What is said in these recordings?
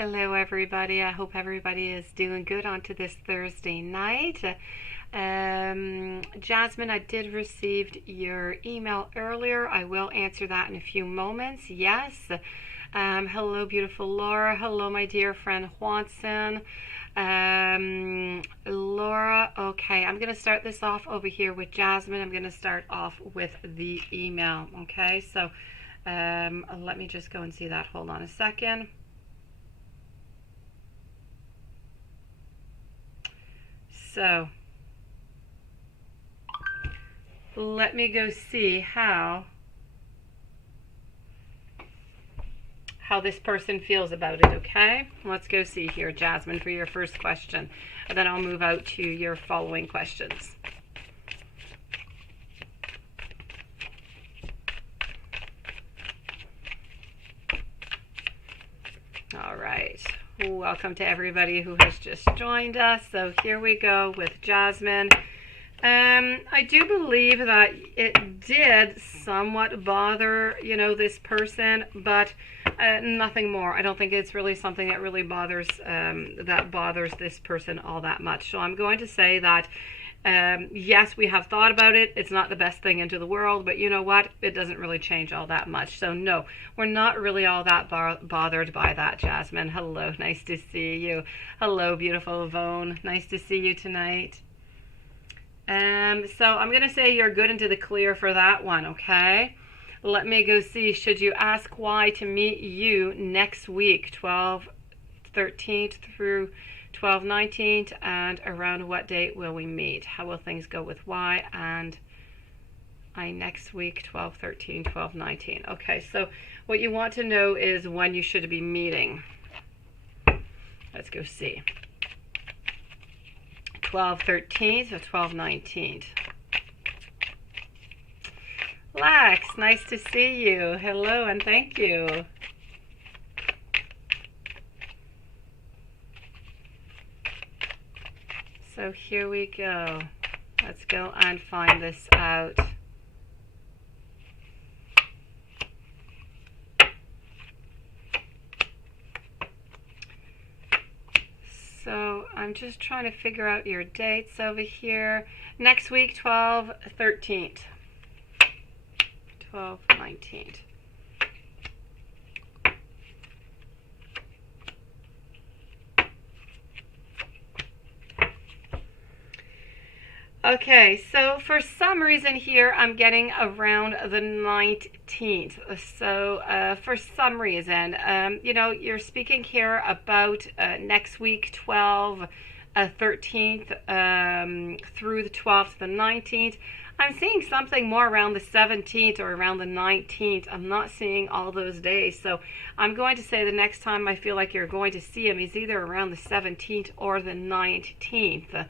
Hello, everybody. I hope everybody is doing good onto this Thursday night. Jasmine, I did receive your email earlier. I will answer that in a few moments. Yes. Hello, beautiful Laura. Hello, my dear friend Juanson. Laura, okay, I'm going to start this off over here with Jasmine. I'm going to start off with the email. Okay, so let me just go and see that. Hold on a second. So let me go see how this person feels about it, okay? Let's go see here, Jasmine, for your first question. And then I'll move out to your following questions. All right. Welcome to everybody who has just joined us. So here we go with Jasmine. I do believe that it did somewhat bother, this person, but nothing more. I don't think it's really something that really bothers this person all that much. So I'm going to say that yes, we have thought about it. It's not the best thing into the world, but you know what? It doesn't really change all that much. So no, we're not really all that bothered by that, Jasmine. Hello, nice to see you. Hello, beautiful Yvonne. Nice to see you tonight. So I'm going to say you're good into the clear for that one, okay? Let me go see. Should you ask why to meet you next week, 12/13 through 12/19, and around what date will we meet? How will things go with why? And next week, 12/13, 12/19. Okay, so what you want to know is when you should be meeting. Let's go see. 12/13 or 12/19. Lex, nice to see you. Hello and thank you. So here we go. Let's go and find this out. So I'm just trying to figure out your dates over here. Next week, 12/13. 12/19. Okay, so for some reason here, I'm getting around the 19th. So for some reason, you're speaking here about next week, 13th through the 12th to the 19th. I'm seeing something more around the 17th or around the 19th. I'm not seeing all those days. So I'm going to say the next time I feel like you're going to see him is either around the 17th or the 19th.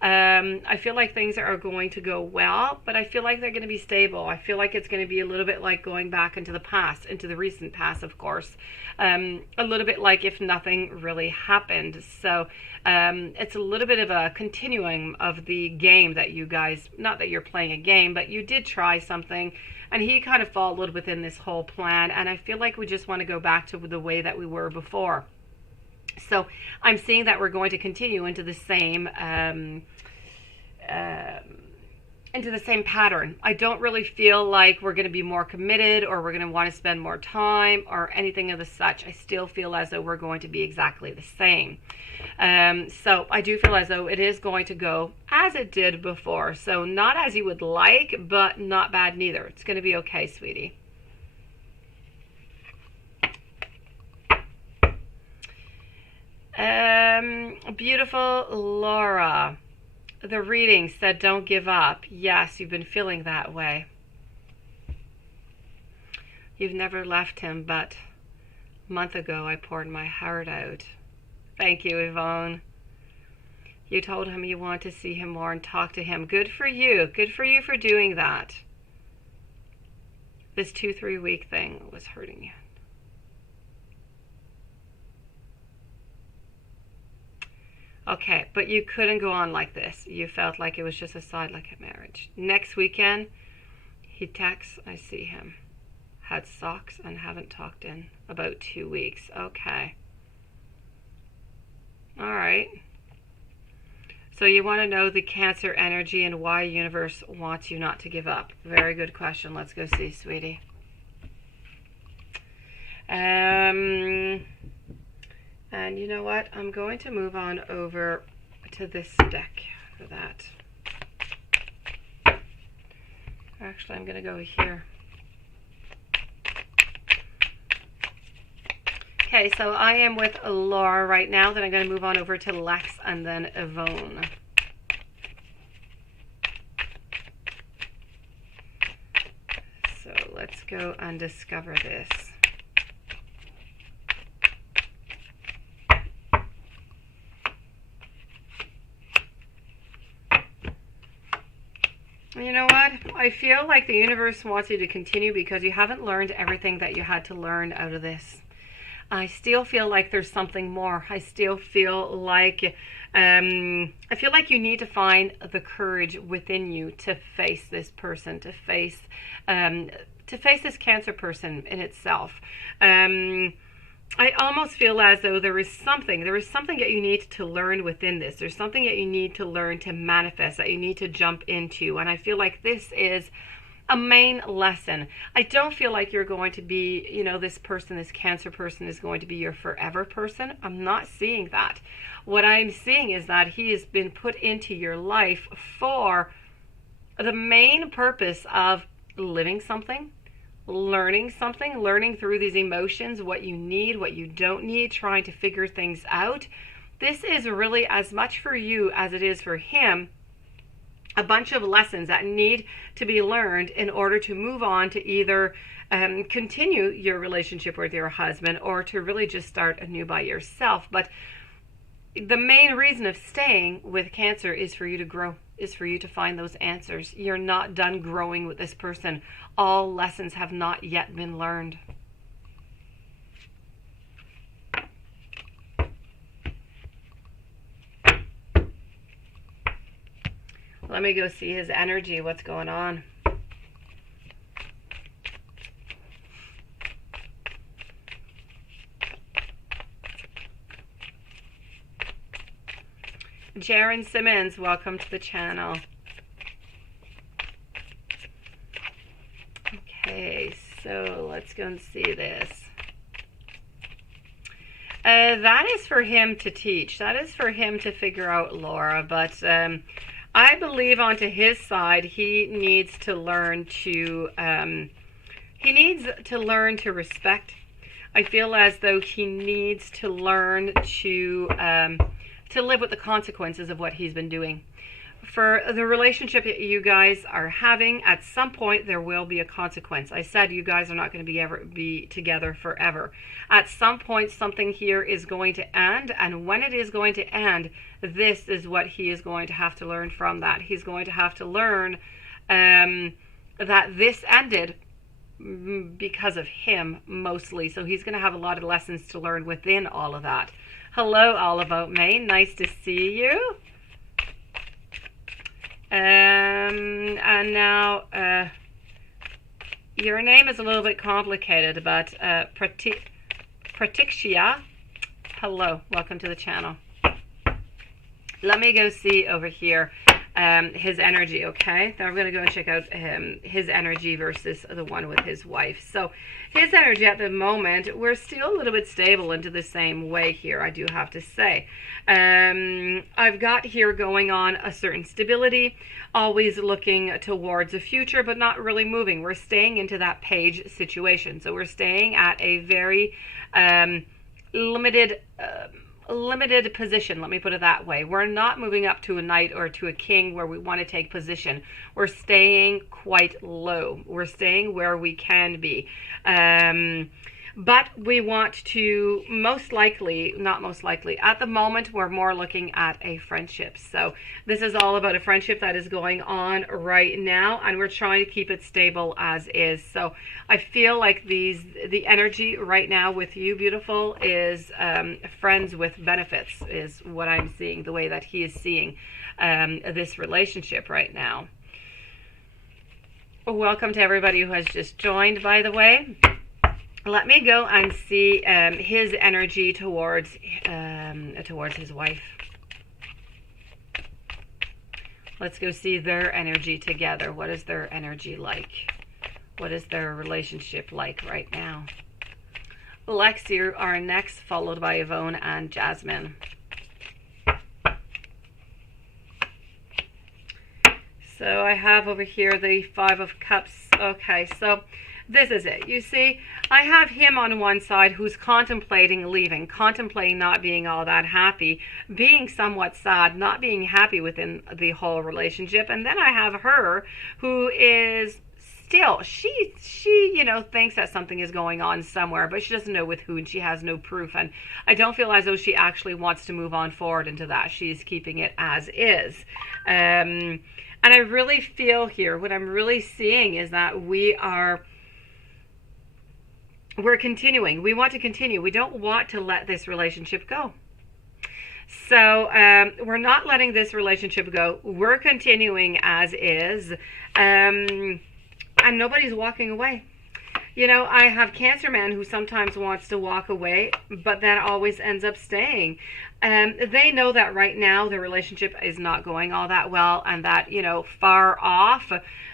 I feel like things are going to go well, but I feel like they're going to be stable. I feel like it's going to be a little bit like going back into the past, into the recent past, of course. A little bit like if nothing really happened. So it's a little bit of a continuing of the game that you guys, not that you're playing a game, but you did try something, and he kind of followed within this whole plan, and I feel like we just want to go back to the way that we were before. So I'm seeing that we're going to continue into the same pattern. I don't really feel like we're going to be more committed or we're going to want to spend more time or anything of the such. I still feel as though we're going to be exactly the same. So I do feel as though it is going to go as it did before. So not as you would like, but not bad neither. It's going to be okay, sweetie. Beautiful Laura. The reading said don't give up. Yes, you've been feeling that way. You've never left him, but a month ago I poured my heart out. Thank you, Yvonne. You told him you want to see him more and talk to him. Good for you. Good for you for doing that. This 2-3 week thing was hurting you. Okay, but you couldn't go on like this. You felt like it was just a side like a marriage. Next weekend, he texts, I see him. Had socks and haven't talked in about 2 weeks. Okay. All right. So you want to know the Cancer energy and why universe wants you not to give up. Very good question. Let's go see, sweetie. And you know what? I'm going to move on over to this deck for that. Actually, I'm going to go here. Okay, so I am with Laura right now. Then I'm going to move on over to Lex and then Yvonne. So let's go and discover this. You know what? I feel like the universe wants you to continue because you haven't learned everything that you had to learn out of this. I still feel like there's something more. I still feel like I feel like you need to find the courage within you to face this person, to face this Cancer person in itself. I almost feel as though there is something that you need to learn within this. There's something that you need to learn to manifest, that you need to jump into. And I feel like this is a main lesson. I don't feel like you're going to be, you know, this person, this Cancer person is going to be your forever person. I'm not seeing that. What I'm seeing is that he has been put into your life for the main purpose of living something, learning something, learning through these emotions, what you need, what you don't need, trying to figure things out. This is really as much for you as it is for him. A bunch of lessons that need to be learned in order to move on to either continue your relationship with your husband or to really just start anew by yourself. But the main reason of staying with Cancer is for you to grow, is for you to find those answers. You're not done growing with this person. All lessons have not yet been learned. Let me go see his energy, what's going on. Jaron Simmons, welcome to the channel. Okay, so let's go and see this. That is for him to teach. That is for him to figure out, Laura, but I believe onto his side, he needs to learn to respect. I feel as though he needs to learn to live with the consequences of what he's been doing. For the relationship that you guys are having, at some point there will be a consequence. I said you guys are not going to ever be together forever. At some point something here is going to end, and when it is going to end, this is what he is going to have to learn from that. He's going to have to learn that this ended because of him mostly. So he's going to have a lot of lessons to learn within all of that. Hello, all about Maine. Nice to see you. And now your name is a little bit complicated, but Pratikshia, hello, welcome to the channel. Let me go see over here his energy, okay? Then I'm going to go and check out his energy versus the one with his wife. So his energy at the moment, we're still a little bit stable into the same way here, I do have to say. I've got here going on a certain stability, always looking towards the future, but not really moving. We're staying into that page situation. So we're staying at a very limited position, let me put it that way. We're not moving up to a knight or to a king where we want to take position. We're staying quite low. We're staying where we can be. But we want to not most likely, at the moment, we're more looking at a friendship. So this is all about a friendship that is going on right now, and we're trying to keep it stable as is. So I feel like the energy right now with you, beautiful, is friends with benefits is what I'm seeing, the way that he is seeing this relationship right now. Welcome to everybody who has just joined, by the way. Let me go and see his energy towards his wife. Let's go see their energy together. What is their energy like? What is their relationship like right now? Lex, you are next, followed by Yvonne and Jasmine. So I have over here the Five of Cups. Okay, so this is it. You see, I have him on one side who's contemplating leaving, contemplating not being all that happy, being somewhat sad, not being happy within the whole relationship. And then I have her who is still, she thinks that something is going on somewhere, but she doesn't know with who, and she has no proof. And I don't feel as though she actually wants to move on forward into that. She's keeping it as is. And I really feel here, what I'm really seeing is that we're continuing. We want to continue. We don't want to let this relationship go. So we're not letting this relationship go. We're continuing as is. And nobody's walking away. You know, I have Cancer Man who sometimes wants to walk away, but then always ends up staying. They know that right now the relationship is not going all that well, and that, far off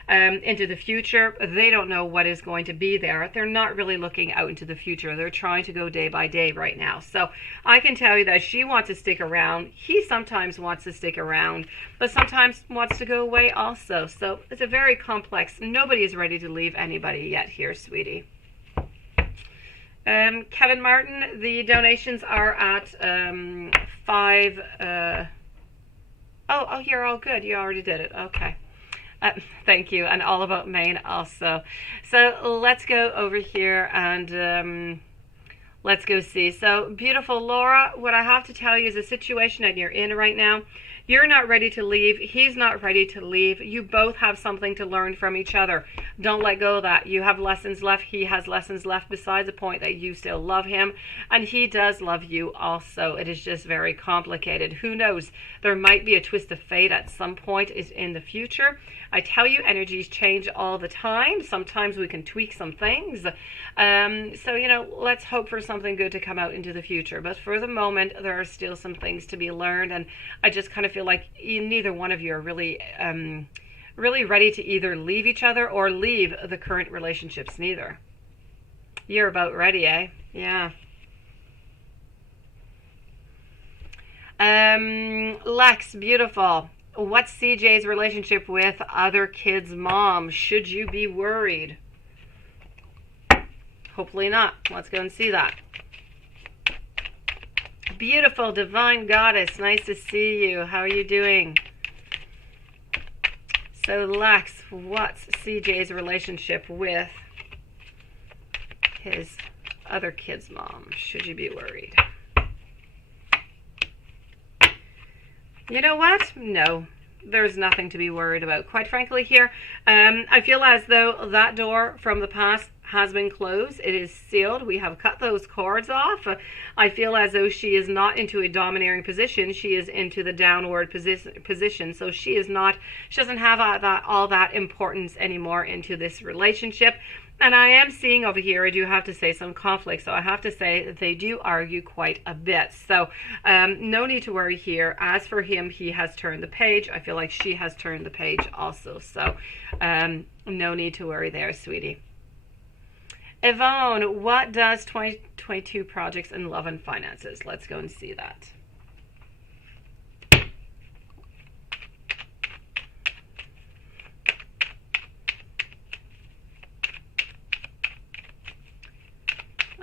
into the future, they don't know what is going to be there. They're not really looking out into the future. They're trying to go day by day right now. So I can tell you that she wants to stick around. He sometimes wants to stick around, but sometimes wants to go away also. So it's a very complex. Nobody is ready to leave anybody yet here, sweetie. Kevin Martin, the donations are at 5. You're all good. You already did it. Okay. Thank you. And All About Maine also. So let's go over here and let's go see. So beautiful Laura, what I have to tell you is the situation that you're in right now. You're not ready to leave. He's not ready to leave. You both have something to learn from each other. Don't let go of that. You have lessons left. He has lessons left, besides the point that you still love him. And he does love you also. It is just very complicated. Who knows? There might be a twist of fate at some point in the future. I tell you, energies change all the time. Sometimes we can tweak some things. So, let's hope for something good to come out into the future. But for the moment, there are still some things to be learned. And I just kind of feel like neither one of you are really ready to either leave each other or leave the current relationships. Neither. You're about ready, eh? Yeah. Lex, beautiful. What's CJ's relationship with other kids' mom? Should you be worried? Hopefully not. Let's go and see that. Beautiful divine goddess, nice to see you. How are you doing? So Lex, what's CJ's relationship with his other kid's mom? Should you be worried? You know what? No, there's nothing to be worried about. Quite frankly here, I feel as though that door from the past has been closed. It is sealed. We have cut those cords off. I feel as though she is not into a domineering position. She is into the downward position. So she doesn't have all that importance anymore into this relationship. And I am seeing over here, I do have to say, some conflict. So I have to say that they do argue quite a bit. So no need to worry here. As for him, he has turned the page. I feel like she has turned the page also. So no need to worry there, sweetie. Yvonne, what does 2022 projects in love and finances? Let's go and see that.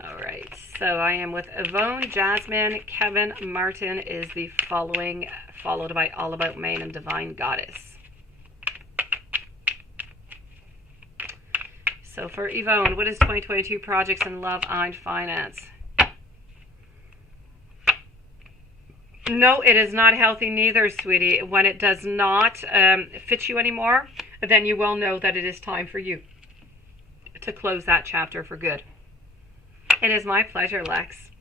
All right, so I am with Yvonne, Jasmine, Kevin, Martin is the following, followed by All About Maine and Divine Goddess. So for Yvonne, what is 2022 projects in love and finance? No, it is not healthy neither, sweetie. When it does not fit you anymore, then you will know that it is time for you to close that chapter for good. It is my pleasure, Lex.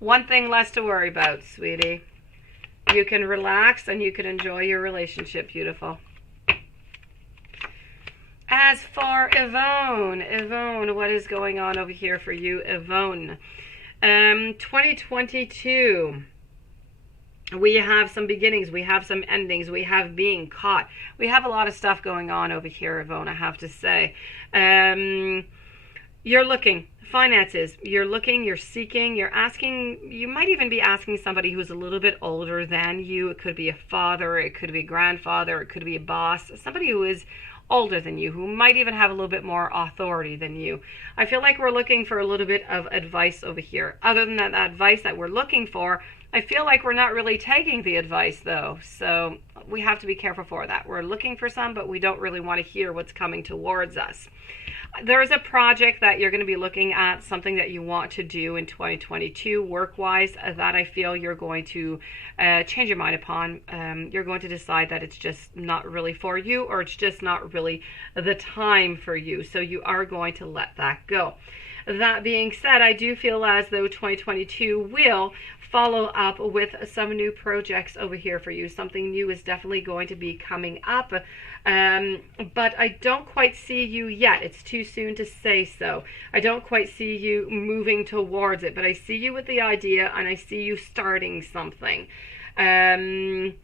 One thing less to worry about, sweetie. You can relax and you can enjoy your relationship, beautiful. As for Yvonne, Yvonne, what is going on over here for you, Yvonne? 2022. We have some beginnings, we have some endings, we have being caught. We have a lot of stuff going on over here, Yvonne, I have to say. You're looking, finances, you're looking, you're seeking, you're asking, you might even be asking somebody who's a little bit older than you. It could be a father, it could be a grandfather, it could be a boss, somebody who is older than you, who might even have a little bit more authority than you. I feel like we're looking for a little bit of advice over here. Other than that advice that we're looking for, I feel like we're not really taking the advice though, so we have to be careful for that. We're looking for some, but we don't really want to hear what's coming towards us. There's a project that you're going to be looking at, something that you want to do in 2022 work-wise, that I feel you're going to change your mind upon. You're going to decide that it's just not really for you, or it's just not really the time for you, so you are going to let that go. That being said, I do feel as though 2022 will follow up with some new projects over here for you. Something new is definitely going to be coming up, but I don't quite see you yet. It's too soon to say so. I don't quite see you moving towards it, but I see you with the idea, and I see you starting something. In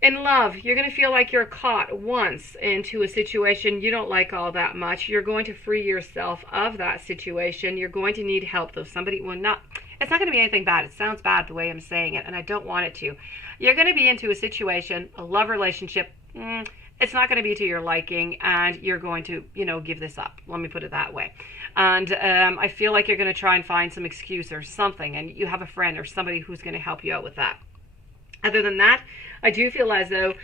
love, you're going to feel like you're caught once into a situation you don't like all that much. You're going to free yourself of that situation. You're going to need help, though. Somebody will not... It's not going to be anything bad. It sounds bad the way I'm saying it, and I don't want it to. You're going to be into a situation, a love relationship. It's not going to be to your liking, and you're going to, give this up. Let me put it that way. And I feel like you're going to try and find some excuse or something, and you have a friend or somebody who's going to help you out with that. Other than that, I do feel as though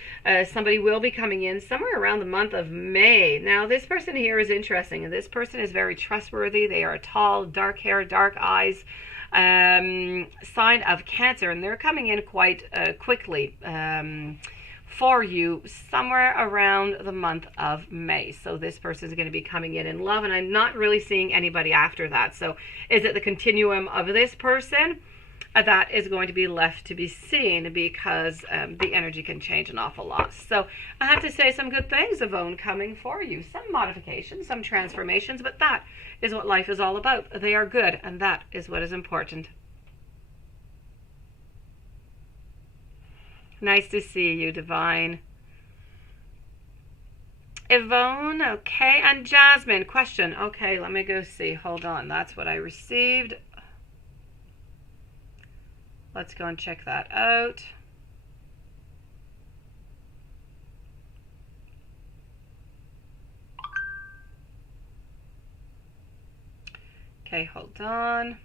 somebody will be coming in somewhere around the month of May. Now, this person here is interesting. This person is very trustworthy. They are tall, dark hair, dark eyes, sign of Cancer, and they're coming in quite quickly for you somewhere around the month of May. So this person is going to be coming in love, and I'm not really seeing anybody after that. So is it the continuum of this person? That is going to be left to be seen, because the energy can change an awful lot. So I have to say some good things, Yvonne, coming for you. Some modifications, some transformations, but that is what life is all about. They are good, and that is what is important. Nice to see you, Divine. Yvonne, okay, and Jasmine, question. Okay, let me go see. Hold on, that's what I received. Let's go and check that out. Okay, hold on.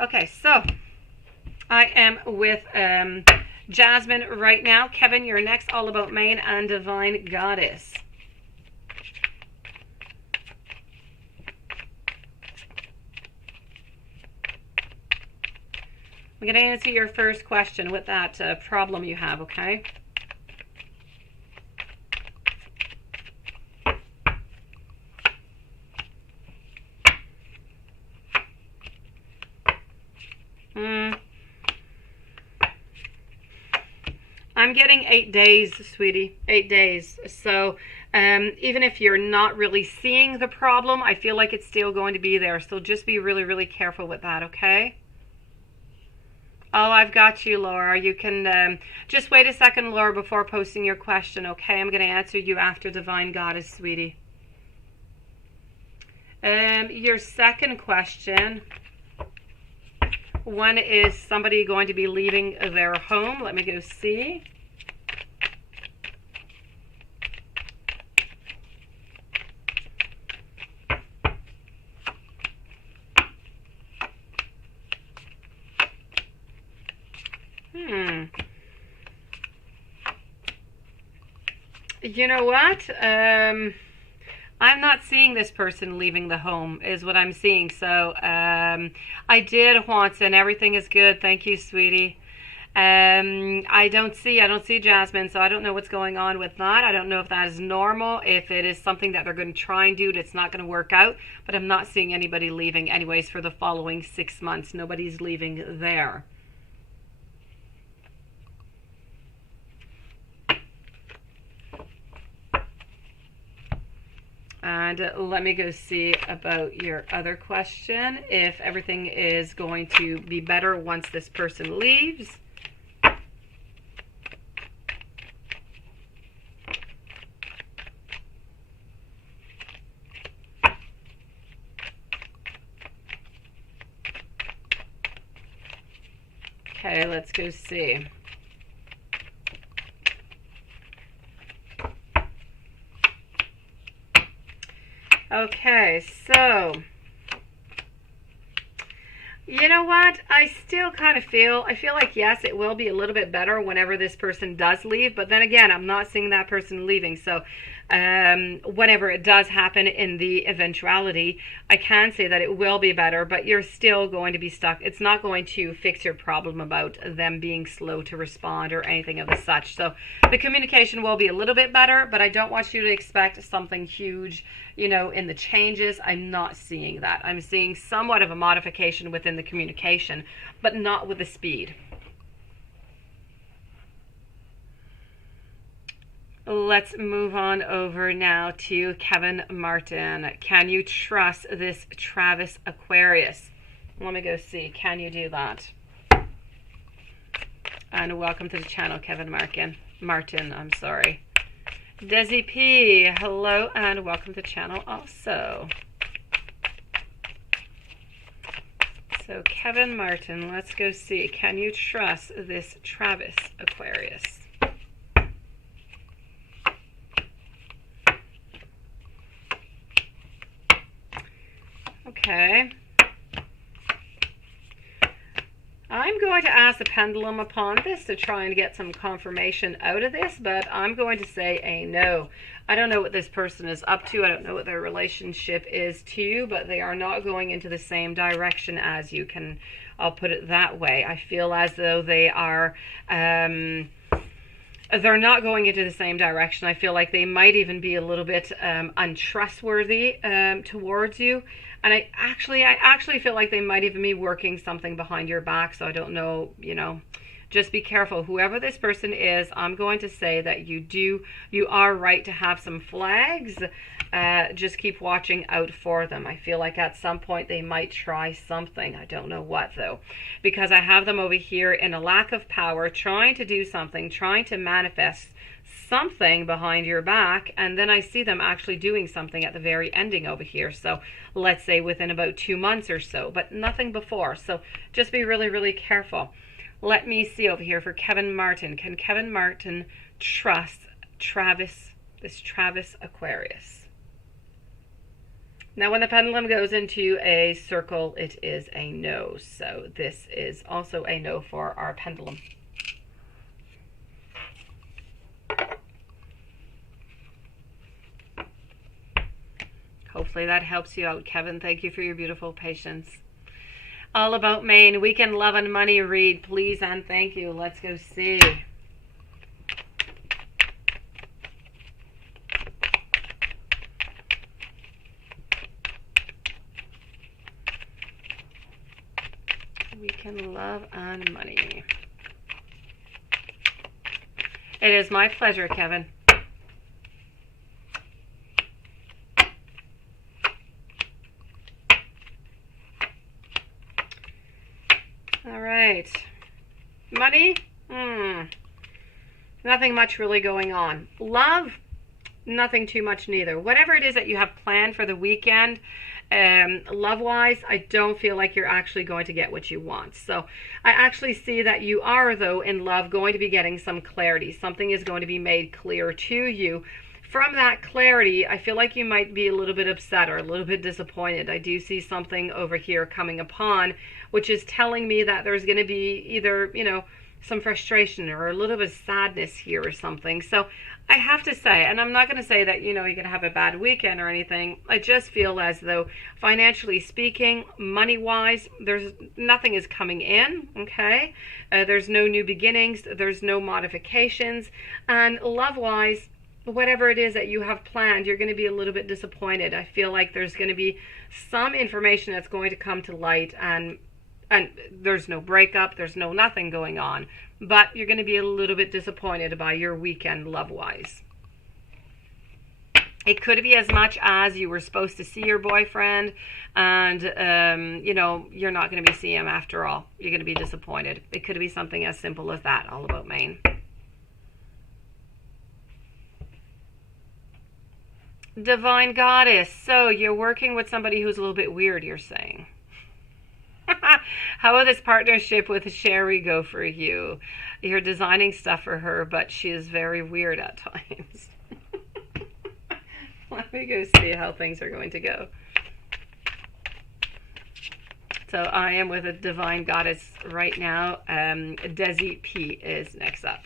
Okay, so I am with Jasmine right now. Kevin, you're next. All About Maine and Divine Goddess. I'm going to answer your first question with that problem you have, okay? I'm getting 8 days, sweetie. 8 days. So even if you're not really seeing the problem, I feel like it's still going to be there. So just be really, really careful with that, okay? Oh, I've got you, Laura. You can just wait a second, Laura, before posting your question, okay? I'm going to answer you after Divine Goddess, sweetie. Your second question, when is somebody going to be leaving their home? Let me go see. You know what? I'm not seeing this person leaving the home is what I'm seeing. So I did once, and everything is good. Thank you, sweetie. I don't see Jasmine, so I don't know what's going on with that. I don't know if that is normal, if it is something that they're going to try and do that's not going to work out, but I'm not seeing anybody leaving anyways for the following 6 months. Nobody's leaving there. And let me go see about your other question, if everything is going to be better once this person leaves. Okay, let's go see. Okay, so you know what? I still kind of feel like, yes, it will be a little bit better whenever this person does leave. But then again, I'm not seeing that person leaving. So whenever it does happen in the eventuality, I can say that it will be better, but you're still going to be stuck. It's not going to fix your problem about them being slow to respond or anything of the such. So the communication will be a little bit better, but I don't want you to expect something huge, you know, in the changes. I'm not seeing that. I'm seeing somewhat of a modification within the communication, but not with the speed. Let's move on over now to Kevin Martin. Can you trust this Travis Aquarius? Let me go see. Can you do that? And welcome to the channel, Kevin Martin, I'm sorry. Desi P, hello and welcome to the channel also. So Kevin Martin, let's go see. Can you trust this Travis Aquarius? Okay. I'm going to ask the pendulum upon this to try and get some confirmation out of this, but I'm going to say a no. I don't know what this person is up to. I don't know what their relationship is to you, but they are not going into the same direction as you. I'll put it that way. I feel as though they are they're not going into the same direction. I feel like they might even be a little bit untrustworthy towards you. And I actually feel like they might even be working something behind your back. So I don't know, you know, just be careful. Whoever this person is, I'm going to say that you are right to have some flags. Just keep watching out for them. I feel like at some point they might try something. I don't know what though, because I have them over here in a lack of power, trying to do something, trying to manifest something behind your back, and then I see them actually doing something at the very ending over here. So let's say within about 2 months or so, but nothing before. So just be really, really careful. Let me see over here for Kevin Martin. Can Kevin Martin trust this Travis Aquarius? Now when the pendulum goes into a circle, it is a no. So this is also a no for our pendulum. Hopefully that helps you out, Kevin. Thank you for your beautiful patience. All About Maine, Weekend Love and Money read, please and thank you. Let's go see. Weekend Love and Money. It is my pleasure, Kevin. All right. Money? Nothing much really going on. Love? Nothing too much neither. Whatever it is that you have planned for the weekend, love-wise, I don't feel like you're actually going to get what you want. So I actually see that you are, though, in love, going to be getting some clarity. Something is going to be made clear to you. From that clarity, I feel like you might be a little bit upset or a little bit disappointed. I do see something over here coming upon, which is telling me that there's going to be either, you know, some frustration or a little bit of sadness here or something. So I have to say, and I'm not going to say that, you know, you're going to have a bad weekend or anything. I just feel as though financially speaking, money-wise, there's nothing is coming in, okay? There's no new beginnings. There's no modifications. And love-wise, whatever it is that you have planned, you're going to be a little bit disappointed. I feel like there's going to be some information that's going to come to light, and there's no breakup, there's no nothing going on, but you're going to be a little bit disappointed by your weekend love-wise. It could be as much as you were supposed to see your boyfriend and, you know, you're not going to be seeing him after all. You're going to be disappointed. It could be something as simple as that, all about Maine. Divine Goddess. So you're working with somebody who's a little bit weird, you're saying. How will this partnership with Sherry go for you? You're designing stuff for her, but she is very weird at times. Let me go see how things are going to go. So I am with a Divine Goddess right now. Desi P is next up.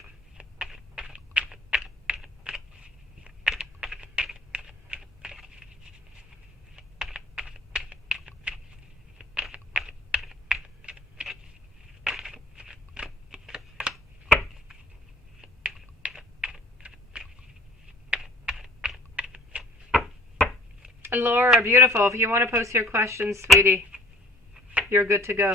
Laura, beautiful. If you want to post your questions, sweetie, you're good to go.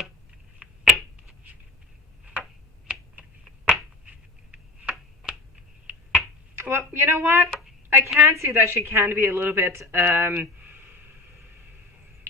Well, you know what? I can see that she can be a little bit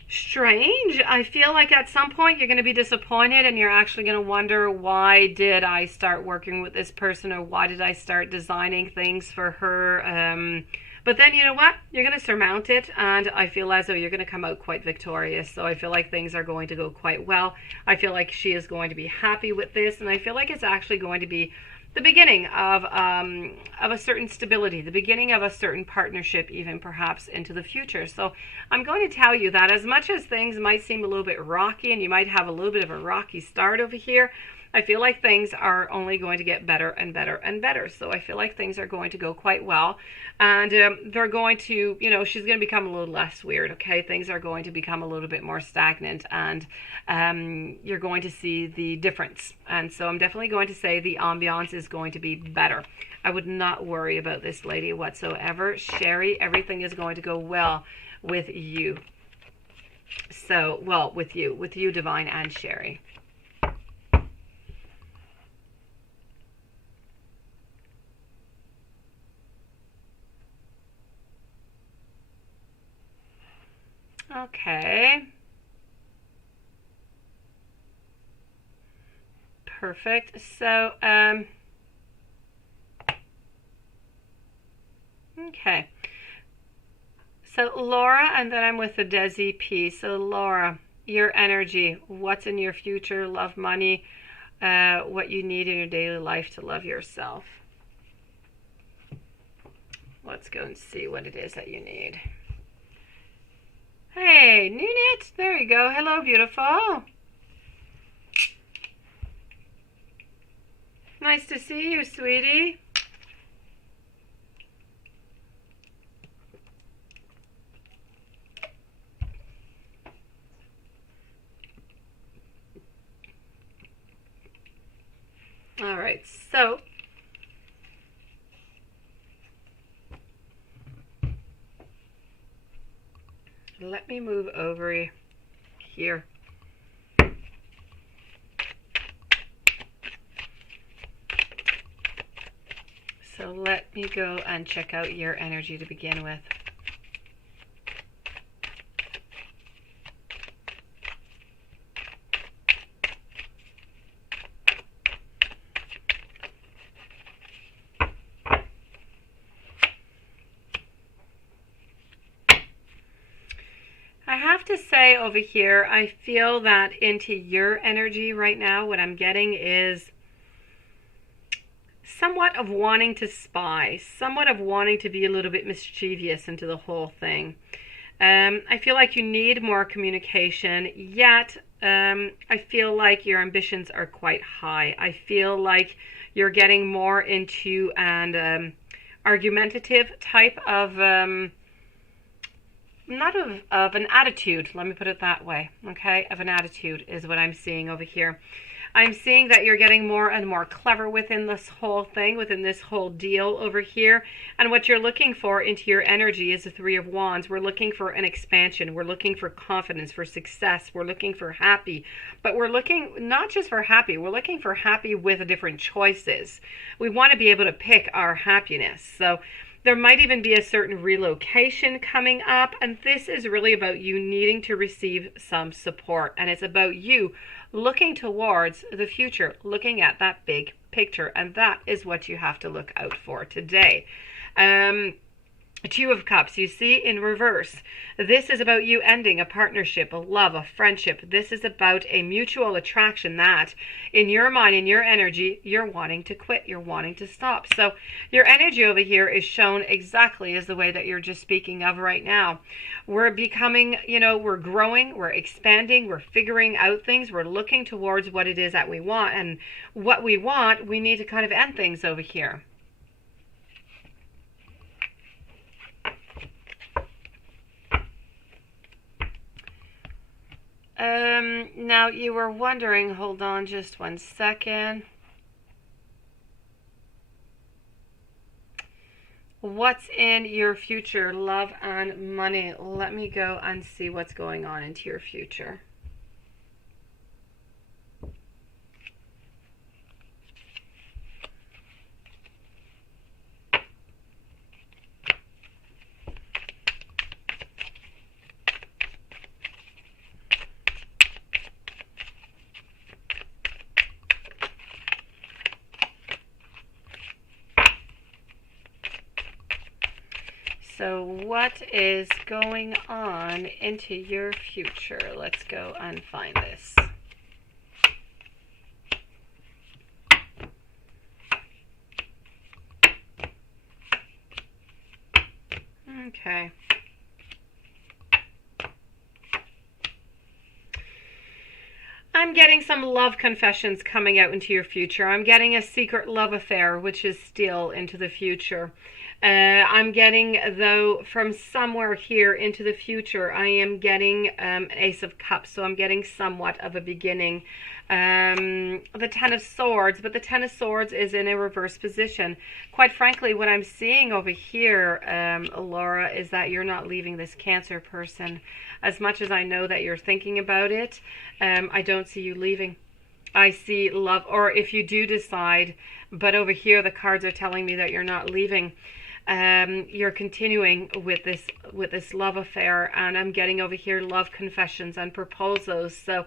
strange. I feel like at some point you're going to be disappointed and you're actually going to wonder, why did I start working with this person, or why did I start designing things for her? But then, you know what? You're going to surmount it, and I feel as though you're going to come out quite victorious. So I feel like things are going to go quite well. I feel like she is going to be happy with this, and I feel like it's actually going to be the beginning of a certain stability, the beginning of a certain partnership, even perhaps into the future. So I'm going to tell you that as much as things might seem a little bit rocky, and you might have a little bit of a rocky start over here, I feel like things are only going to get better and better and better. So I feel like things are going to go quite well. And they're going to, you know, she's going to become a little less weird, okay? Things are going to become a little bit more stagnant, and you're going to see the difference. And so I'm definitely going to say the ambiance is going to be better. I would not worry about this lady whatsoever. Sherry, everything is going to go well with you. So, well, with you, Divine, and Sherry. Okay. Perfect. So, okay. So Laura, and then I'm with the Desi P. So Laura, your energy, what's in your future, love, money, what you need in your daily life to love yourself. Let's go and see what it is that you need. Hey, Nunit, there you go. Hello, beautiful. Nice to see you, sweetie. All right, so let me move over here. So let me go and check out your energy to begin with. I have to say over here, I feel that into your energy right now, what I'm getting is somewhat of wanting to spy, somewhat of wanting to be a little bit mischievous into the whole thing. I feel like you need more communication, yet I feel like your ambitions are quite high. I feel like you're getting more into an argumentative type of not of an attitude, let me put it that way, okay? Of an attitude is what I'm seeing over here. I'm seeing that you're getting more and more clever within this whole thing, within this whole deal over here. And what you're looking for into your energy is the Three of Wands. We're looking for an expansion. We're looking for confidence, for success. We're looking for happy. But we're looking not just for happy. We're looking for happy with different choices. We want to be able to pick our happiness. So There might even be a certain relocation coming up, and this is really about you needing to receive some support, and it's about you looking towards the future, looking at that big picture, and that is what you have to look out for today. Two of Cups, you see, in reverse. This is about you ending a partnership, a love, a friendship. This is about a mutual attraction that, in your mind, in your energy, you're wanting to quit, you're wanting to stop. So your energy over here is shown exactly as the way that you're just speaking of right now. We're becoming, we're growing, we're expanding, we're figuring out things, we're looking towards what it is that we want. And what we want, we need to kind of end things over here. Now you were wondering, hold on just 1 second. What's in your future, love and money? Let me go and see what's going on into your future. So what is going on into your future? Let's go and find this. Okay. I'm getting some love confessions coming out into your future. I'm getting a secret love affair, which is still into the future. I'm getting, though, from somewhere here into the future, I am getting Ace of Cups, so I'm getting somewhat of a beginning. The Ten of Swords, but the Ten of Swords is in a reverse position. Quite frankly, what I'm seeing over here, Laura, is that you're not leaving this Cancer person. As much as I know that you're thinking about it, I don't see you leaving. I see love, or if you do decide, but over here the cards are telling me that you're not leaving. You're continuing with this love affair, and I'm getting over here love confessions and proposals. So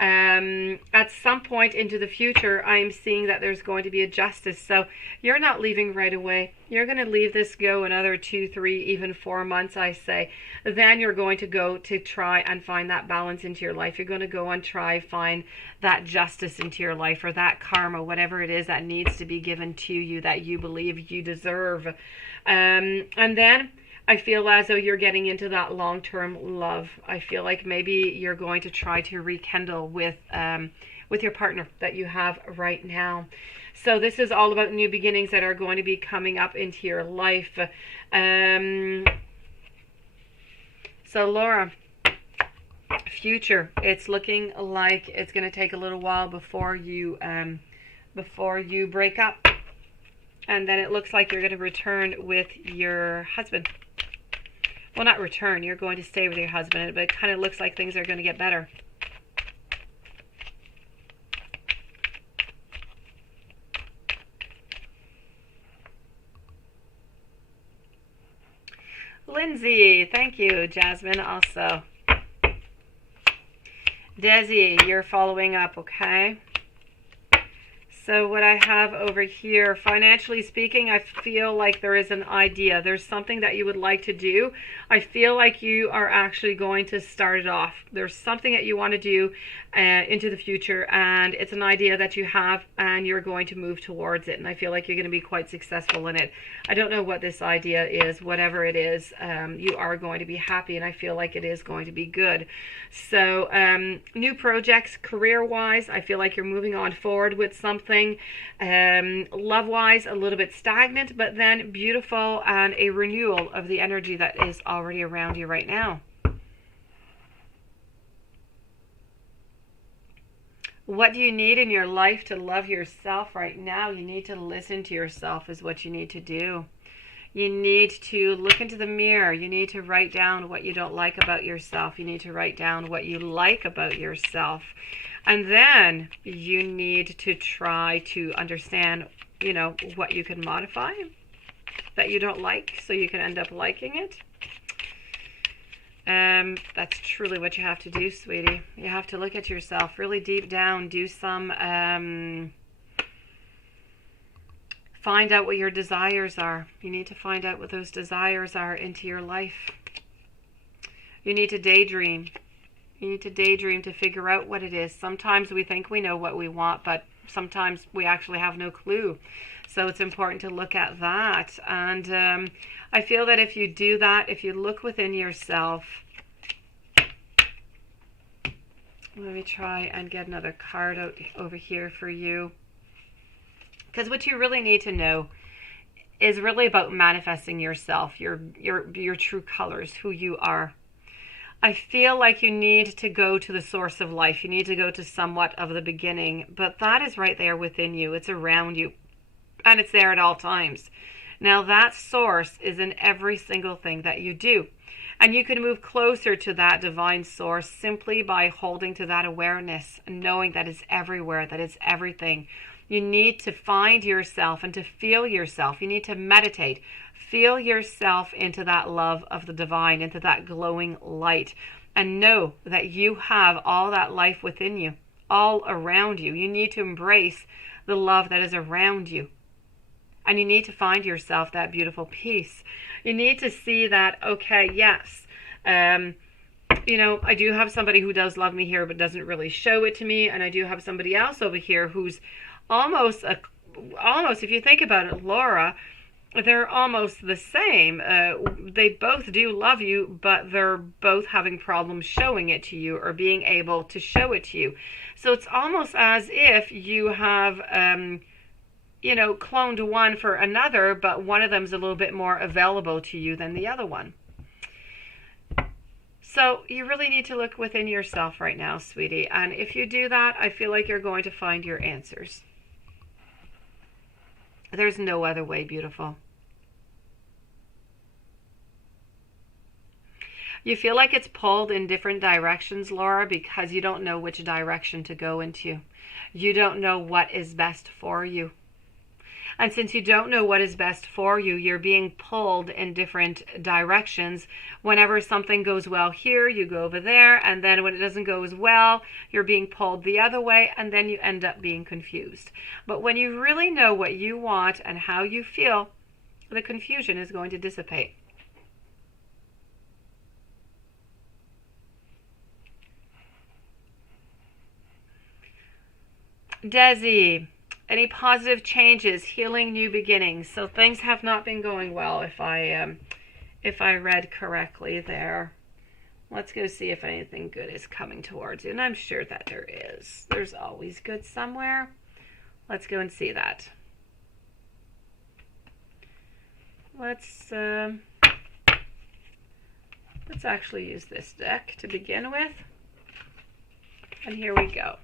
at some point into the future, I'm seeing that there's going to be a justice. So you're not leaving right away. You're going to leave this go another 2, 3, even 4 months, I say. Then you're going to go to try and find that balance into your life. You're going to go and try find that justice into your life, or that karma, whatever it is that needs to be given to you that you believe you deserve. And then I feel as though you're getting into that long-term love. I feel like maybe you're going to try to rekindle with your partner that you have right now. So this is all about new beginnings that are going to be coming up into your life. So Laura, future, it's looking like it's going to take a little while before you break up. And then it looks like you're going to return with your husband. Well, not return. You're going to stay with your husband, but it kind of looks like things are going to get better. Lindsay, thank you. Jasmine also. Desi, you're following up, okay? So what I have over here, financially speaking, I feel like there is an idea. There's something that you would like to do. I feel like you are actually going to start it off. There's something that you want to do into the future, and it's an idea that you have, and you're going to move towards it. And I feel like you're going to be quite successful in it. I don't know what this idea is. Whatever it is, you are going to be happy, and I feel like it is going to be good. So new projects, career-wise, I feel like you're moving on forward with something. Love-wise, a little bit stagnant, but then beautiful, and a renewal of the energy that is already around you right now. What do you need in your life to love yourself right now? You need to listen to yourself is what you need to do. You need to look into the mirror. You need to write down what you don't like about yourself. You need to write down what you like about yourself. And then you need to try to understand, what you can modify that you don't like so you can end up liking it. That's truly what you have to do, sweetie. You have to look at yourself really deep down, do some, find out what your desires are. You need to find out what those desires are into your life. You need to daydream. You need to daydream to figure out what it is. Sometimes we think we know what we want, but sometimes we actually have no clue. So it's important to look at that. And I feel that if you do that, if you look within yourself, let me try and get another card out over here for you. Because what you really need to know is really about manifesting yourself, your true colors, who you are. I feel like you need to go to the source of life. You need to go to somewhat of the beginning, but that is right there within you. It's around you, and it's there at all times. Now that source is in every single thing that you do, and you can move closer to that divine source simply by holding to that awareness and knowing that it's everywhere, that it's everything. You need to find yourself and to feel yourself. You need to meditate. Feel yourself into that love of the divine, into that glowing light, and know that you have all that life within you, all around you. You need to embrace the love that is around you. And you need to find yourself that beautiful peace. You need to see that, okay, yes, you know, I do have somebody who does love me here, but doesn't really show it to me. And I do have somebody else over here who's almost, if you think about it, Laura, they're almost the same. They both do love you, but they're both having problems showing it to you or being able to show it to you. So it's almost as if you have, you know, cloned one for another, but one of them's a little bit more available to you than the other one. So you really need to look within yourself right now, sweetie. And if you do that, I feel like you're going to find your answers. There's no other way, beautiful. You feel like it's pulled in different directions, Laura, because you don't know which direction to go into. You don't know what is best for you. And since you don't know what is best for you, you're being pulled in different directions. Whenever something goes well here, you go over there. And then when it doesn't go as well, you're being pulled the other way. And then you end up being confused. But when you really know what you want and how you feel, the confusion is going to dissipate. Desi. Any positive changes, healing, new beginnings. So things have not been going well if I read correctly there. Let's go see if anything good is coming towards you. And I'm sure that there is. There's always good somewhere. Let's go and see that. Let's actually use this deck to begin with. And here we go.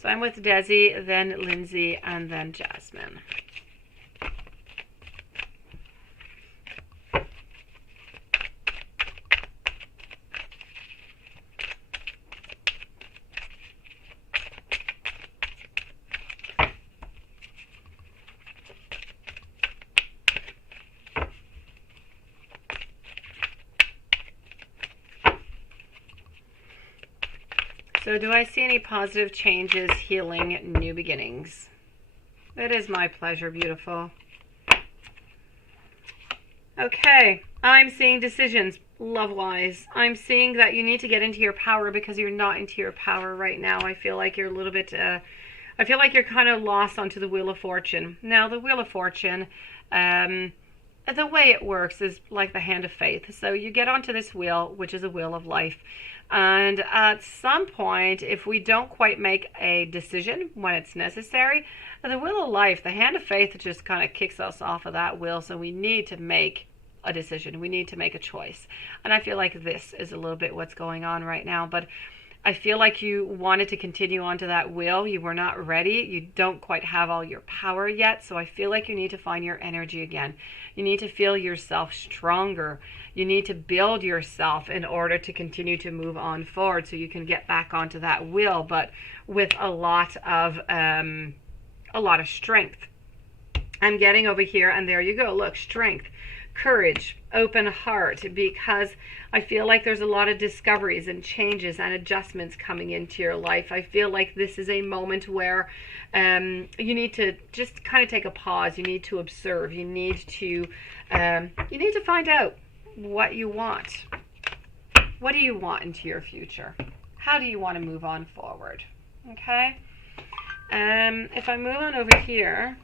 So I'm with Desi, then Lindsay, and then Jasmine. So do I see any positive changes, healing, new beginnings? It is my pleasure, beautiful. Okay, I'm seeing decisions, love-wise. I'm seeing that you need to get into your power because you're not into your power right now. I feel like you're a little bit, I feel like you're kind of lost onto the Wheel of Fortune. Now, the Wheel of Fortune, the way it works is like the hand of faith. So you get onto this wheel, which is a wheel of life. And at some point, if we don't quite make a decision when it's necessary, the wheel of life, the hand of faith, just kind of kicks us off of that wheel. So we need to make a decision. We need to make a choice. And I feel like this is a little bit what's going on right now. But I feel like you wanted to continue onto that wheel. You were not ready. You don't quite have all your power yet. So I feel like you need to find your energy again. You need to feel yourself stronger. You need to build yourself in order to continue to move on forward so you can get back onto that wheel, but with a lot of strength. I'm getting over here, and there you go. Look, strength, courage, open heart, because I feel like there's a lot of discoveries and changes and adjustments coming into your life. I feel like this is a moment where you need to just kind of take a pause. You need to observe. You need to find out what you want. What do you want into your future? How do you want to move on forward? Okay. If I move on over here.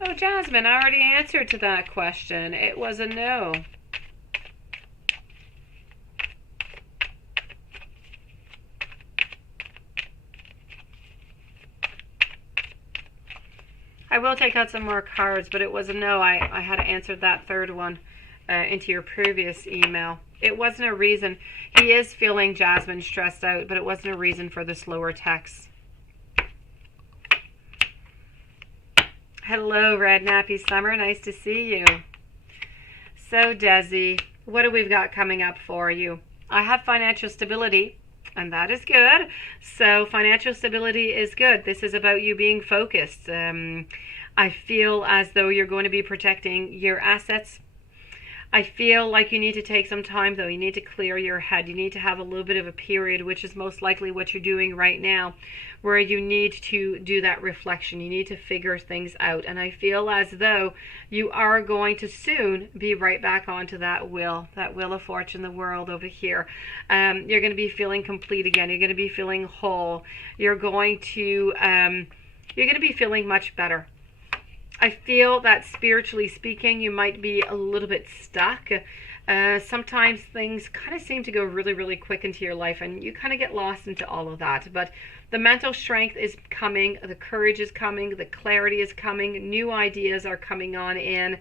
Oh, Jasmine, I already answered to that question. It was a no. I will take out some more cards, but it was a no. I had answered that third one into your previous email. It wasn't a reason. He is feeling, Jasmine, stressed out, but it wasn't a reason for the slower text. Hello, Red Nappy Summer. Nice to see you. So, Desi, what do we got coming up for you? I have financial stability, and that is good. So, financial stability is good. This is about you being focused. I feel as though you're going to be protecting your assets. I feel like you need to take some time, though. You need to clear your head. You need to have a little bit of a period, which is most likely what you're doing right now, where you need to do that reflection. You need to figure things out. And I feel as though you are going to soon be right back onto that wheel of fortune, the world over here. You're going to be feeling complete again. You're going to be feeling whole. You're going to be feeling much better. I feel that spiritually speaking, you might be a little bit stuck. Sometimes things kind of seem to go really, really quick into your life, and you kind of get lost into all of that. But the mental strength is coming, the courage is coming, the clarity is coming, new ideas are coming on in.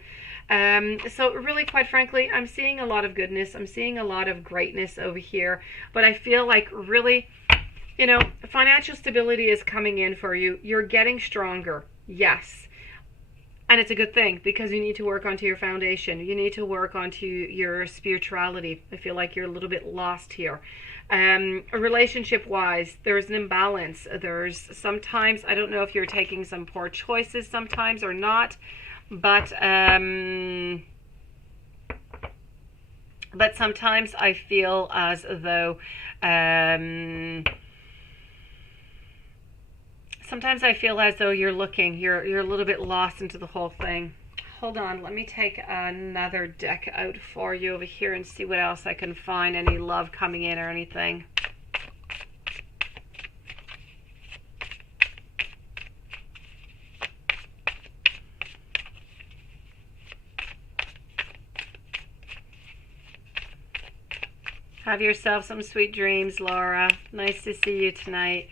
So really, quite frankly, I'm seeing a lot of goodness. I'm seeing a lot of greatness over here. But I feel like really, financial stability is coming in for you. You're getting stronger. Yes. And it's a good thing, because you need to work onto your foundation. You need to work onto your spirituality. I feel like you're a little bit lost here. Relationship-wise, there's an imbalance. There's sometimes, I don't know if you're taking some poor choices sometimes or not, but sometimes I feel as though sometimes I feel as though you're a little bit lost into the whole thing. Hold on, let me take another deck out for you over here and see what else I can find. Any love coming in or anything. Have yourself some sweet dreams, Laura. Nice to see you tonight.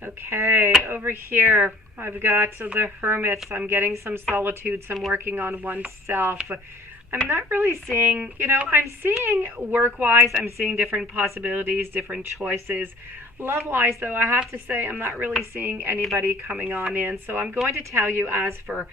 Okay, over here I've got the Hermits. I'm getting some solitude, some working on oneself. I'm not really seeing, I'm seeing work-wise, I'm seeing different possibilities, different choices. Love-wise, though, I have to say I'm not really seeing anybody coming on in. So I'm going to tell you, as for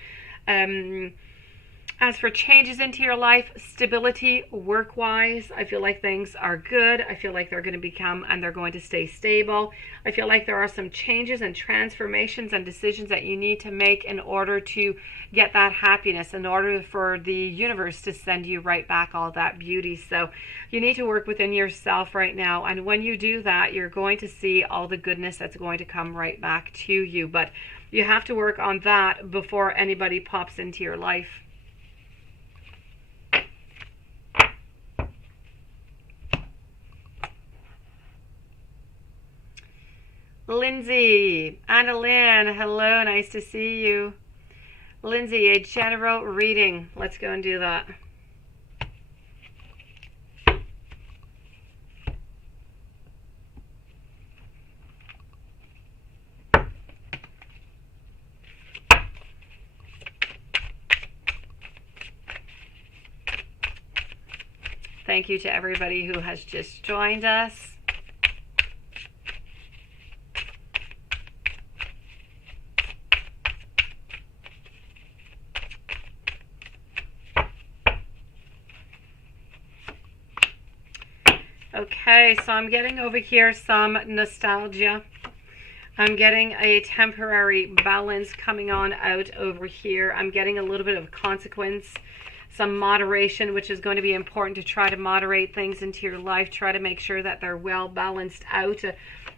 changes into your life, stability, work-wise, I feel like things are good. I feel like they're going to become and they're going to stay stable. I feel like there are some changes and transformations and decisions that you need to make in order to get that happiness, in order for the universe to send you right back all that beauty. So you need to work within yourself right now. And when you do that, you're going to see all the goodness that's going to come right back to you. But you have to work on that before anybody pops into your life. Lindsay, Annalyn, hello, nice to see you. Lindsay, a general reading. Let's go and do that. thank you to everybody who has just joined us. Okay, so I'm getting over here some nostalgia. I'm getting a temporary balance coming on out over here. I'm getting a little bit of consequence, some moderation, which is going to be important to try to moderate things into your life. Try to make sure that they're well balanced out.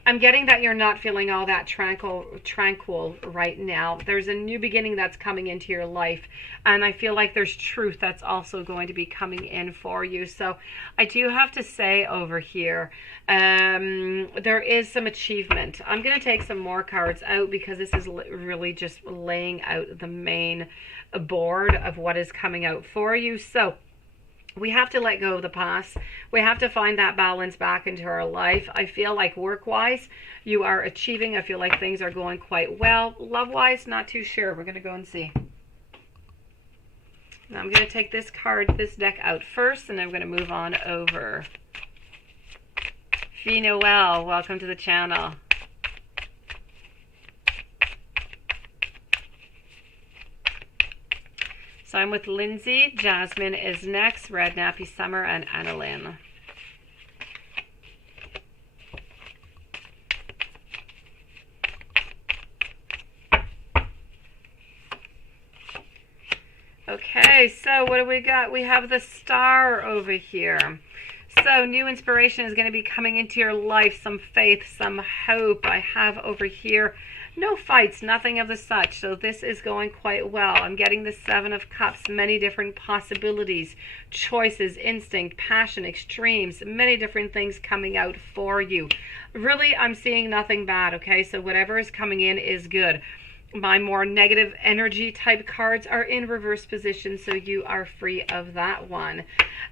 I'm getting that you're not feeling all that tranquil right now. There's a new beginning that's coming into your life, and I feel like there's truth that's also going to be coming in for you. So I do have to say over here, there is some achievement. I'm going to take some more cards out because this is really just laying out the main board of what is coming out for you. So we have to let go of the past. We have to find that balance back into our life. I feel like work-wise, you are achieving. I feel like things are going quite well. Love-wise, not too sure. We're going to go and see. Now I'm going to take this deck out first, and I'm going to move on over. Fee Noel, welcome to the channel. So I'm with Lindsay, Jasmine is next, Red Nappy Summer, and Annalyn. Okay, so what do we got? We have the Star over here. So new inspiration is going to be coming into your life, some faith, some hope. I have over here no fights, nothing of the such. So this is going quite well. I'm getting the Seven of Cups, many different possibilities, choices, instinct, passion, extremes, many different things coming out for you. Really, I'm seeing nothing bad, okay? So whatever is coming in is good. My more negative energy type cards are in reverse position, so you are free of that one.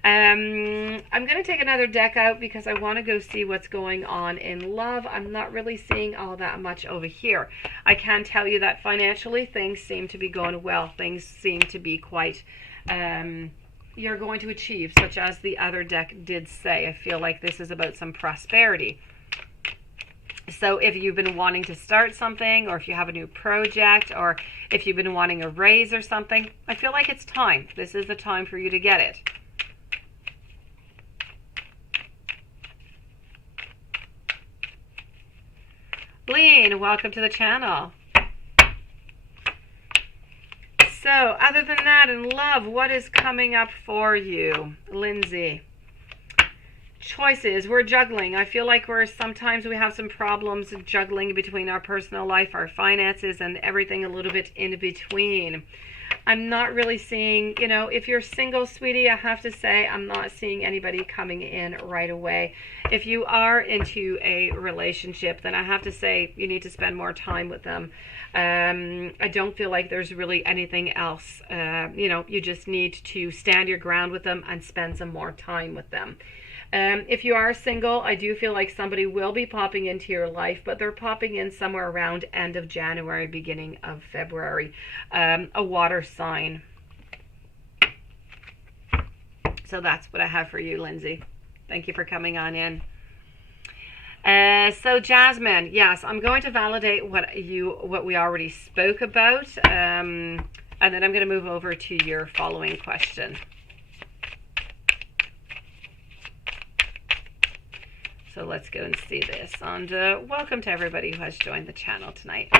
I'm going to take another deck out because I want to go see what's going on in love. I'm not really seeing all that much over here. I can tell you that financially things seem to be going well. Things seem to be quite, you're going to achieve, such as the other deck did say. I feel like this is about some prosperity. So if you've been wanting to start something, or if you have a new project, or if you've been wanting a raise or something, I feel like it's time. This is the time for you to get it. Lean, welcome to the channel. So other than that, in love, what is coming up for you? Lindsay. Choices, we're juggling. I feel like sometimes we have some problems juggling between our personal life, our finances, and everything a little bit in between. I'm not really seeing, if you're single, sweetie, I have to say I'm not seeing anybody coming in right away. If you are into a relationship, then I have to say you need to spend more time with them. I don't feel like there's really anything else. You just need to stand your ground with them and spend some more time with them. If you are single, I do feel like somebody will be popping into your life, but they're popping in somewhere around end of January, beginning of February. A water sign. So that's what I have for you, Lindsay. Thank you for coming on in. So Jasmine, yes, I'm going to validate what we already spoke about, and then I'm going to move over to your following question. So let's go and see this. And welcome to everybody who has joined the channel tonight.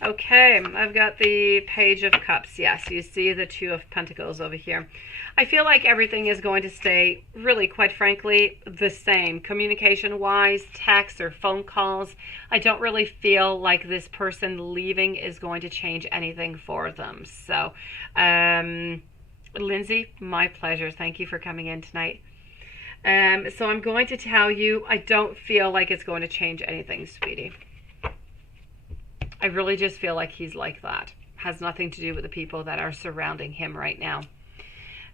Okay, I've got the Page of Cups. Yes, you see the Two of Pentacles over here. I feel like everything is going to stay, really, quite frankly, the same. Communication-wise, texts or phone calls, I don't really feel like this person leaving is going to change anything for them. So, Lindsay, my pleasure. Thank you for coming in tonight. So I'm going to tell you, I don't feel like it's going to change anything, sweetie. I really just feel like he's like that. Has nothing to do with the people that are surrounding him right now.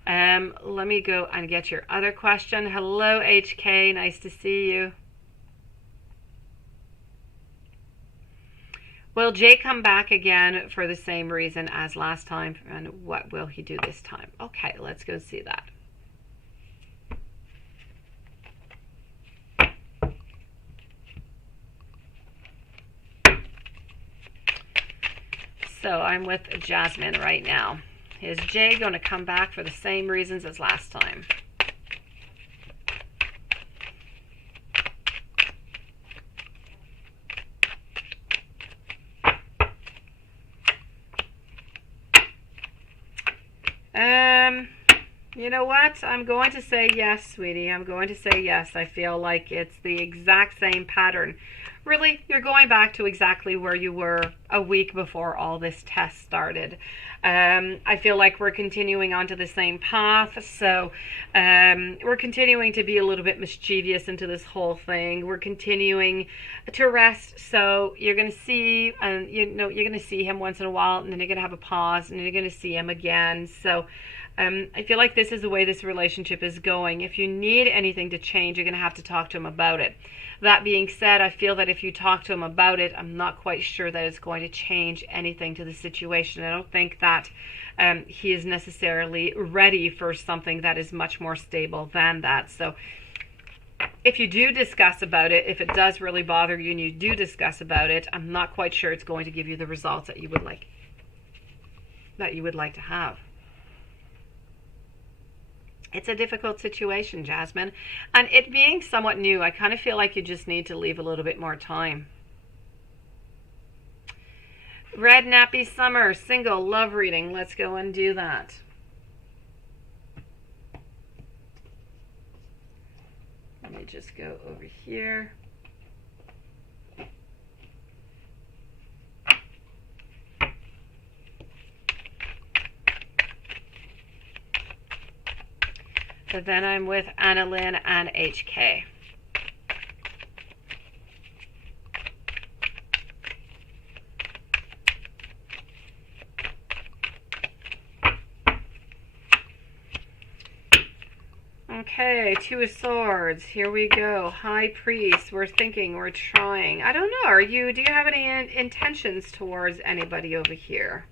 Let me go and get your other question. Hello, HK. Nice to see you. Will Jay come back again for the same reason as last time? And what will he do this time? Okay, let's go see that. So I'm with Jasmine right now. Is Jay going to come back for the same reasons as last time? You know what? I'm going to say yes, sweetie. I'm going to say yes. I feel like it's the exact same pattern. Really, you're going back to exactly where you were a week before all this test started. I feel like we're continuing onto the same path. So we're continuing to be a little bit mischievous into this whole thing. We're continuing to rest. So you're going to see, you're going to see him once in a while, and then you're going to have a pause, and then you're going to see him again. So I feel like this is the way this relationship is going. If you need anything to change, you're going to have to talk to him about it. That being said, I feel that if you talk to him about it, I'm not quite sure that it's going to change anything to the situation. I don't think that he is necessarily ready for something that is much more stable than that. So if you do discuss about it, if it does really bother you and you do discuss about it, I'm not quite sure it's going to give you the results that you would like to have. It's a difficult situation, Jasmine. And it being somewhat new, I kind of feel like you just need to leave a little bit more time. Red Nappy Summer, single, love reading. Let's go and do that. Let me just go over here. So then I'm with Annalyn and HK. Okay, Two of Swords. Here we go. High Priest. We're thinking, we're trying. I don't know. Do you have any intentions towards anybody over here?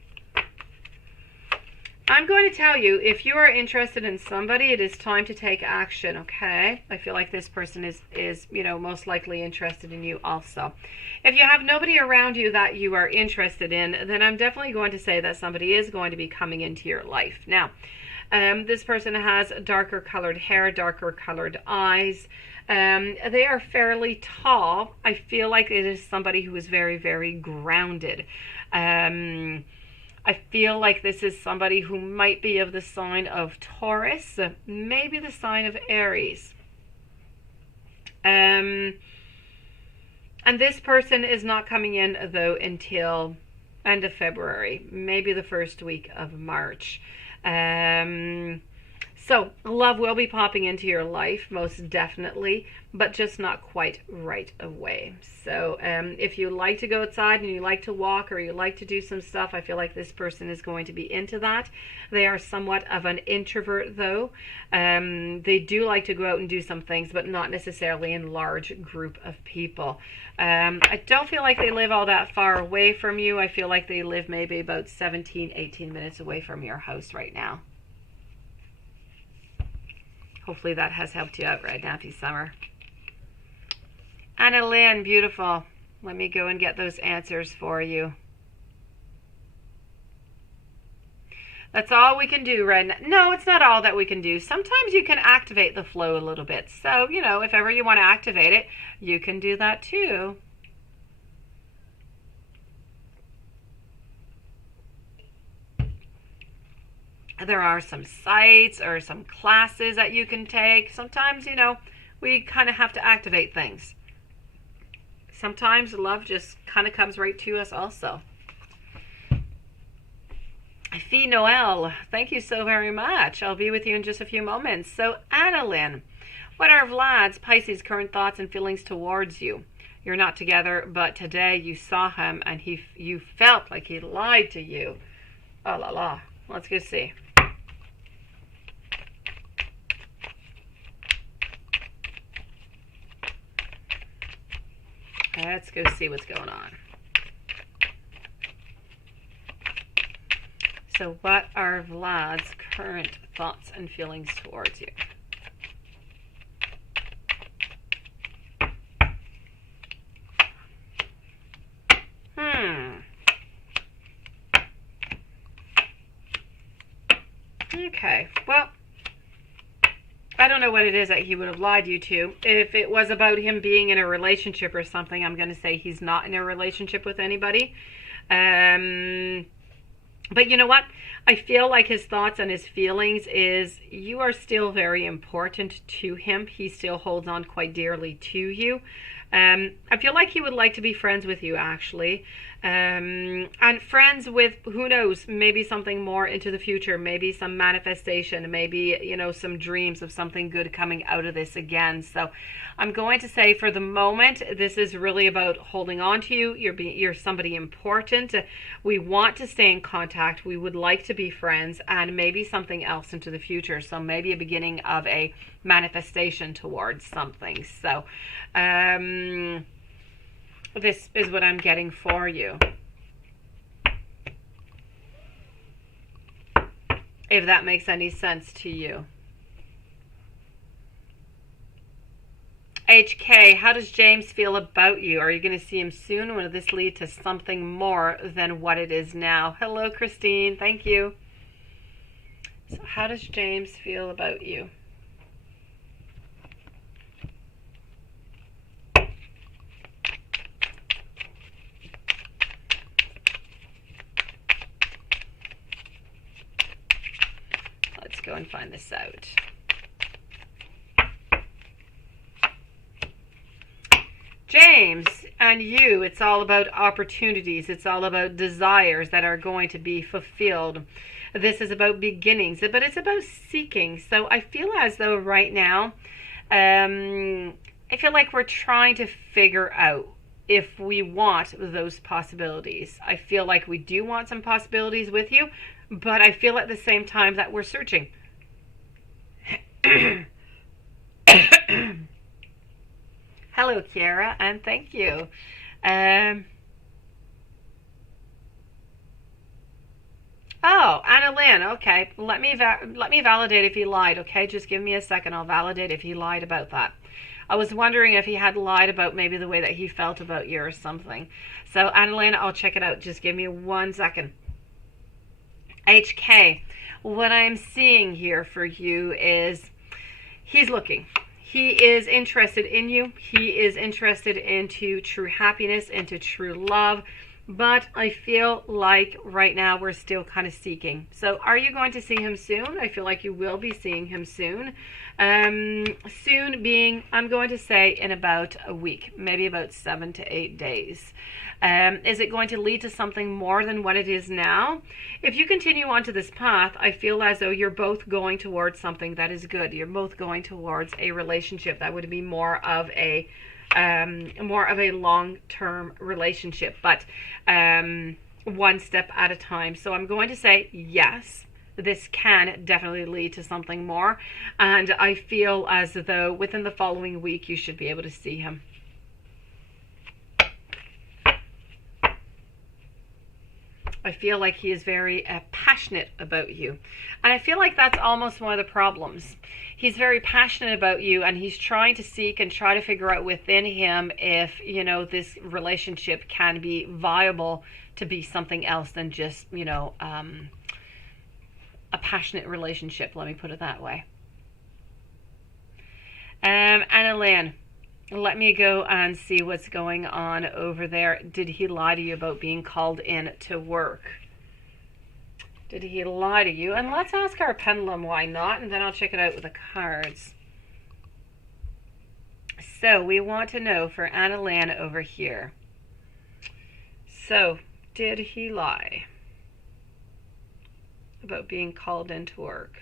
I'm going to tell you, if you are interested in somebody, it is time to take action, okay? I feel like this person is most likely interested in you also. If you have nobody around you that you are interested in, then I'm definitely going to say that somebody is going to be coming into your life. Now, this person has darker colored hair, darker colored eyes. They are fairly tall. I feel like it is somebody who is very, very grounded. I feel like this is somebody who might be of the sign of Taurus, maybe the sign of Aries. And this person is not coming in, though, until end of February, maybe the first week of March. So love will be popping into your life, most definitely, but just not quite right away. So if you like to go outside and you like to walk or you like to do some stuff, I feel like this person is going to be into that. They are somewhat of an introvert, though. They do like to go out and do some things, but not necessarily in large group of people. I don't feel like they live all that far away from you. I feel like they live maybe about 17, 18 minutes away from your house right now. Hopefully that has helped you out, Red Nappy Summer. Annalyn, beautiful. Let me go and get those answers for you. That's all we can do, Red. No, it's not all that we can do. Sometimes you can activate the flow a little bit. So, if ever you want to activate it, you can do that too. There are some sites or some classes that you can take. Sometimes, we kind of have to activate things. Sometimes love just kind of comes right to us also. Fee Noel, thank you so very much. I'll be with you in just a few moments. So, Annalyn, what are Vlad's, Pisces, current thoughts and feelings towards you? You're not together, but today you saw him and you felt like he lied to you. Oh la la. Let's go see. Let's go see what's going on. So what are Vlad's current thoughts and feelings towards you? Okay, well, I don't know what it is that he would have lied you to. If it was about him being in a relationship or something, I'm going to say he's not in a relationship with anybody. But you know what? I feel like his thoughts and his feelings is you are still very important to him. He still holds on quite dearly to you. I feel like he would like to be friends with you, actually. And friends with, who knows, maybe something more into the future, maybe some manifestation, maybe, you know, some dreams of something good coming out of this again. So I'm going to say for the moment, this is really about holding on to you. You're somebody important. We want to stay in contact. We would like to be friends, and maybe something else into the future. So maybe a beginning of a manifestation towards something. So this is what I'm getting for you. If that makes any sense to you. HK, how does James feel about you? Are you going to see him soon? Will this lead to something more than what it is now? Hello, Christine. Thank you. So how does James feel about you? Let's go and find this out. James and you, it's all about opportunities. It's all about desires that are going to be fulfilled. This is about beginnings, but it's about seeking. So I feel as though right now, I feel like we're trying to figure out if we want those possibilities. I feel like we do want some possibilities with you, but I feel at the same time that we're searching. Hello, Kiara, and thank you. Oh, Anna Lynn, okay. Let me validate if he lied, okay? Just give me a second. I'll validate if he lied about that. I was wondering if he had lied about maybe the way that he felt about you or something. So, Anna Lynn, I'll check it out. Just give me 1 second. HK, what I'm seeing here for you is he's looking. He is interested in you. He is interested into true happiness, into true love. But I feel like right now we're still kind of seeking. So are you going to see him soon? I feel like you will be seeing him soon. Soon being, I'm going to say in about a week, maybe about 7 to 8 days. Is it going to lead to something more than what it is now? If you continue onto this path, I feel as though you're both going towards something that is good. You're both going towards a relationship that would be more of a long-term relationship, but one step at a time. So I'm going to say yes, this can definitely lead to something more, and I feel as though within the following week you should be able to see him. I feel like he is very passionate about you. And I feel like that's almost one of the problems. He's very passionate about you, and he's trying to seek and try to figure out within him if, you know, this relationship can be viable to be something else than just, you know, a passionate relationship. Let me put it that way. Anna Lynn, let me go and see what's going on over there. Did he lie to you about being called in to work? Did he lie to you? And let's ask our pendulum why not, and then I'll check it out with the cards. So we want to know for Anna Lynn over here. So, did he lie about being called into work?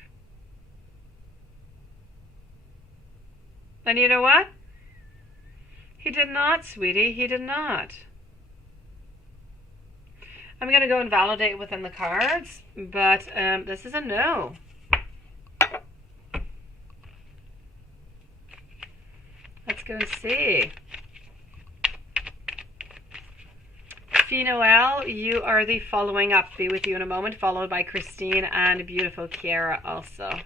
And you know what? He did not, sweetie. He did not. I'm going to go and validate within the cards, but this is a no. Let's go and see. Fee Noel, you are the following up. Be with you in a moment, followed by Christine and beautiful Kiara also.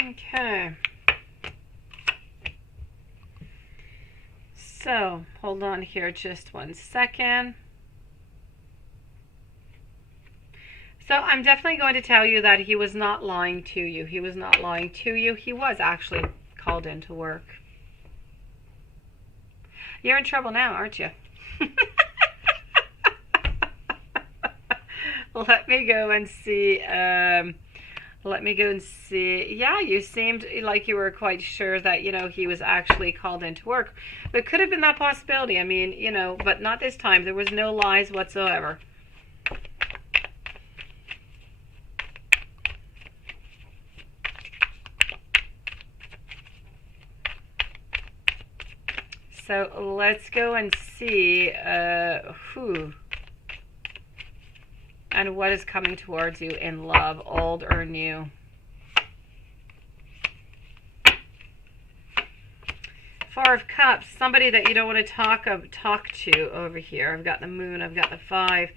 Okay. So, hold on here just 1 second. So, I'm definitely going to tell you that he was not lying to you. He was not lying to you. He was actually called into work. You're in trouble now, aren't you? Let me go and see. Let me go and see. Yeah, you seemed like you were quite sure that, you know, he was actually called into work. There could have been that possibility. I mean, you know, but not this time. There was no lies whatsoever. So let's go and see who and what is coming towards you in love, old or new. Four of Cups, somebody that you don't want to talk to over here. I've got the Moon, I've got the Five.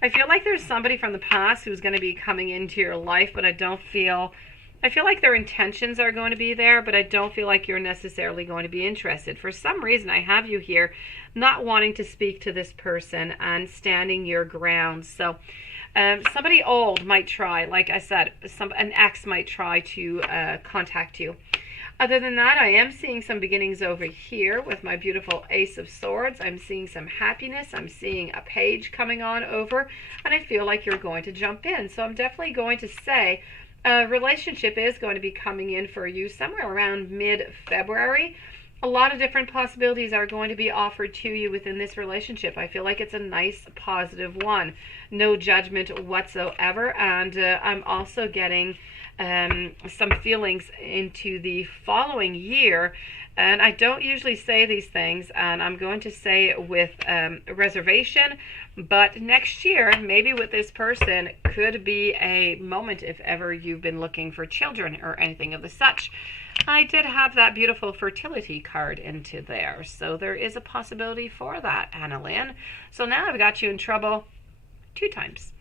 I feel like there's somebody from the past who's going to be coming into your life, but I feel like their intentions are going to be there, but I don't feel like you're necessarily going to be interested. For some reason, I have you here not wanting to speak to this person and standing your ground. So somebody old might try, like I said, an ex might try to contact you. Other than that, I am seeing some beginnings over here with my beautiful Ace of Swords. I'm seeing some happiness. I'm seeing a page coming on over, and I feel like you're going to jump in. So I'm definitely going to say a relationship is going to be coming in for you somewhere around mid-February. A lot of different possibilities are going to be offered to you within this relationship. I feel like it's a nice, positive one. No judgment whatsoever. And I'm also getting some feelings into the following year. And I don't usually say these things, and I'm going to say it with reservation. But next year, maybe with this person, could be a moment if ever you've been looking for children or anything of the such. I did have that beautiful fertility card into there. So there is a possibility for that, Annalyn. So now I've got you in trouble 2 times.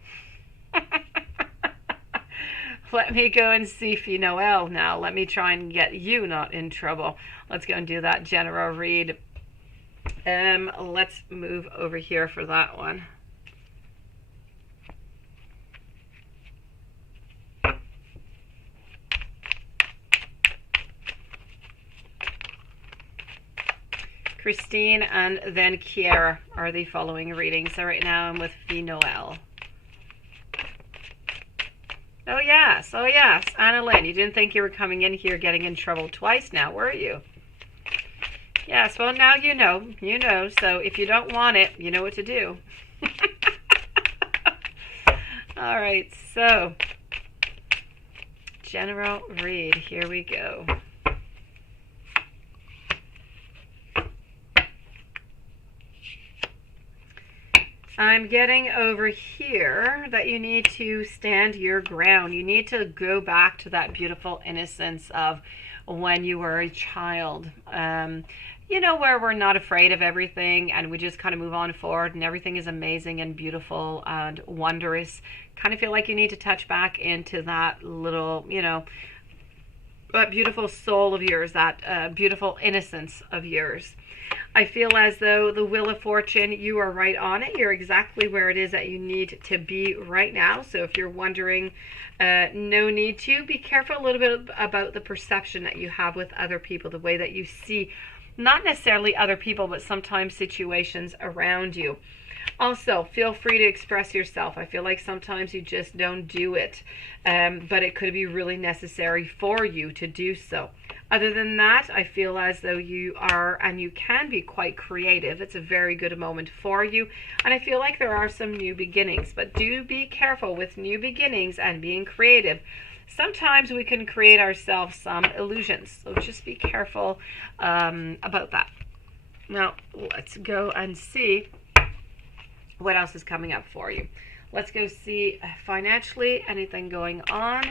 Let me go and see Fee Noel now. Let me try and get you not in trouble. Let's go and do that general read. Let's move over here for that one. Christine and then Kiara are the following readings. So right now I'm with Fee Noel. Oh yes, Annalyn, you didn't think you were coming in here getting in trouble twice now, were you? Yes, well now you know, so if you don't want it, you know what to do. Alright, so, general read, here we go. I'm getting over here that you need to stand your ground. You need to go back to that beautiful innocence of when you were a child. You know, where we're not afraid of everything and we just kind of move on forward and everything is amazing and beautiful and wondrous. Kind of feel like you need to touch back into that little, you know, that beautiful soul of yours, that beautiful innocence of yours. I feel as though the Wheel of Fortune, you are right on it. You're exactly where it is that you need to be right now. So if you're wondering, no need to. Be careful a little bit about the perception that you have with other people, the way that you see, not necessarily other people, but sometimes situations around you. Also, feel free to express yourself. I feel like sometimes you just don't do it, but it could be really necessary for you to do so. Other than that, I feel as though you are, and you can be quite creative. It's a very good moment for you. And I feel like there are some new beginnings, but do be careful with new beginnings and being creative, sometimes we can create ourselves some illusions. So just be careful about that. Now, let's go and see what else is coming up for you. Let's go see financially, anything going on.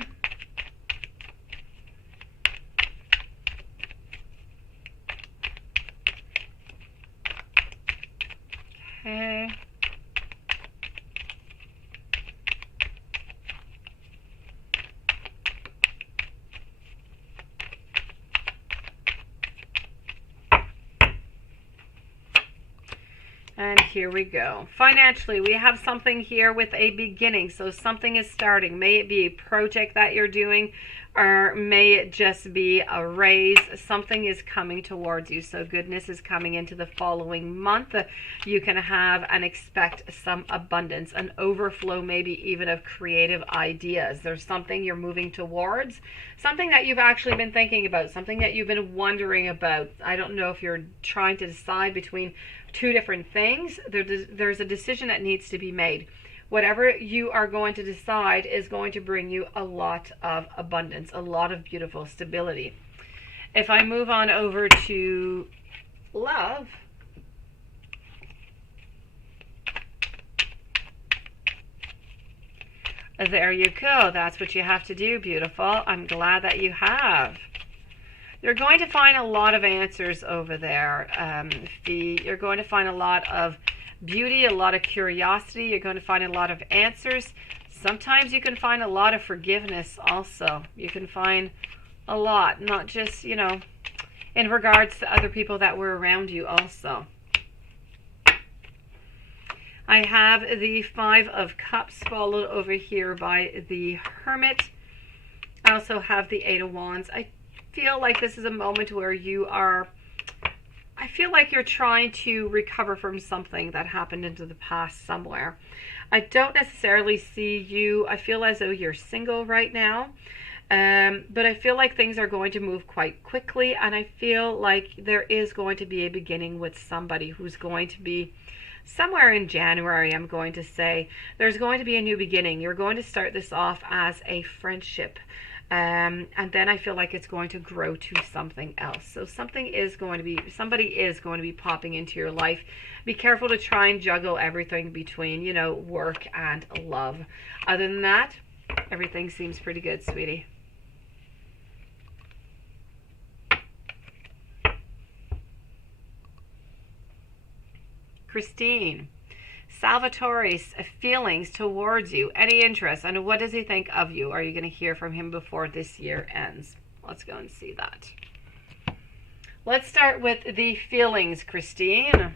Okay. And here we go. Financially, we have something here with a beginning. So something is starting. May it be a project that you're doing, or may it just be a raise. Something is coming towards you. So goodness is coming into the following month. You can have and expect some abundance, an overflow, maybe even of creative ideas. There's something you're moving towards, something that you've actually been thinking about, something that you've been wondering about. I don't know if you're trying to decide between two different things. There's a decision that needs to be made. Whatever you are going to decide is going to bring you a lot of abundance, a lot of beautiful stability. If I move on over to love, there you go. That's what you have to do, beautiful. I'm glad that you have. You're going to find a lot of answers over there, Fee. You're going to find a lot of beauty, a lot of curiosity. You're going to find a lot of answers. Sometimes you can find a lot of forgiveness also. You can find a lot, not just, you know, in regards to other people that were around you also. I have the Five of Cups followed over here by the Hermit. I also have the Eight of Wands. I feel like this is a moment where I feel like you're trying to recover from something that happened into the past somewhere. I don't necessarily see you, I feel as though you're single right now, but I feel like things are going to move quite quickly, and I feel like there is going to be a beginning with somebody who's going to be somewhere in January. I'm going to say there's going to be a new beginning. You're going to start this off as a friendship. And then I feel like it's going to grow to something else. So somebody is going to be popping into your life. Be careful to try and juggle everything between, you know, work and love. Other than that, everything seems pretty good, sweetie. Christine. Salvatore's feelings towards you, any interest, and what does he think of you? Are you going to hear from him before this year ends? Let's go and see that. Let's start with the feelings, Christine.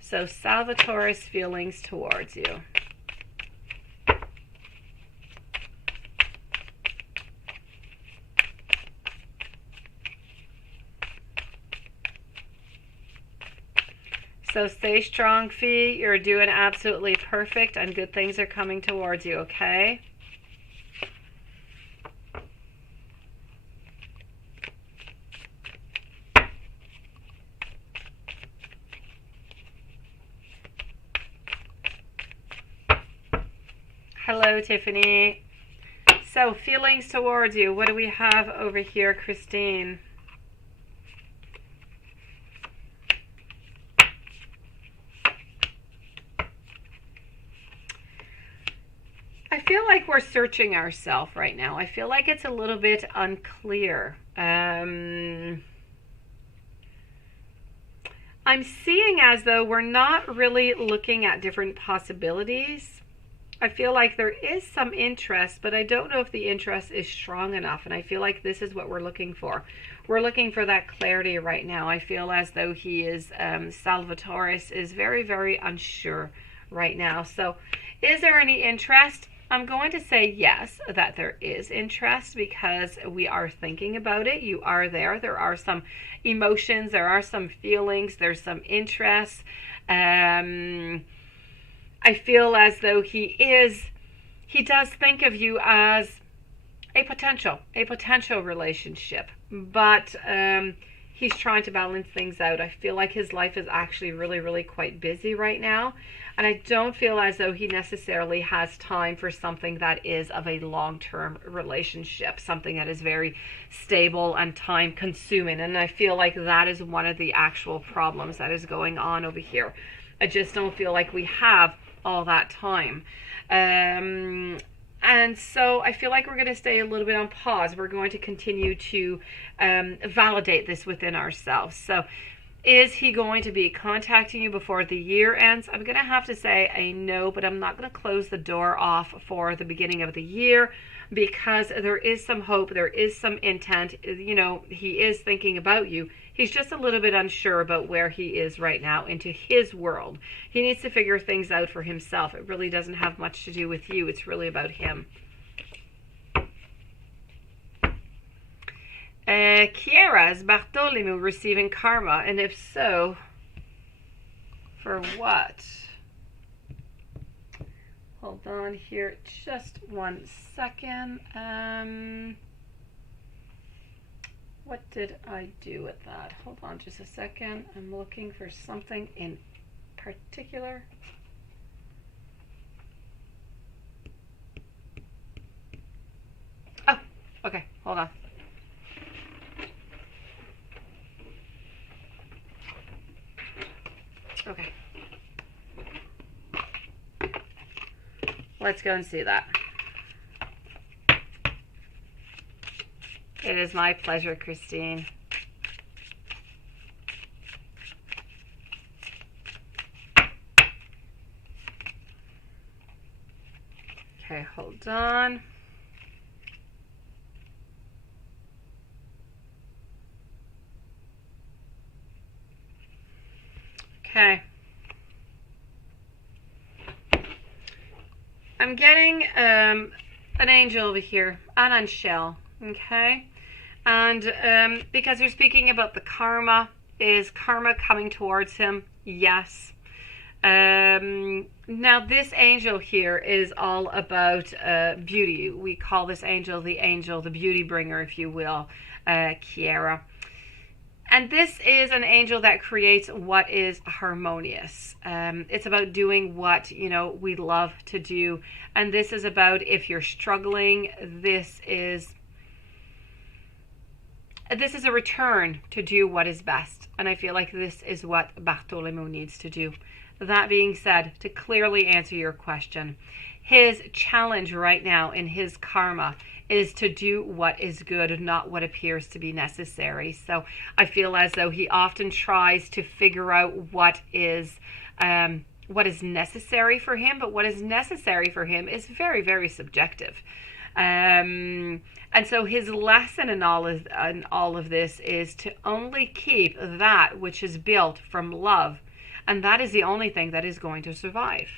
So Salvatore's feelings towards you. So stay strong, Fee. You're doing absolutely perfect, and good things are coming towards you, okay? Hello, Tiffany. So feelings towards you. What do we have over here, Christine? I feel like we're searching ourselves right now. I feel like it's a little bit unclear. I'm seeing as though we're not really looking at different possibilities. I feel like there is some interest, but I don't know if the interest is strong enough. And I feel like this is what we're looking for. We're looking for that clarity right now. I feel as though he is, Salvatore is very, very unsure right now. So is there any interest? I'm going to say yes, that there is interest, because we are thinking about it. You are there. There are some emotions. There are some feelings. There's some interest. I feel as though he does think of you as a potential relationship, but he's trying to balance things out. I feel like his life is actually really, really quite busy right now. And I don't feel as though he necessarily has time for something that is of a long-term relationship, something that is very stable and time-consuming. And I feel like that is one of the actual problems that is going on over here. I just don't feel like we have all that time. And so I feel like we're going to stay a little bit on pause. We're going to continue to validate this within ourselves. So is he going to be contacting you before the year ends? I'm going to have to say a no, but I'm not going to close the door off for the beginning of the year, because there is some hope, there is some intent. You know, he is thinking about you. He's just a little bit unsure about where he is right now into his world. He needs to figure things out for himself. It really doesn't have much to do with you. It's really about him. Kiara, is Bartholomew receiving karma? And if so, for what? Hold on here just 1 second. What did I do with that? Hold on just a second. I'm looking for something in particular. Oh, okay, hold on. Okay. Let's go and see that. It is my pleasure, Christine. Okay, hold on. Okay. I'm getting an angel over here, an angel, okay? And because you're speaking about the karma, is karma coming towards him? Yes. Now this angel here is all about beauty. We call this angel, the beauty bringer, if you will, Kiara. And this is an angel that creates what is harmonious. It's about doing what, you know, we love to do. And this is about, if you're struggling, this is a return to do what is best. And I feel like this is what Bartholomew needs to do. That being said, to clearly answer your question, his challenge right now in his karma is to do what is good, not what appears to be necessary. So I feel as though he often tries to figure out what is necessary for him, but what is necessary for him is very, very subjective. And so his lesson in all of this is to only keep that which is built from love, and that is the only thing that is going to survive.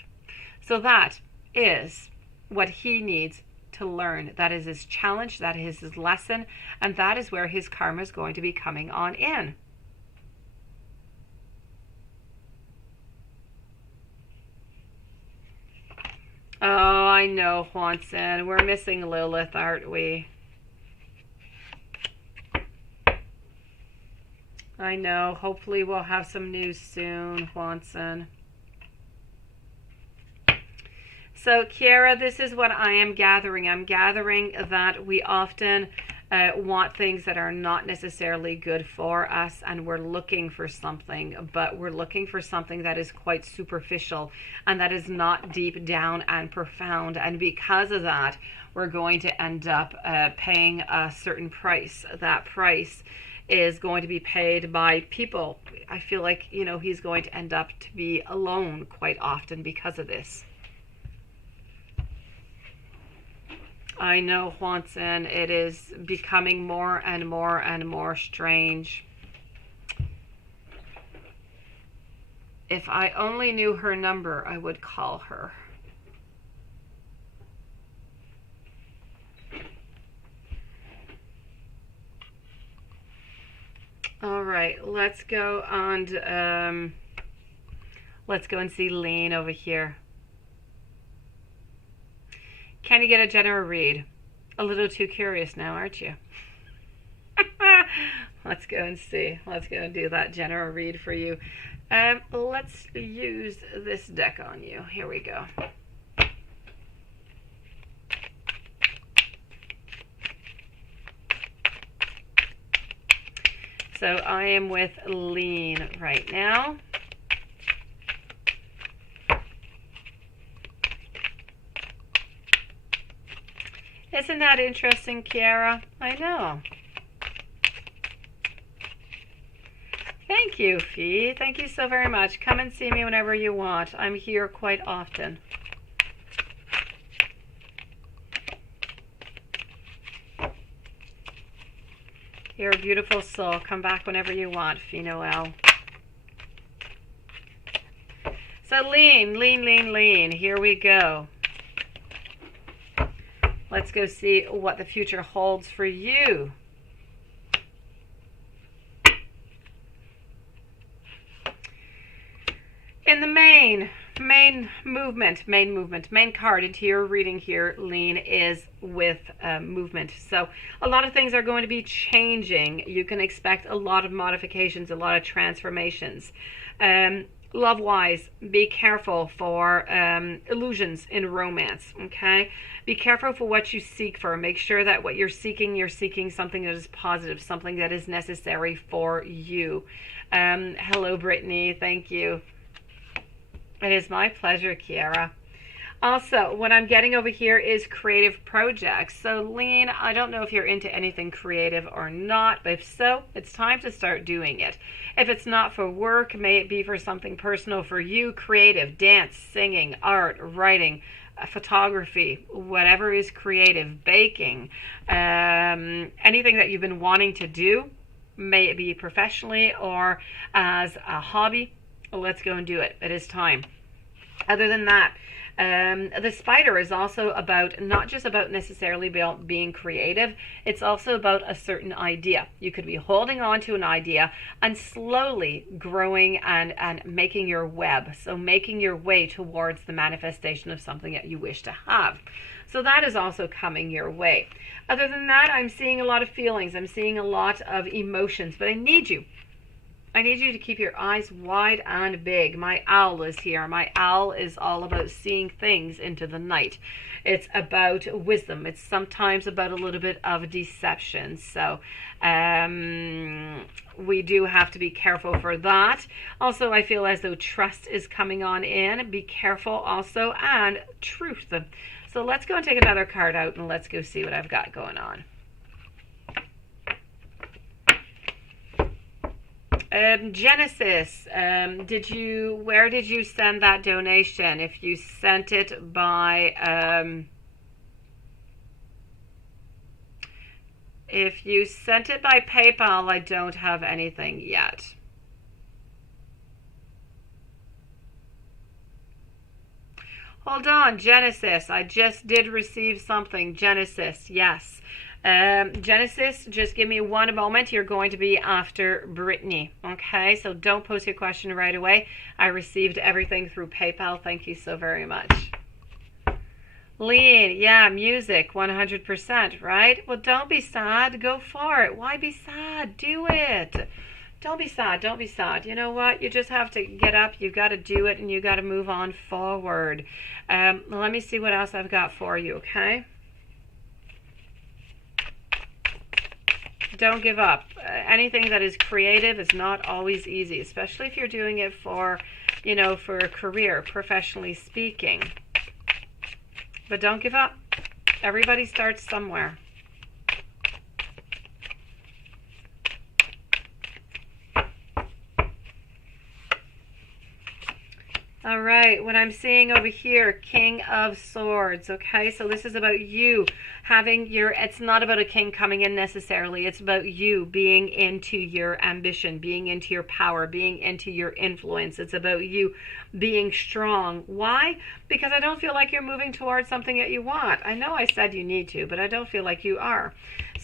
So that is what he needs to learn. That is his challenge, that is his lesson, and that is where his karma is going to be coming on in. Oh, I know, Juanson. We're missing Lilith, aren't we? I know. Hopefully we'll have some news soon, Juanson. So, Kiara, this is what I am gathering. I'm gathering that we often want things that are not necessarily good for us, and we're looking for something, but we're looking for something that is quite superficial and that is not deep down and profound. And because of that, we're going to end up paying a certain price. That price is going to be paid by people. I feel like, you know, he's going to end up to be alone quite often because of this. I know, Juanson, it is becoming more and more and more strange. If I only knew her number, I would call her. All right, let's go and see Lane over here. Can you get a general read? A little too curious now, aren't you? Let's go and see. Let's go and do that general read for you. Let's use this deck on you. Here we go. So I am with Lean right now. Isn't that interesting, Kiara? I know. Thank you, Fee. Thank you so very much. Come and see me whenever you want. I'm here quite often. You're a beautiful soul. Come back whenever you want, Fee Noel. So lean, lean, lean, lean. Here we go. Let's go see what the future holds for you. In the main card into your reading here, Lean, is with movement. So a lot of things are going to be changing. You can expect a lot of modifications, a lot of transformations. Love-wise, be careful for illusions in romance, okay? Be careful for what you seek for. Make sure that what you're seeking something that is positive, something that is necessary for you. Hello, Brittany. Thank you. It is my pleasure, Kiara. Also, what I'm getting over here is creative projects. So, Lean, I don't know if you're into anything creative or not, but if so, it's time to start doing it. If it's not for work, may it be for something personal for you, creative, dance, singing, art, writing, photography, whatever is creative, baking, anything that you've been wanting to do, may it be professionally or as a hobby, let's go and do it. It is time. Other than that, the spider is also about, not just about necessarily being creative, it's also about a certain idea. You could be holding on to an idea and slowly growing and making your web. So making your way towards the manifestation of something that you wish to have. So that is also coming your way. Other than that, I'm seeing a lot of feelings. I'm seeing a lot of emotions, but I need you to keep your eyes wide and big. My owl is here. My owl is all about seeing things into the night. It's about wisdom. It's sometimes about a little bit of deception. So we do have to be careful for that. Also, I feel as though trust is coming on in. Be careful also. And truth. So let's go and take another card out and let's go see what I've got going on. Genesis, where did you send that donation? If you sent it by, PayPal, I don't have anything yet. Hold on, Genesis, I just did receive something. Genesis, yes. Genesis, just give me one moment. You're going to be after Brittany. Okay, so don't post your question right away. I received everything through PayPal. Thank you so very much. Lean, yeah, music, 100%, right? Well, don't be sad. Go for it. Why be sad? Do it. Don't be sad. Don't be sad. You know what? You just have to get up. You've got to do it, and you got to move on forward. Let me see what else I've got for you, okay? Don't give up. Anything that is creative is not always easy, especially if you're doing it for, for a career, professionally speaking. But don't give up. Everybody starts somewhere. All right, what I'm seeing over here, King of Swords, okay? So this is about you having it's not about a king coming in necessarily. It's about you being into your ambition, being into your power, being into your influence. It's about you being strong. Why? Because I don't feel like you're moving towards something that you want. I know I said you need to, but I don't feel like you are.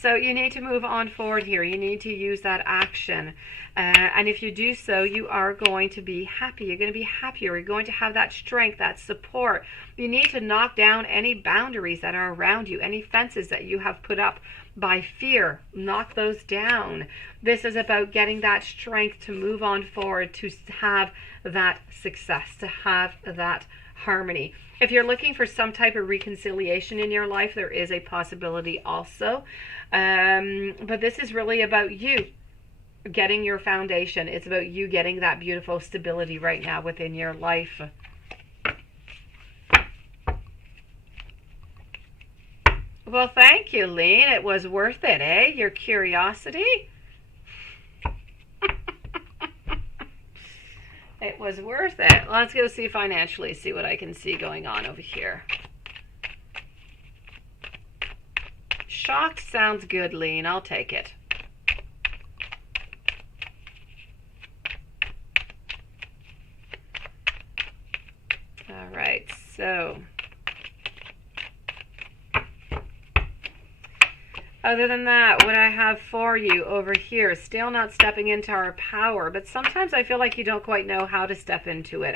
So you need to move on forward here. You need to use that action. And if you do so, you are going to be happy. You're going to be happier. You're going to have that strength, that support. You need to knock down any boundaries that are around you, any fences that you have put up by fear. Knock those down. This is about getting that strength to move on forward, to have that success, to have that harmony. If you're looking for some type of reconciliation in your life, there is a possibility also. But this is really about you getting your foundation. It's about you getting that beautiful stability right now within your life. Well, thank you, Lean. It was worth it, eh? Your curiosity. It was worth it. Let's go see financially, see what I can see going on over here. Shocked sounds good, Lean. I'll take it. All right, so other than that, what I have for you over here, still not stepping into our power, but sometimes I feel like you don't quite know how to step into it,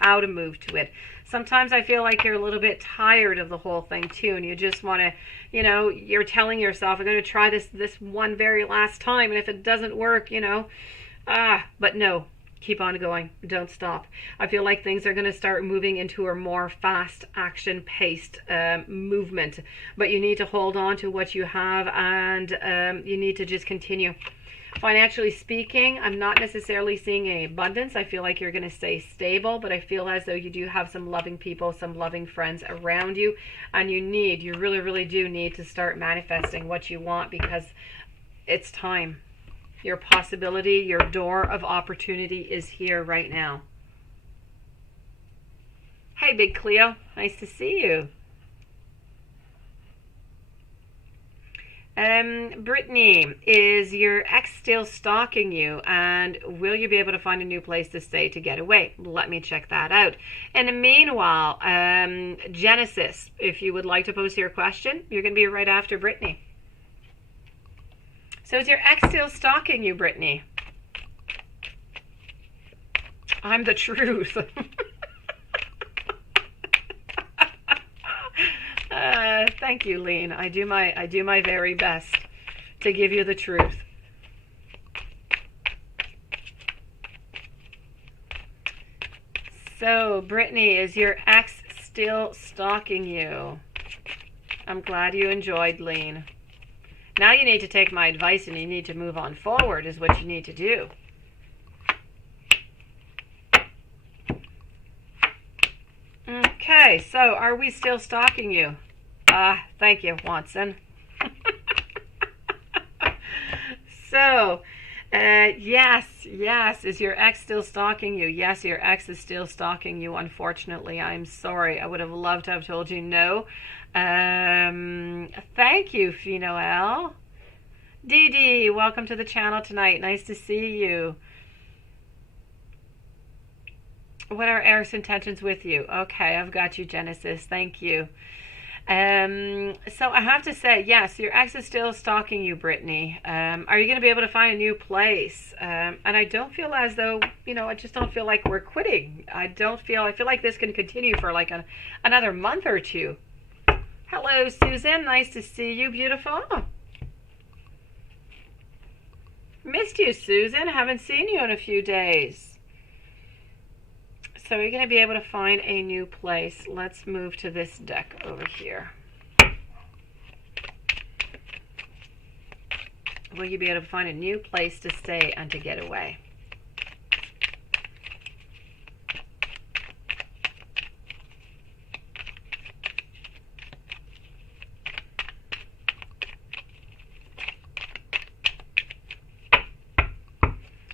how to move to it. Sometimes I feel like you're a little bit tired of the whole thing too, and you just want to, you know, you're telling yourself, I'm going to try this one very last time, and if it doesn't work, you know, but no. Keep on going. Don't stop. I feel like things are going to start moving into a more fast action-paced movement. But you need to hold on to what you have, and you need to just continue. Financially speaking, I'm not necessarily seeing any abundance. I feel like you're going to stay stable, but I feel as though you do have some loving people, some loving friends around you, and you really, really do need to start manifesting what you want, because it's time. Your possibility, your door of opportunity is here right now. Hey, Big Cleo. Nice to see you. Brittany, is your ex still stalking you? And will you be able to find a new place to stay to get away? Let me check that out. In the meanwhile, Genesis, if you would like to pose your question, you're going to be right after Brittany. So is your ex still stalking you, Brittany? I'm the truth. Thank you, Lean. I do my very best to give you the truth. So, Brittany, is your ex still stalking you? I'm glad you enjoyed, Lean. Now you need to take my advice and you need to move on forward is what you need to do. Okay, so are we still stalking you? Thank you, Watson. So, yes, is your ex still stalking you? Yes, your ex is still stalking you, unfortunately. I'm sorry. I would have loved to have told you no. Thank you, Finoel. Dee Dee, welcome to the channel tonight. Nice to see you. What are Eric's intentions with you? Okay, I've got you, Genesis. Thank you. So I have to say, yes, your ex is still stalking you, Brittany. Are you going to be able to find a new place? And I don't feel as though, you know, I just don't feel like we're quitting. I feel like this can continue for like another month or two. Hello, Susan. Nice to see you, beautiful. Missed you, Susan. Haven't seen you in a few days. So you're going to be able to find a new place. Let's move to this deck over here. Will you be able to find a new place to stay and to get away?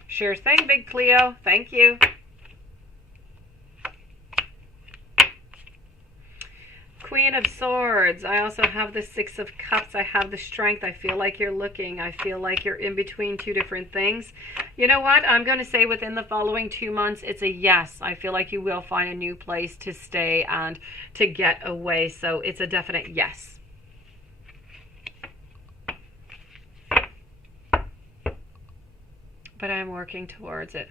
Sure thing, Big Cleo. Thank you. Queen of Swords. I also have the Six of Cups. I have the Strength. I feel like you're looking. I feel like you're in between two different things. You know what? I'm going to say within the following 2 months, it's a yes. I feel like you will find a new place to stay and to get away. So it's a definite yes. but I'm working towards it.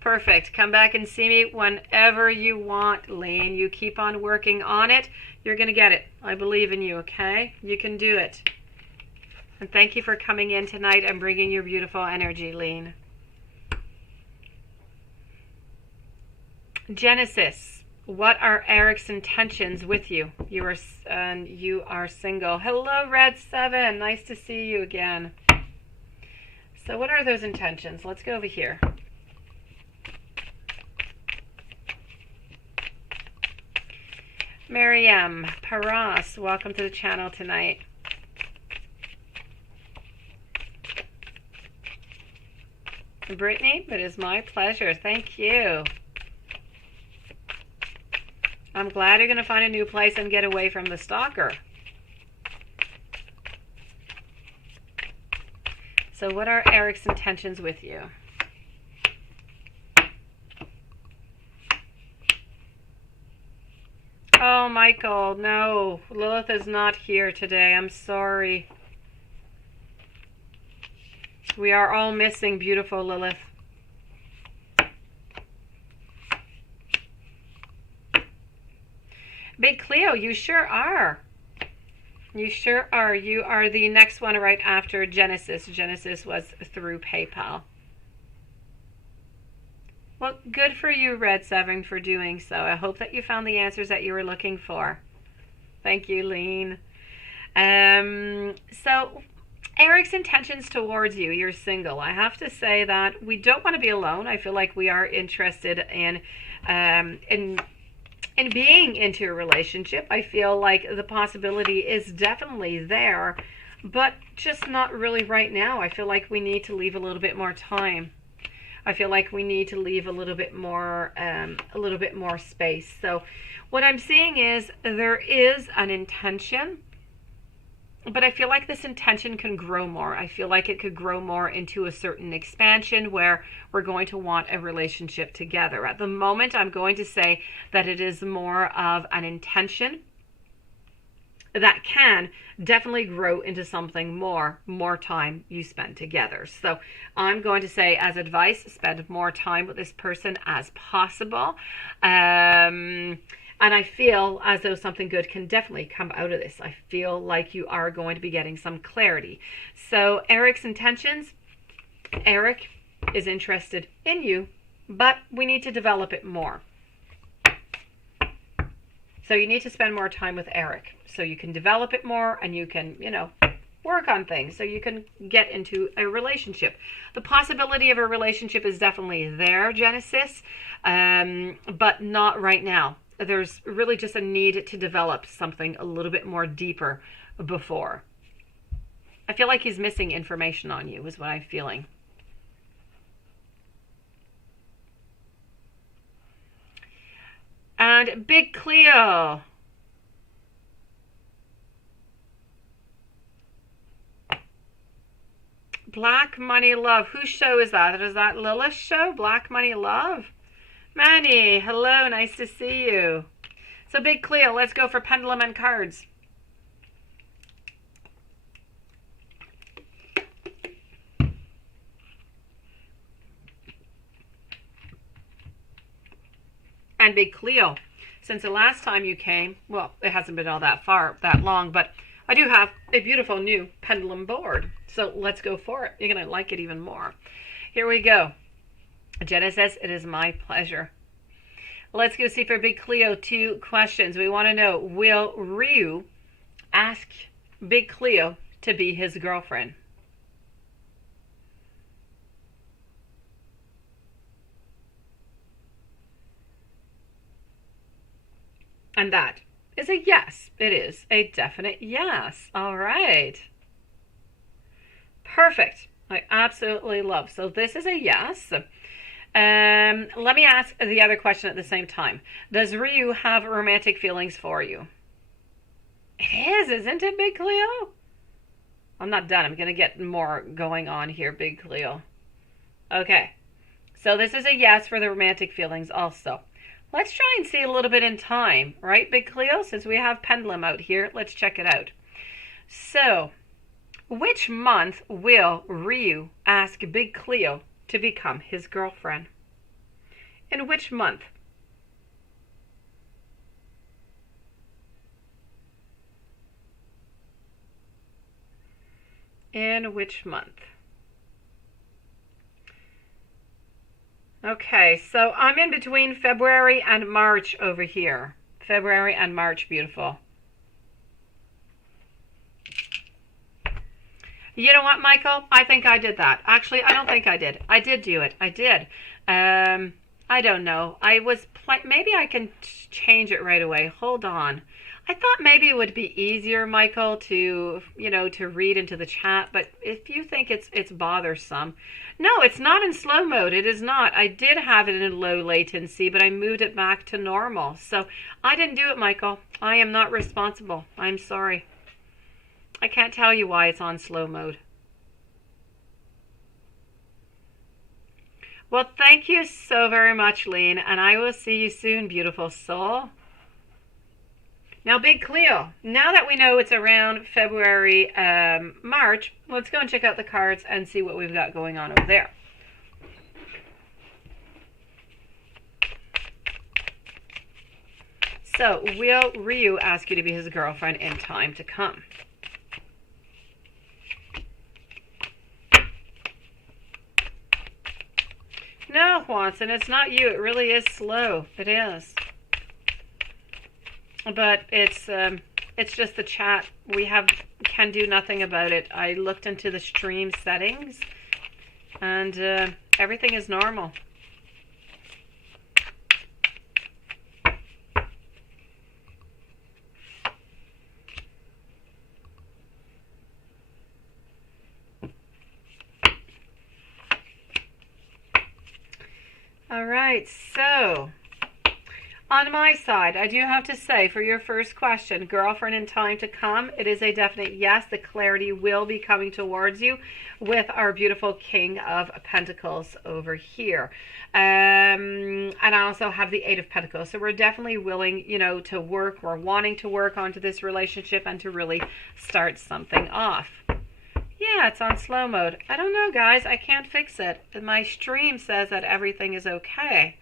Perfect. Come back and see me whenever you want, Lane. You keep on working on it. You're going to get it. I believe in you, okay? You can do it. And thank you for coming in tonight and bringing your beautiful energy, Lane. Genesis, what are Eric's intentions with you? You are single. Hello, Red 7. Nice to see you again. So what are those intentions? Let's go over here. Miriam Paras, welcome to the channel tonight. Brittany, it is my pleasure. Thank you. I'm glad you're going to find a new place and get away from the stalker. So what are Eric's intentions with you? Oh, Michael, no. Lilith is not here today. I'm sorry. We are all missing beautiful Lilith. Big Cleo, you sure are. You sure are. You are the next one right after Genesis. Genesis was through PayPal. Well, good for you, Red 7, for doing so. I hope that you found the answers that you were looking for. Thank you, Lean. So, Eric's intentions towards you, you're single. I have to say that we don't want to be alone. I feel like we are interested in being into a relationship. I feel like the possibility is definitely there, but just not really right now. I feel like we need to leave a little bit more time. I feel like we need to leave a little bit more space. So what I'm seeing is there is an intention, but I feel like this intention can grow more. I feel like it could grow more into a certain expansion where we're going to want a relationship together. At the moment, I'm going to say that it is more of an intention that can definitely grow into something more time you spend together. So I'm going to say, as advice, spend more time with this person as possible. And I feel as though something good can definitely come out of this. I feel like you are going to be getting some clarity. So Eric's intentions, Eric is interested in you, but we need to develop it more. So you need to spend more time with Eric so you can develop it more and you can, work on things so you can get into a relationship. The possibility of a relationship is definitely there, Genesis, but not right now. There's really just a need to develop something a little bit more deeper before. I feel like he's missing information on you is what I'm feeling. And Big Cleo. Black Money Love. Whose show is that? Is that Lilith's show? Black Money Love? Manny, hello, nice to see you. So Big Cleo, let's go for pendulum and cards. And Big Cleo, since the last time you came, well, it hasn't been all that long, but I do have a beautiful new pendulum board. So let's go for it. You're going to like it even more. Here we go. Genesis, it is my pleasure. Let's go see for Big Cleo 2 questions. We want to know, will Ryu ask Big Cleo to be his girlfriend? And that is a yes. It is a definite yes. All right. Perfect. I absolutely love. So this is a yes. Let me ask the other question at the same time. Does Ryu have romantic feelings for you? It is, isn't it, Big Cleo? I'm not done. I'm going to get more going on here, Big Cleo. Okay. So this is a yes for the romantic feelings also. Let's try and see a little bit in time, right, Big Cleo? Since we have pendulum out here, let's check it out. So, Which month will Ryu ask Big Cleo to become his girlfriend? In which month? In which month? Okay, so I'm in between February and March over here. February and March, beautiful. You know what, Michael? I think I did that. Actually, I don't think I did. I did do it. I did. I don't know. Maybe I can change it right away. Hold on. I thought maybe it would be easier, Michael, to read into the chat. But if you think it's bothersome, no, it's not in slow mode. It is not. I did have it in low latency, but I moved it back to normal. So I didn't do it, Michael. I am not responsible. I'm sorry. I can't tell you why it's on slow mode. Well, thank you so very much, Lean, and I will see you soon, beautiful soul. Now, Big Cleo, now that we know it's around February, March, let's go and check out the cards and see what we've got going on over there. So, will Ryu ask you to be his girlfriend in time to come? No, Watson, it's not you. It really is slow. It is. But it's just the chat. Can do nothing about it. I looked into the stream settings, and everything is normal. All right, so on my side, I do have to say for your first question, girlfriend in time to come, it is a definite yes. The clarity will be coming towards you with our beautiful King of Pentacles over here. And I also have the Eight of Pentacles. So we're definitely willing, to work. We're wanting to work onto this relationship and to really start something off. Yeah, it's on slow mode. I don't know, guys. I can't fix it. My stream says that everything is okay.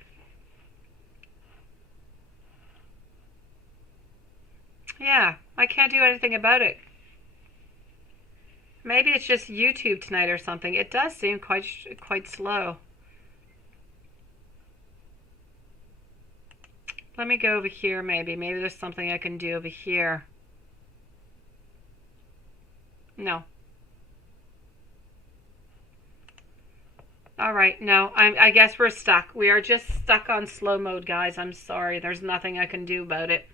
Yeah, I can't do anything about it. Maybe it's just YouTube tonight or something. It does seem quite slow. Let me go over here maybe. Maybe there's something I can do over here. No. All right, no, I guess we're stuck. We are just stuck on slow mode, guys. I'm sorry. There's nothing I can do about it.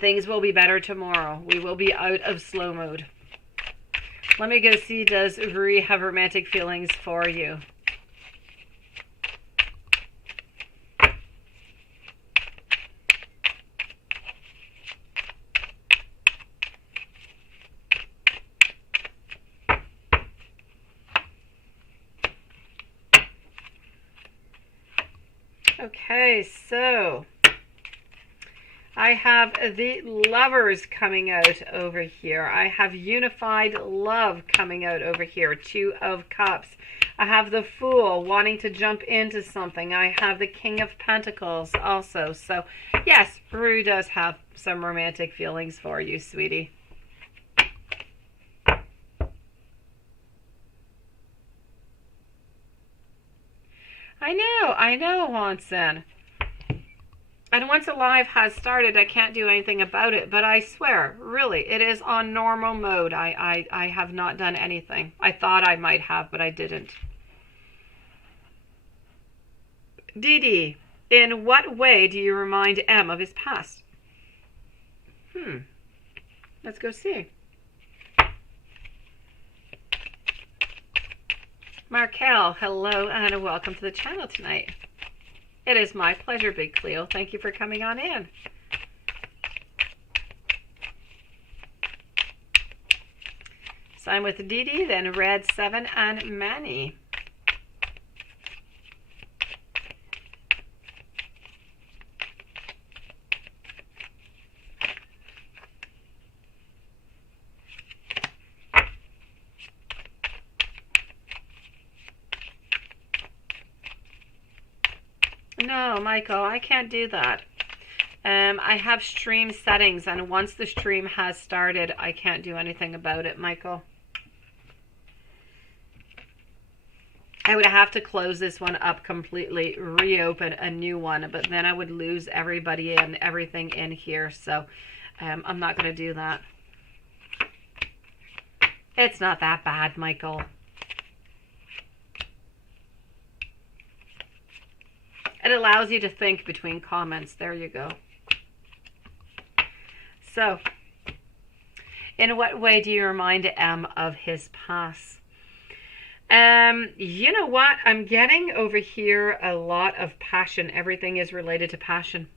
Things will be better tomorrow. We will be out of slow mode. Let me go see, does Rui have romantic feelings for you? Okay, so I have the Lovers coming out over here. I have Unified Love coming out over here. Two of Cups. I have the Fool wanting to jump into something. I have the King of Pentacles also. So, yes, Rue does have some romantic feelings for you, sweetie. I know, Watson. And once a live has started, I can't do anything about it. But I swear, really, it is on normal mode. I have not done anything. I thought I might have, but I didn't. Dee, in what way do you remind M of his past? Let's go see. Markel, hello and welcome to the channel tonight. It is my pleasure, Big Cleo. Thank you for coming on in. So I'm with Dee, then Red 7 and Manny. No, Michael, I can't do that. I have stream settings, and once the stream has started, I can't do anything about it, Michael. I would have to close this one up completely, reopen a new one, but then I would lose everybody and everything in here, so I'm not going to do that. It's not that bad, Michael. It allows you to think between comments. There you go. So, in what way do you remind M of his past? You know what? I'm getting over here a lot of passion. Everything is related to passion.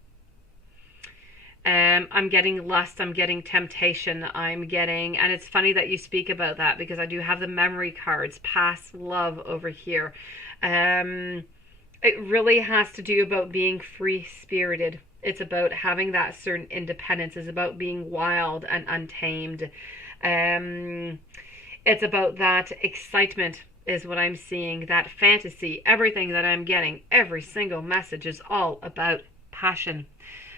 I'm getting lust, I'm getting temptation, I'm getting, and it's funny that you speak about that because I do have the memory cards, past love over here. It really has to do about being free-spirited. It's about having that certain independence. It's about being wild and untamed. It's about that excitement is what I'm seeing, that fantasy, everything that I'm getting, every single message is all about passion.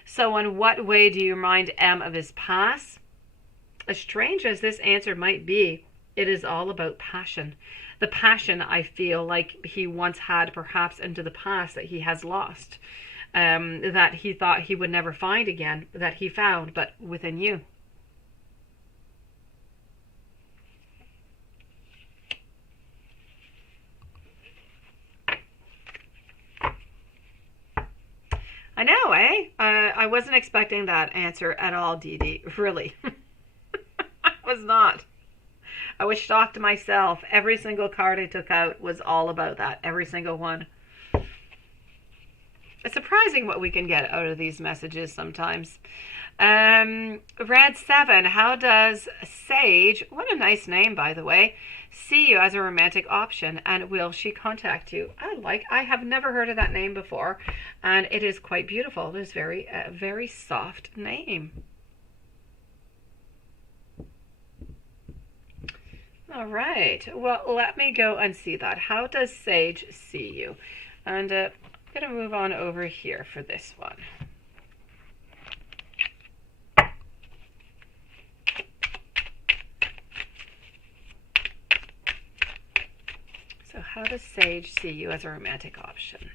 So in what way do you remind M of his past? As strange as this answer might be, it is all about passion. The passion I feel like he once had perhaps into the past that he has lost, that he thought he would never find again, that he found, but within you. I know, eh? I wasn't expecting that answer at all, Dee Dee. Really. I was not. I was shocked myself. Every single card I took out was all about that. Every single one. It's surprising what we can get out of these messages sometimes. Red 7, how does Sage, what a nice name by the way, see you as a romantic option, and will she contact you? I have never heard of that name before, and it is quite beautiful. It is very soft name. All right, well, let me go and see that. How does Sage see you? And I'm going to move on over here for this one. So how does Sage see you as a romantic option?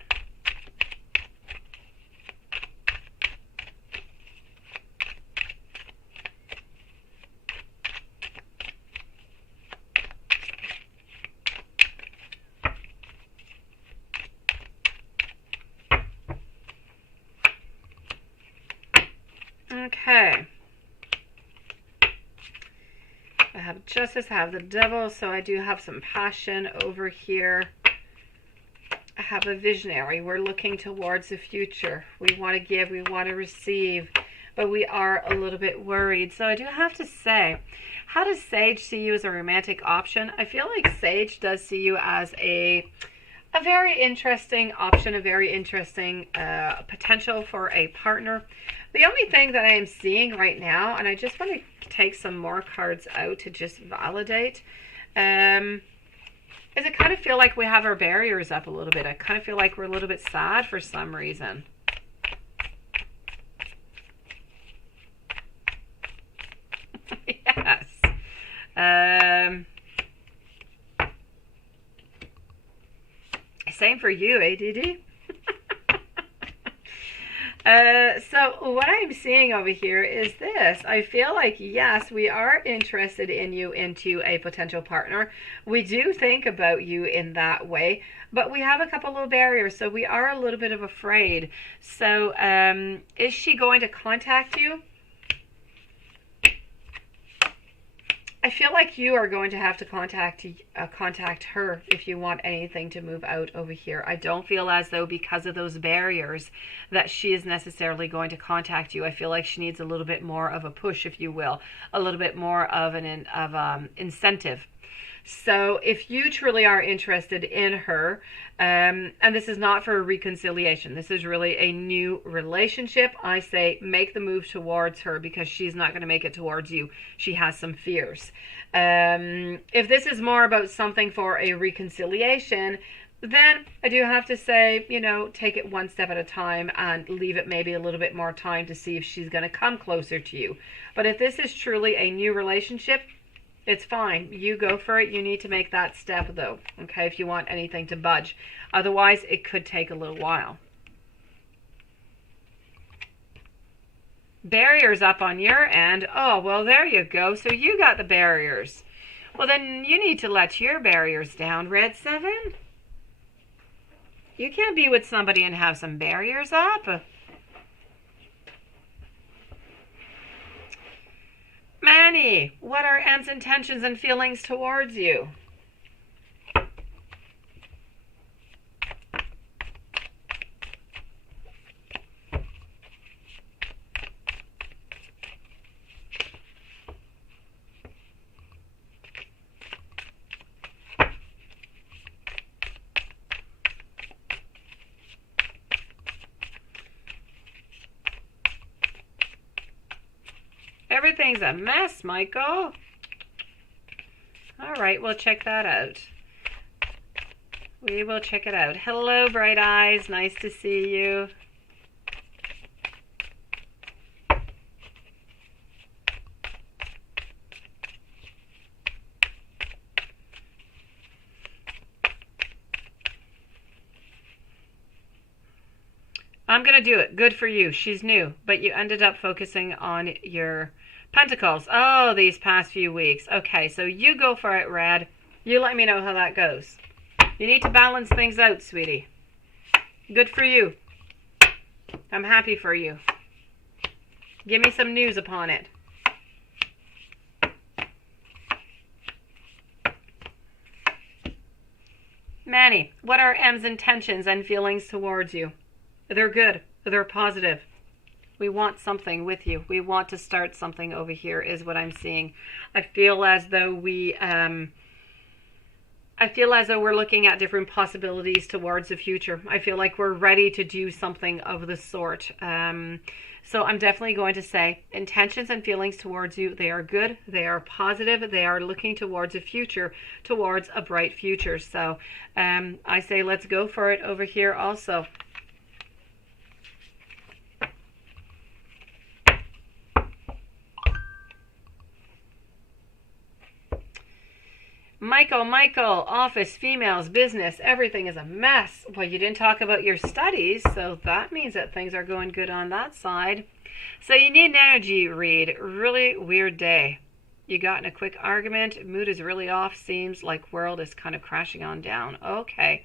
Okay. I have Justice, I have the Devil, so I do have some passion over here. I have a Visionary. We're looking towards the future. We want to give, we want to receive, but we are a little bit worried. So I do have to say, how does Sage see you as a romantic option? I feel like Sage does see you as a very interesting option, a very interesting potential for a partner. The only thing that I am seeing right now, and I just want to take some more cards out to just validate, is I kind of feel like we have our barriers up a little bit. I kind of feel like we're a little bit sad for some reason. Yes. Same for you, ADD. So what I'm seeing over here is this. I feel like, yes, we are interested in you into a potential partner. We do think about you in that way, but we have a couple of barriers, so we are a little bit of afraid. So is she going to contact you? I feel like you are going to have to contact her if you want anything to move out over here. I don't feel as though because of those barriers that she is necessarily going to contact you. I feel like she needs a little bit more of a push, if you will, a little bit more of an incentive. So if you truly are interested in her, and this is not for a reconciliation, this is really a new relationship, I say make the move towards her because she's not going to make it towards you. She has some fears. If this is more about something for a reconciliation, then I do have to say, you know, take it one step at a time and leave it maybe a little bit more time to see if she's going to come closer to you. But if this is truly a new relationship, it's fine. You go for it. You need to make that step though, okay, if you want anything to budge. Otherwise, it could take a little while. Barriers up on your end. Oh, well, there you go. So you got the barriers. Well, then you need to let your barriers down, Red 7. You can't be with somebody and have some barriers up. Manny, what are M's intentions and feelings towards you? Everything's a mess, Michael. All right, we'll check that out. We will check it out. Hello, Bright Eyes. Nice to see you. I'm going to do it. Good for you. She's new, but you ended up focusing on your Pentacles. Oh, these past few weeks. Okay, so you go for it, Red. You let me know how that goes. You need to balance things out, sweetie. Good for you. I'm happy for you. Give me some news upon it. Manny, what are M's intentions and feelings towards you? They're good. They're positive. We want something with you. We want to start something over here is what I'm seeing. I feel as though we're looking at different possibilities towards the future. I feel like we're ready to do something of the sort. So I'm definitely going to say intentions and feelings towards you, they are good. They are positive. They are looking towards a future, towards a bright future. So I say let's go for it over here also. Michael, office, females, business, everything is a mess. Well, you didn't talk about your studies, so that means that things are going good on that side. So you need an energy read. Really weird day. You got in a quick argument. Mood is really off. Seems like world is kind of crashing on down. Okay.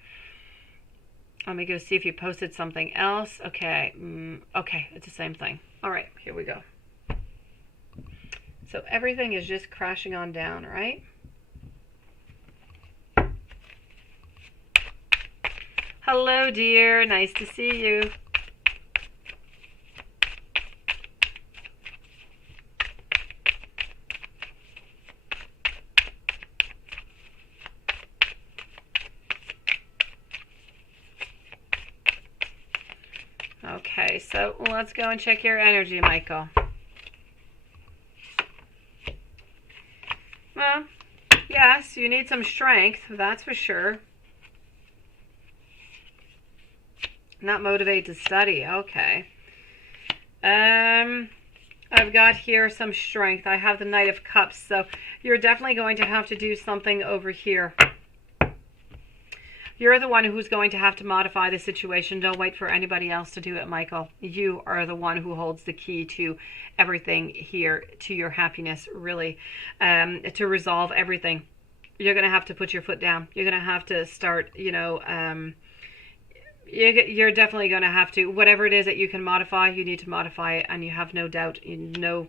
Let me go see if you posted something else. Okay. Okay, it's the same thing. All right, here we go. So everything is just crashing on down, right? Hello, dear. Nice to see you. Okay, so let's go and check your energy, Michael. Well, yes, you need some strength, that's for sure. Not motivated to study. Okay. I've got here some strength. I have the Knight of Cups, so you're definitely going to have to do something over here. You're the one who's going to have to modify the situation. Don't wait for anybody else to do it, Michael. You are the one who holds the key to everything here, to your happiness, really, to resolve everything. You're going to have to put your foot down. You're going to have to start, you know, you're definitely going to have to, whatever it is that you can modify, you need to modify it, and you have no doubt, you know,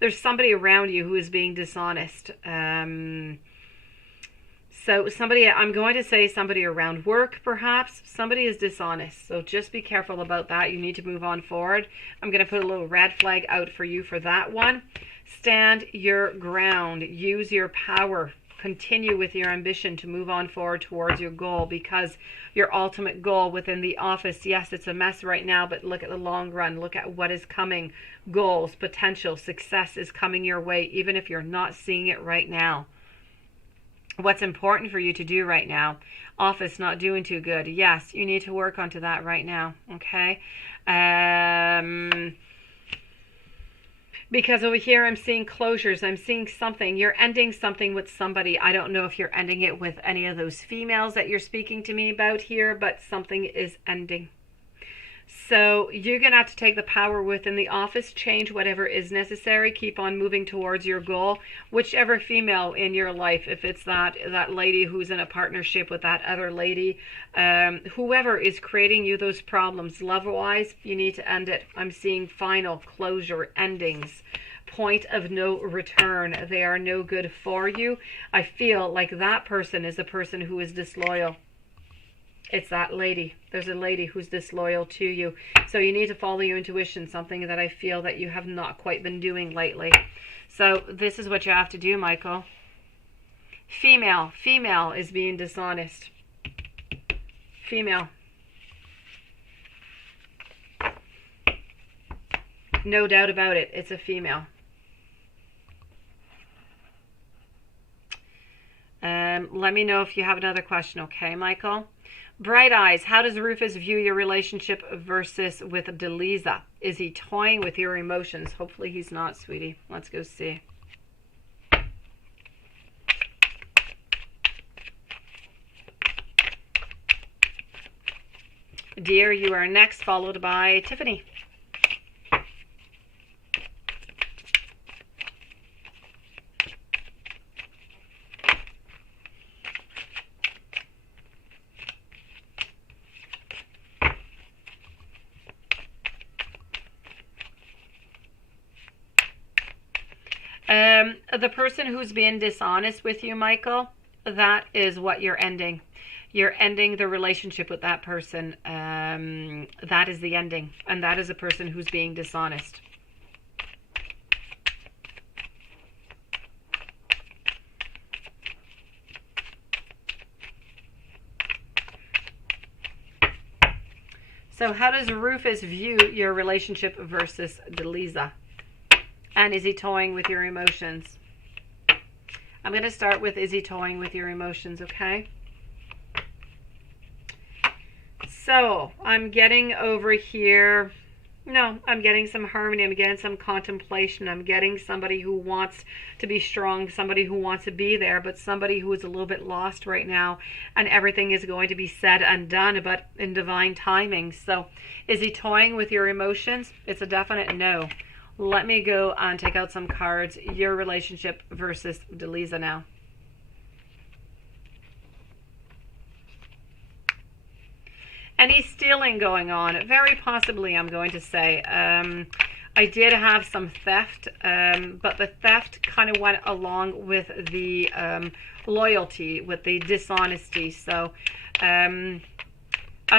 there's somebody around you who is being dishonest. So somebody, I'm going to say somebody around work, perhaps, somebody is dishonest. So just be careful about that. You need to move on forward. I'm going to put a little red flag out for you for that one. Stand your ground. Use your power. Continue with your ambition to move on forward towards your goal, because your ultimate goal within the office, yes, it's a mess right now, but look at the long run. Look at what is coming. Goals, potential, success is coming your way, even if you're not seeing it right now. what's important for you to do right now. Office not doing too good. Yes, you need to work onto that right now. Okay. Because over here I'm seeing closures. I'm seeing something. You're ending something with somebody. I don't know if you're ending it with any of those females that you're speaking to me about here, but something is ending. So you're going to have to take the power within the office, change whatever is necessary, keep on moving towards your goal, whichever female in your life, if it's that lady who's in a partnership with that other lady, whoever is creating you those problems, love-wise, you need to end it. I'm seeing final closure, endings, point of no return. They are no good for you. I feel like that person is a person who is disloyal. It's that lady. There's a lady who's disloyal to you. So you need to follow your intuition, something that I feel that you have not quite been doing lately. So this is what you have to do, Michael. Female is being dishonest. Female. No doubt about it. It's a female. Let me know if you have another question, okay, Michael? Bright Eyes, how does Rufus view your relationship versus with Delisa? Is he toying with your emotions? Hopefully he's not, sweetie. Let's go see. Dear, you are next, followed by Tiffany. The person who's being dishonest with you, Michael, that is what you're ending. You're ending the relationship with that person. That is the ending. And that is a person who's being dishonest. So how does Rufus view your relationship versus Delisa? And is he toying with your emotions? I'm going to start with, is he toying with your emotions, okay? So I'm getting over here. No, I'm getting some harmony. I'm getting some contemplation. I'm getting somebody who wants to be strong, somebody who wants to be there, but somebody who is a little bit lost right now, and everything is going to be said and done, but in divine timing. So is he toying with your emotions? It's a definite no. Let me go and take out some cards. Your relationship versus Delisa now. Any stealing going on? Very possibly, I'm going to say. I did have some theft, but the theft kind of went along with the loyalty, with the dishonesty. So I'm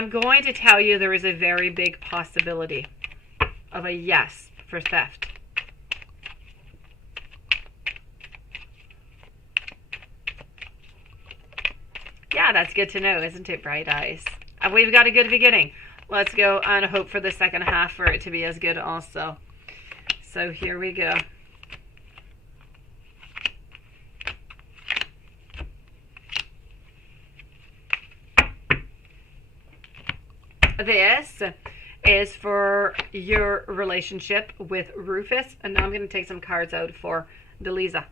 going to tell you there is a very big possibility of a yes for theft. Yeah, that's good to know, isn't it, Bright Eyes? We've got a good beginning. Let's go and hope for the second half for it to be as good also. So here we go. This is for your relationship with Rufus. And now I'm going to take some cards out for Delisa.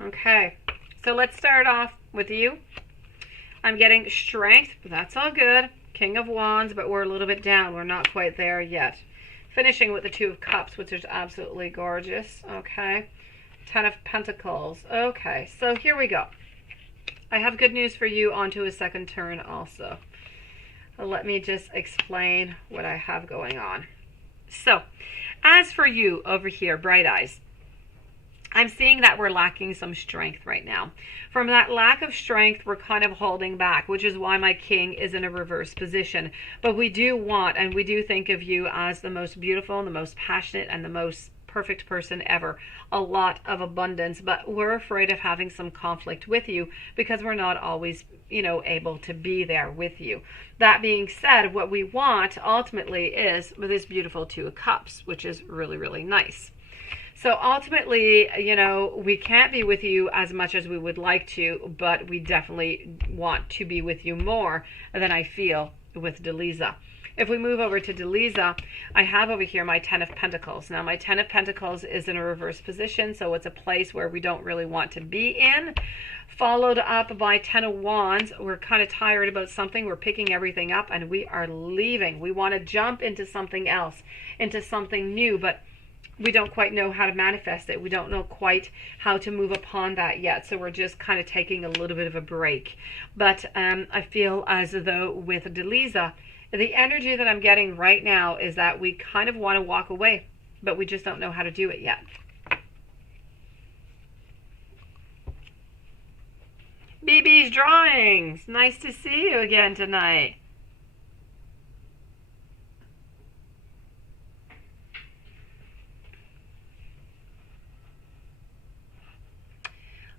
Okay, so let's start off with you. I'm getting strength, but that's all good. King of Wands, but we're a little bit down. We're not quite there yet. Finishing with the Two of Cups, which is absolutely gorgeous. Okay, Ten of Pentacles. Okay, so here we go. I have good news for you onto a second turn also. Let me just explain what I have going on. So, as for you over here, Bright Eyes, I'm seeing that we're lacking some strength right now. From that lack of strength, we're kind of holding back, which is why my king is in a reverse position. But we do want, and we do think of you as the most beautiful and the most passionate and the most perfect person ever. A lot of abundance, but we're afraid of having some conflict with you because we're not always, able to be there with you. That being said, what we want ultimately is this beautiful Two of Cups, which is really, really nice. So ultimately, we can't be with you as much as we would like to, but we definitely want to be with you more than I feel with Delisa. If we move over to Delisa, I have over here my Ten of Pentacles. Now, my Ten of Pentacles is in a reverse position, so it's a place where we don't really want to be in. Followed up by Ten of Wands. We're kind of tired about something. We're picking everything up, and we are leaving. We want to jump into something else, into something new, but we don't quite know how to manifest it. We don't know quite how to move upon that yet. So we're just kind of taking a little bit of a break. But I feel as though with Delisa, the energy that I'm getting right now is that we kind of want to walk away, but we just don't know how to do it yet. BB's Drawings. Nice to see you again tonight.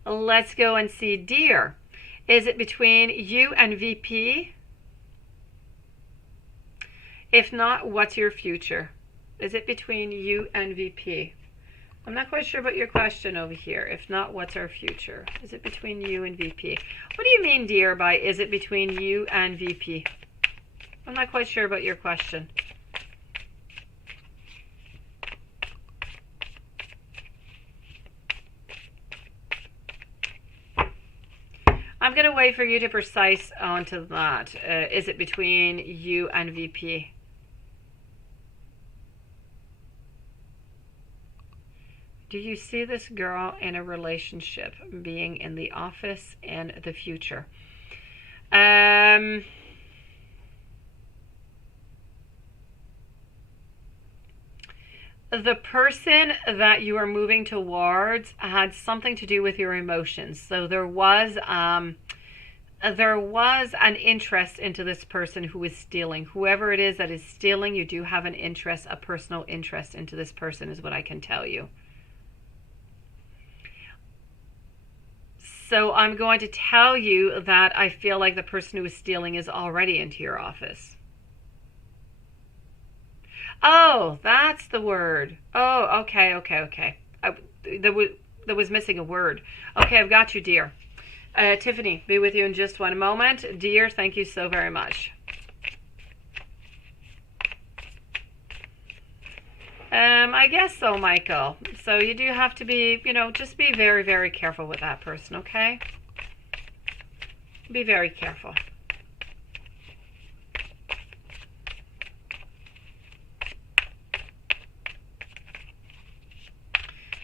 Let's go and see, dear. Is it between you and VP? If not, what's your future? Is it between you and VP? I'm not quite sure about your question over here. If not, what's our future? Is it between you and VP? What do you mean, dear, by is it between you and VP? I'm not quite sure about your question. I'm going to wait for you to precise onto that. Is it between you and VP? Do you see this girl in a relationship, being in the office in the future? The person that you are moving towards had something to do with your emotions. So there was an interest into this person who is stealing. Whoever it is that is stealing, you do have an interest, a personal interest into this person is what I can tell you. So I'm going to tell you that I feel like the person who is stealing is already into your office. Oh, that's the word. Oh, okay. There was missing a word. Okay, I've got you, dear. Tiffany, be with you in just one moment. Dear, thank you so very much. I guess so, Michael. So you do have to be, just be very, very careful with that person, okay? Be very careful.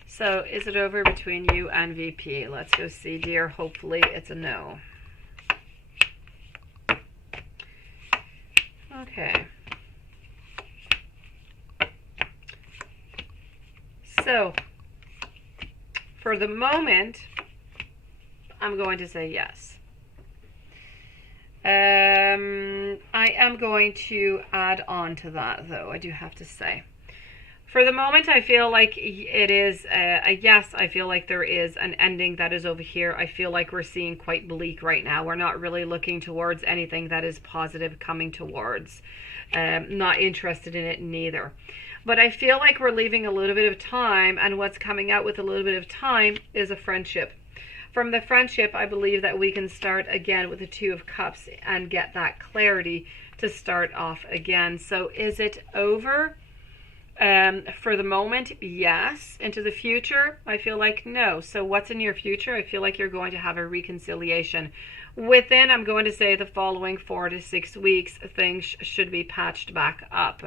So is it over between you and VP? Let's go see, dear. Hopefully it's a no. Okay. So for the moment, I'm going to say yes. I am going to add on to that, though, I do have to say. For the moment, I feel like it is a yes. I feel like there is an ending that is over here. I feel like we're seeing quite bleak right now. We're not really looking towards anything that is positive coming towards. Not interested in it neither. But I feel like we're leaving a little bit of time, and what's coming out with a little bit of time is a friendship. From the friendship, I believe that we can start again with the Two of Cups and get that clarity to start off again. So is it over? For the moment, yes. Into the future, I feel like no. So what's in your future? I feel like you're going to have a reconciliation. Within, I'm going to say, the following 4 to 6 weeks, things should be patched back up.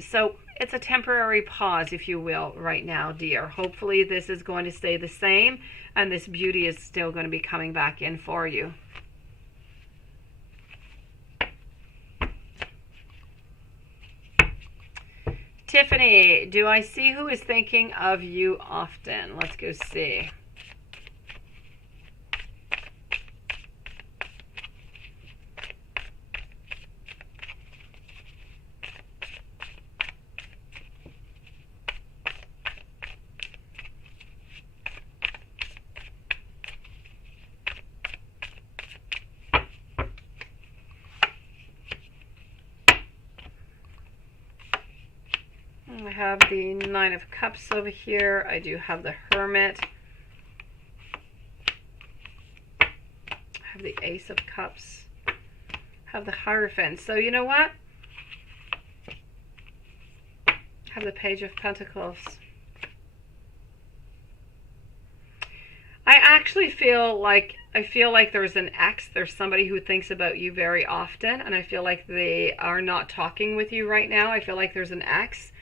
So it's a temporary pause, if you will, right now, dear. Hopefully this is going to stay the same, and this beauty is still going to be coming back in for you. Tiffany, do I see who is thinking of you often? Let's go see. I have the Nine of Cups over here. I do have the Hermit. I have the Ace of Cups. I have the Hierophant. So you know what? I have the Page of Pentacles. I actually feel like there's an ex. There's somebody who thinks about you very often, and I feel like they are not talking with you right now. I feel like there's an ex.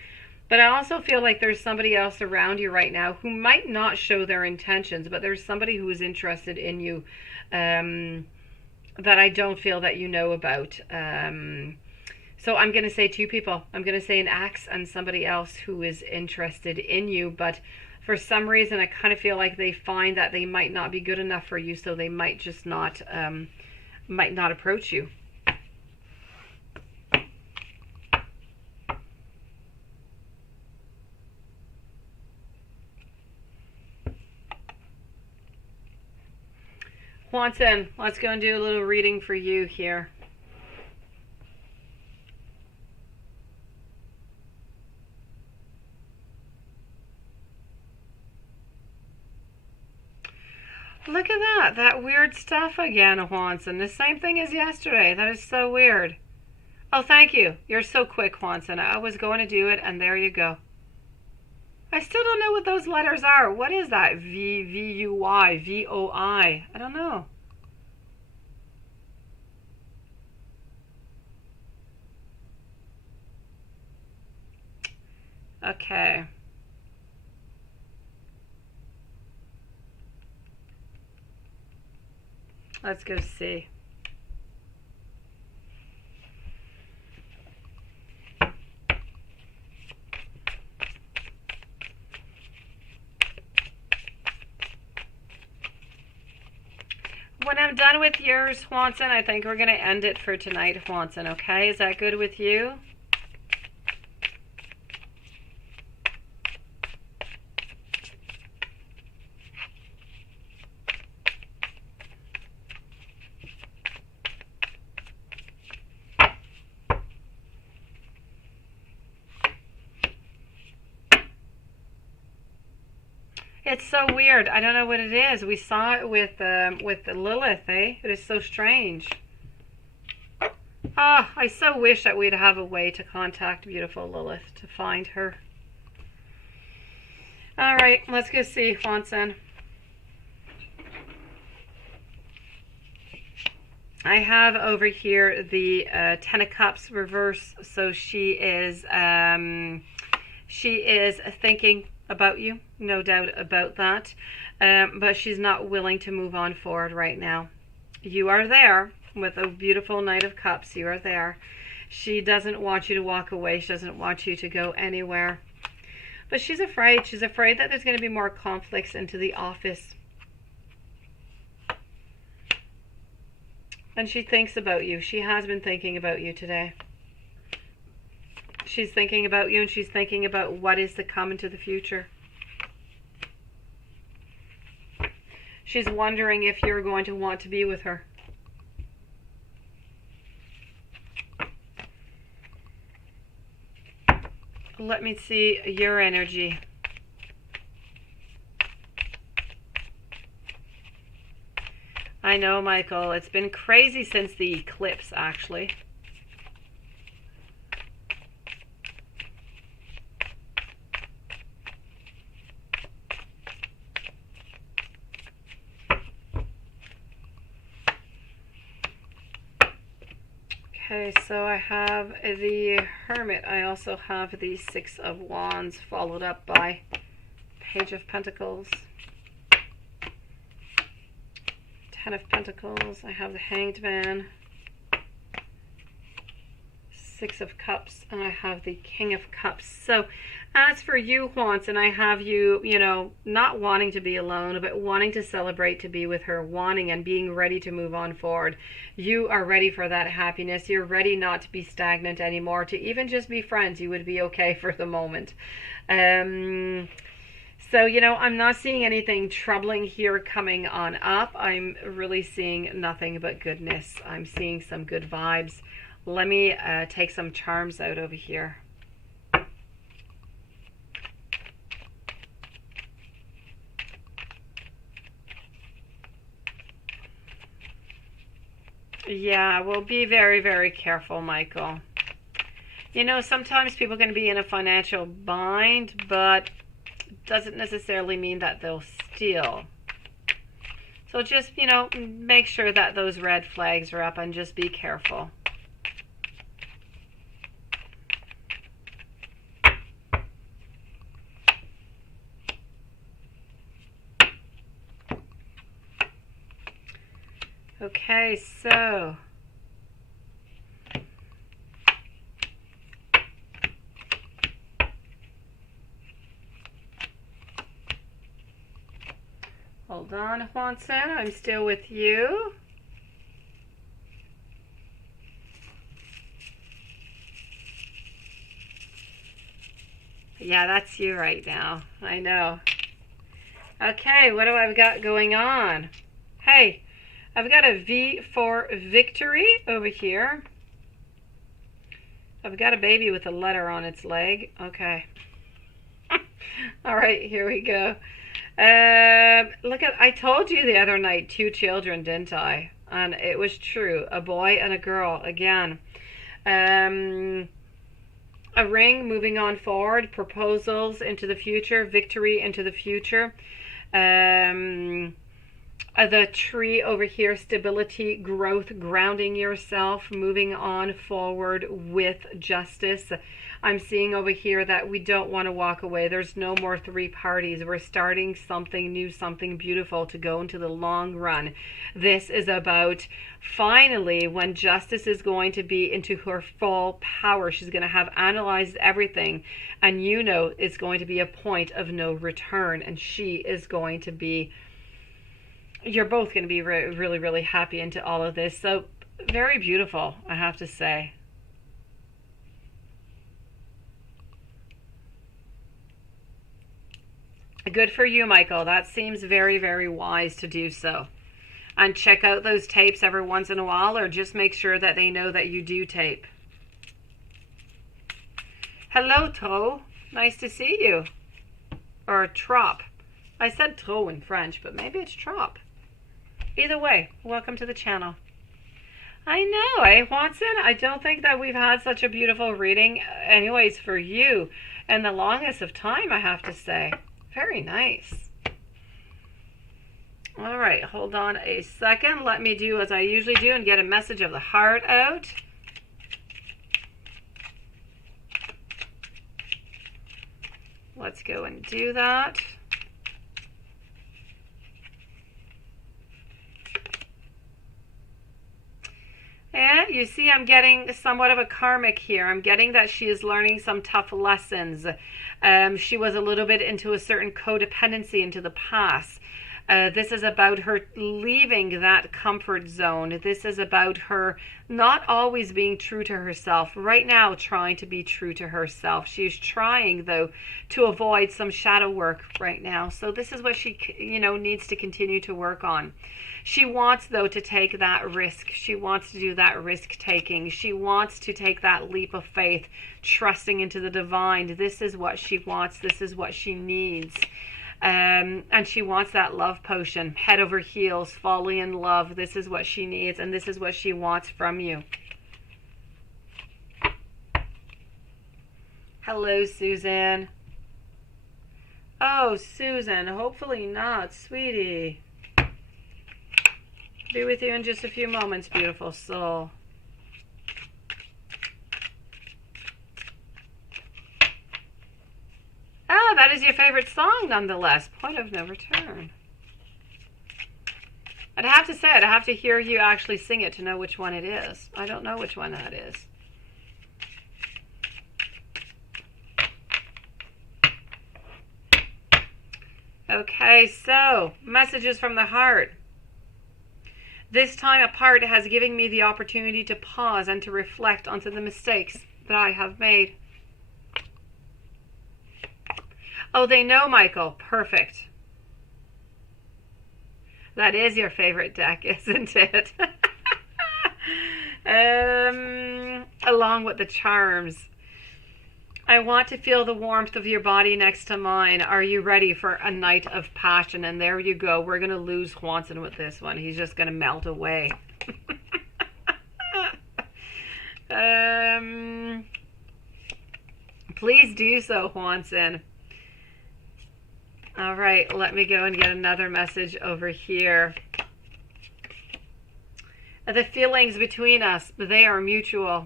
But I also feel like there's somebody else around you right now who might not show their intentions, but there's somebody who is interested in you that I don't feel that you know about. So I'm going to say two people. I'm going to say an ex and somebody else who is interested in you, but for some reason I kind of feel like they find that they might not be good enough for you, so they might just not approach you. Swanson, let's go and do a little reading for you here. Look at that weird stuff again, Juanson. The same thing as yesterday. That is so weird. Oh, thank you. You're so quick, Juanson. I was going to do it, and there you go. I still don't know what those letters are. What is that? V-U-Y, V-O-I. I don't know. Okay. Let's go see. When I'm done with yours, Swanson, I think we're going to end it for tonight, Swanson, okay? Is that good with you? It's so weird. I don't know what it is. We saw it with the Lilith, eh? It is so strange. Ah, I so wish that we'd have a way to contact beautiful Lilith to find her. All right, let's go see Swanson. I have over here the Ten of Cups reverse. So she is thinking about you, no doubt about that, but she's not willing to move on forward right now. You are there with a beautiful Knight of Cups. You are there. She doesn't want you to walk away. She doesn't want you to go anywhere, but she's afraid. She's afraid that there's going to be more conflicts into the office, and she thinks about you. She has been thinking about you today. She's thinking about you, and she's thinking about what is to come into the future. She's wondering if you're going to want to be with her. Let me see your energy. I know, Michael. It's been crazy since the eclipse, actually. Okay, so I have the Hermit. I also have the Six of Wands, followed up by Page of Pentacles, Ten of Pentacles. I have the Hanged Man, Six of Cups, and I have the King of Cups. So as for you, Juanson, I have you, not wanting to be alone, but wanting to celebrate, to be with her, wanting and being ready to move on forward. You are ready for that happiness. You're ready not to be stagnant anymore, to even just be friends. You would be okay for the moment. So, I'm not seeing anything troubling here coming on up. I'm really seeing nothing but goodness. I'm seeing some good vibes. Let me take some charms out over here. Yeah, well, be very, very careful, Michael. Sometimes people can be in a financial bind, but doesn't necessarily mean that they'll steal. So just, make sure that those red flags are up and just be careful. Okay, so hold on, Juanson, I'm still with you. Yeah, that's you right now. I know. Okay, what do I got going on? Hey, I've got a V for victory over here. I've got a baby with a letter on its leg. Okay. All right, here we go. Look at, I told you the other night 2 children, didn't I? And it was true, a boy and a girl again. A ring, moving on forward, proposals into the future, victory into the future. The tree over here, stability, growth, grounding yourself, moving on forward with justice. I'm seeing over here that we don't want to walk away. There's no more 3 parties. We're starting something new, something beautiful to go into the long run. This is about finally when justice is going to be into her full power. She's going to have analyzed everything, and it's going to be a point of no return, and she is going to be, you're both going to be really, really happy into all of this. So very beautiful, I have to say. Good for you, Michael. That seems very, very wise to do so. And check out those tapes every once in a while, or just make sure that they know that you do tape. Hello, Tro. Nice to see you. Or Trop. I said Tro in French, but maybe it's Trop. Either way, welcome to the channel. I know, Watson? I don't think that we've had such a beautiful reading, anyways, for you in the longest of time, I have to say. Very nice. All right, hold on a second. Let me do as I usually do and get a message of the heart out. Let's go and do that. And you see, I'm getting somewhat of a karmic here. I'm getting that she is learning some tough lessons. She was a little bit into a certain codependency into the past. This is about her leaving that comfort zone. This is about her not always being true to herself. Right now, trying to be true to herself. She's trying, though, to avoid some shadow work right now. So this is what she, needs to continue to work on. She wants, though, to take that risk. She wants to do that risk-taking. She wants to take that leap of faith, trusting into the divine. This is what she wants. This is what she needs. And she wants that love potion, head over heels, falling in love. This is what she needs, and this is what she wants from you. Hello, Susan. Oh, Susan, hopefully not, sweetie. Be with you in just a few moments, beautiful soul. Oh, that is your favorite song, nonetheless. Point of no return. I'd have to say it. I have to hear you actually sing it to know which one it is. I don't know which one that is. Okay, so messages from the heart. This time apart has given me the opportunity to pause and to reflect onto the mistakes that I have made. Oh, they know, Michael. Perfect. That is your favorite deck, isn't it? Along with the charms. I want to feel the warmth of your body next to mine. Are you ready for a night of passion? And there you go. We're going to lose Juanson with this one. He's just going to melt away. Please do so, Juanson. All right, let me go and get another message over here. The feelings between us, they are mutual.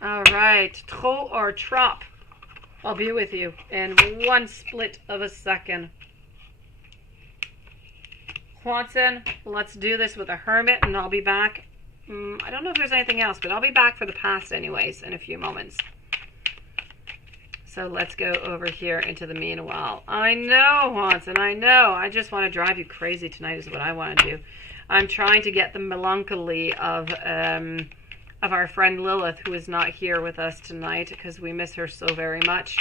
All right, trop or trop. I'll be with you in one split of a second. Juanson, let's do this with a hermit, and I'll be back. I don't know if there's anything else, but I'll be back for the past anyways in a few moments. So let's go over here into the meanwhile. I know, Juanson, I know. I just want to drive you crazy tonight is what I want to do. I'm trying to get the melancholy of our friend Lilith, who is not here with us tonight because we miss her so very much.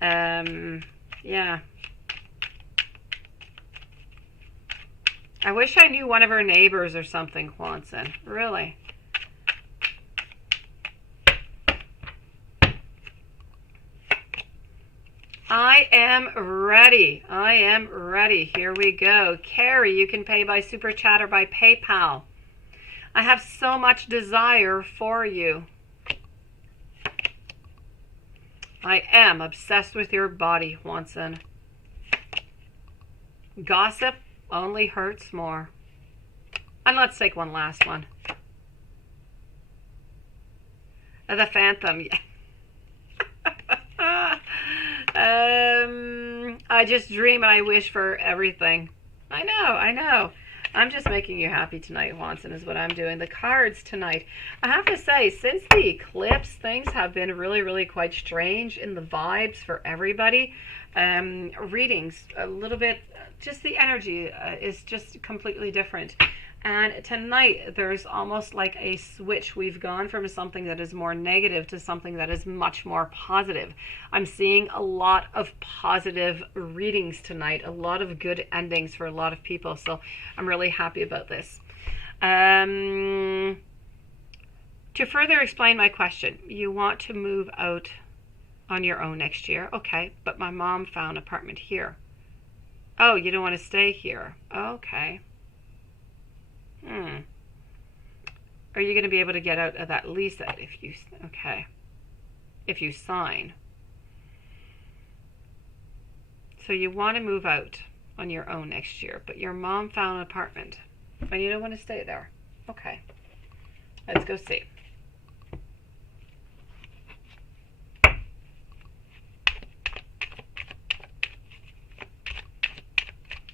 Yeah. I wish I knew one of her neighbors or something, Juanson. Really. I am ready. I am ready. Here we go. Carrie, you can pay by Super Chat or by PayPal. I have so much desire for you. I am obsessed with your body, Juanson. Gossip only hurts more. And let's take one last one. The Phantom. I just dream and I wish for everything. I know. I'm just making you happy tonight, Juanson, is what I'm doing. The cards tonight. I have to say, since the eclipse, things have been really, really quite strange in the vibes for everybody. Readings, a little bit, just the energy is just completely different. And tonight, there's almost like a switch. We've gone from something that is more negative to something that is much more positive. I'm seeing a lot of positive readings tonight, a lot of good endings for a lot of people. So I'm really happy about this. To further explain my question, you want to move out on your own next year. Okay, but my mom found an apartment here. Oh, you don't want to stay here. Okay. Are you going to be able to get out of that lease if you, okay, if you sign? So you want to move out on your own next year, but your mom found an apartment and you don't want to stay there. Okay, let's go see.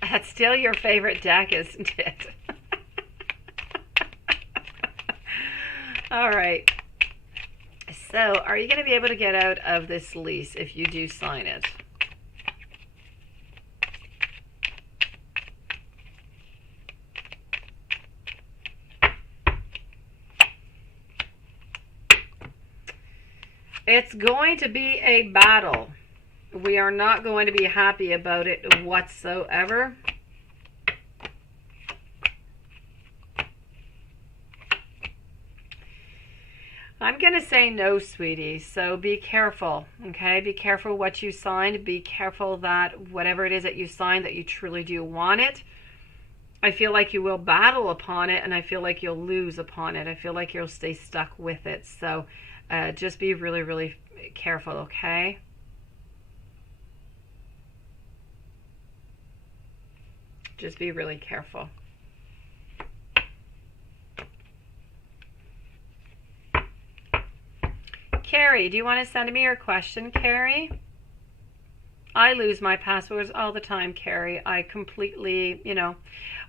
That's still your favorite deck, isn't it? All right. So, are you going to be able to get out of this lease if you do sign it? It's going to be a battle. We are not going to be happy about it whatsoever. I'm going to say no, sweetie. So be careful, okay? Be careful what you signed. Be careful that whatever it is that you signed, that you truly do want it. I feel like you will battle upon it, and I feel like you'll lose upon it. I feel like you'll stay stuck with it. So just be really, really careful, okay? Just be really careful. Carrie, do you want to send me your question, Carrie? I lose my passwords all the time, Carrie. I completely,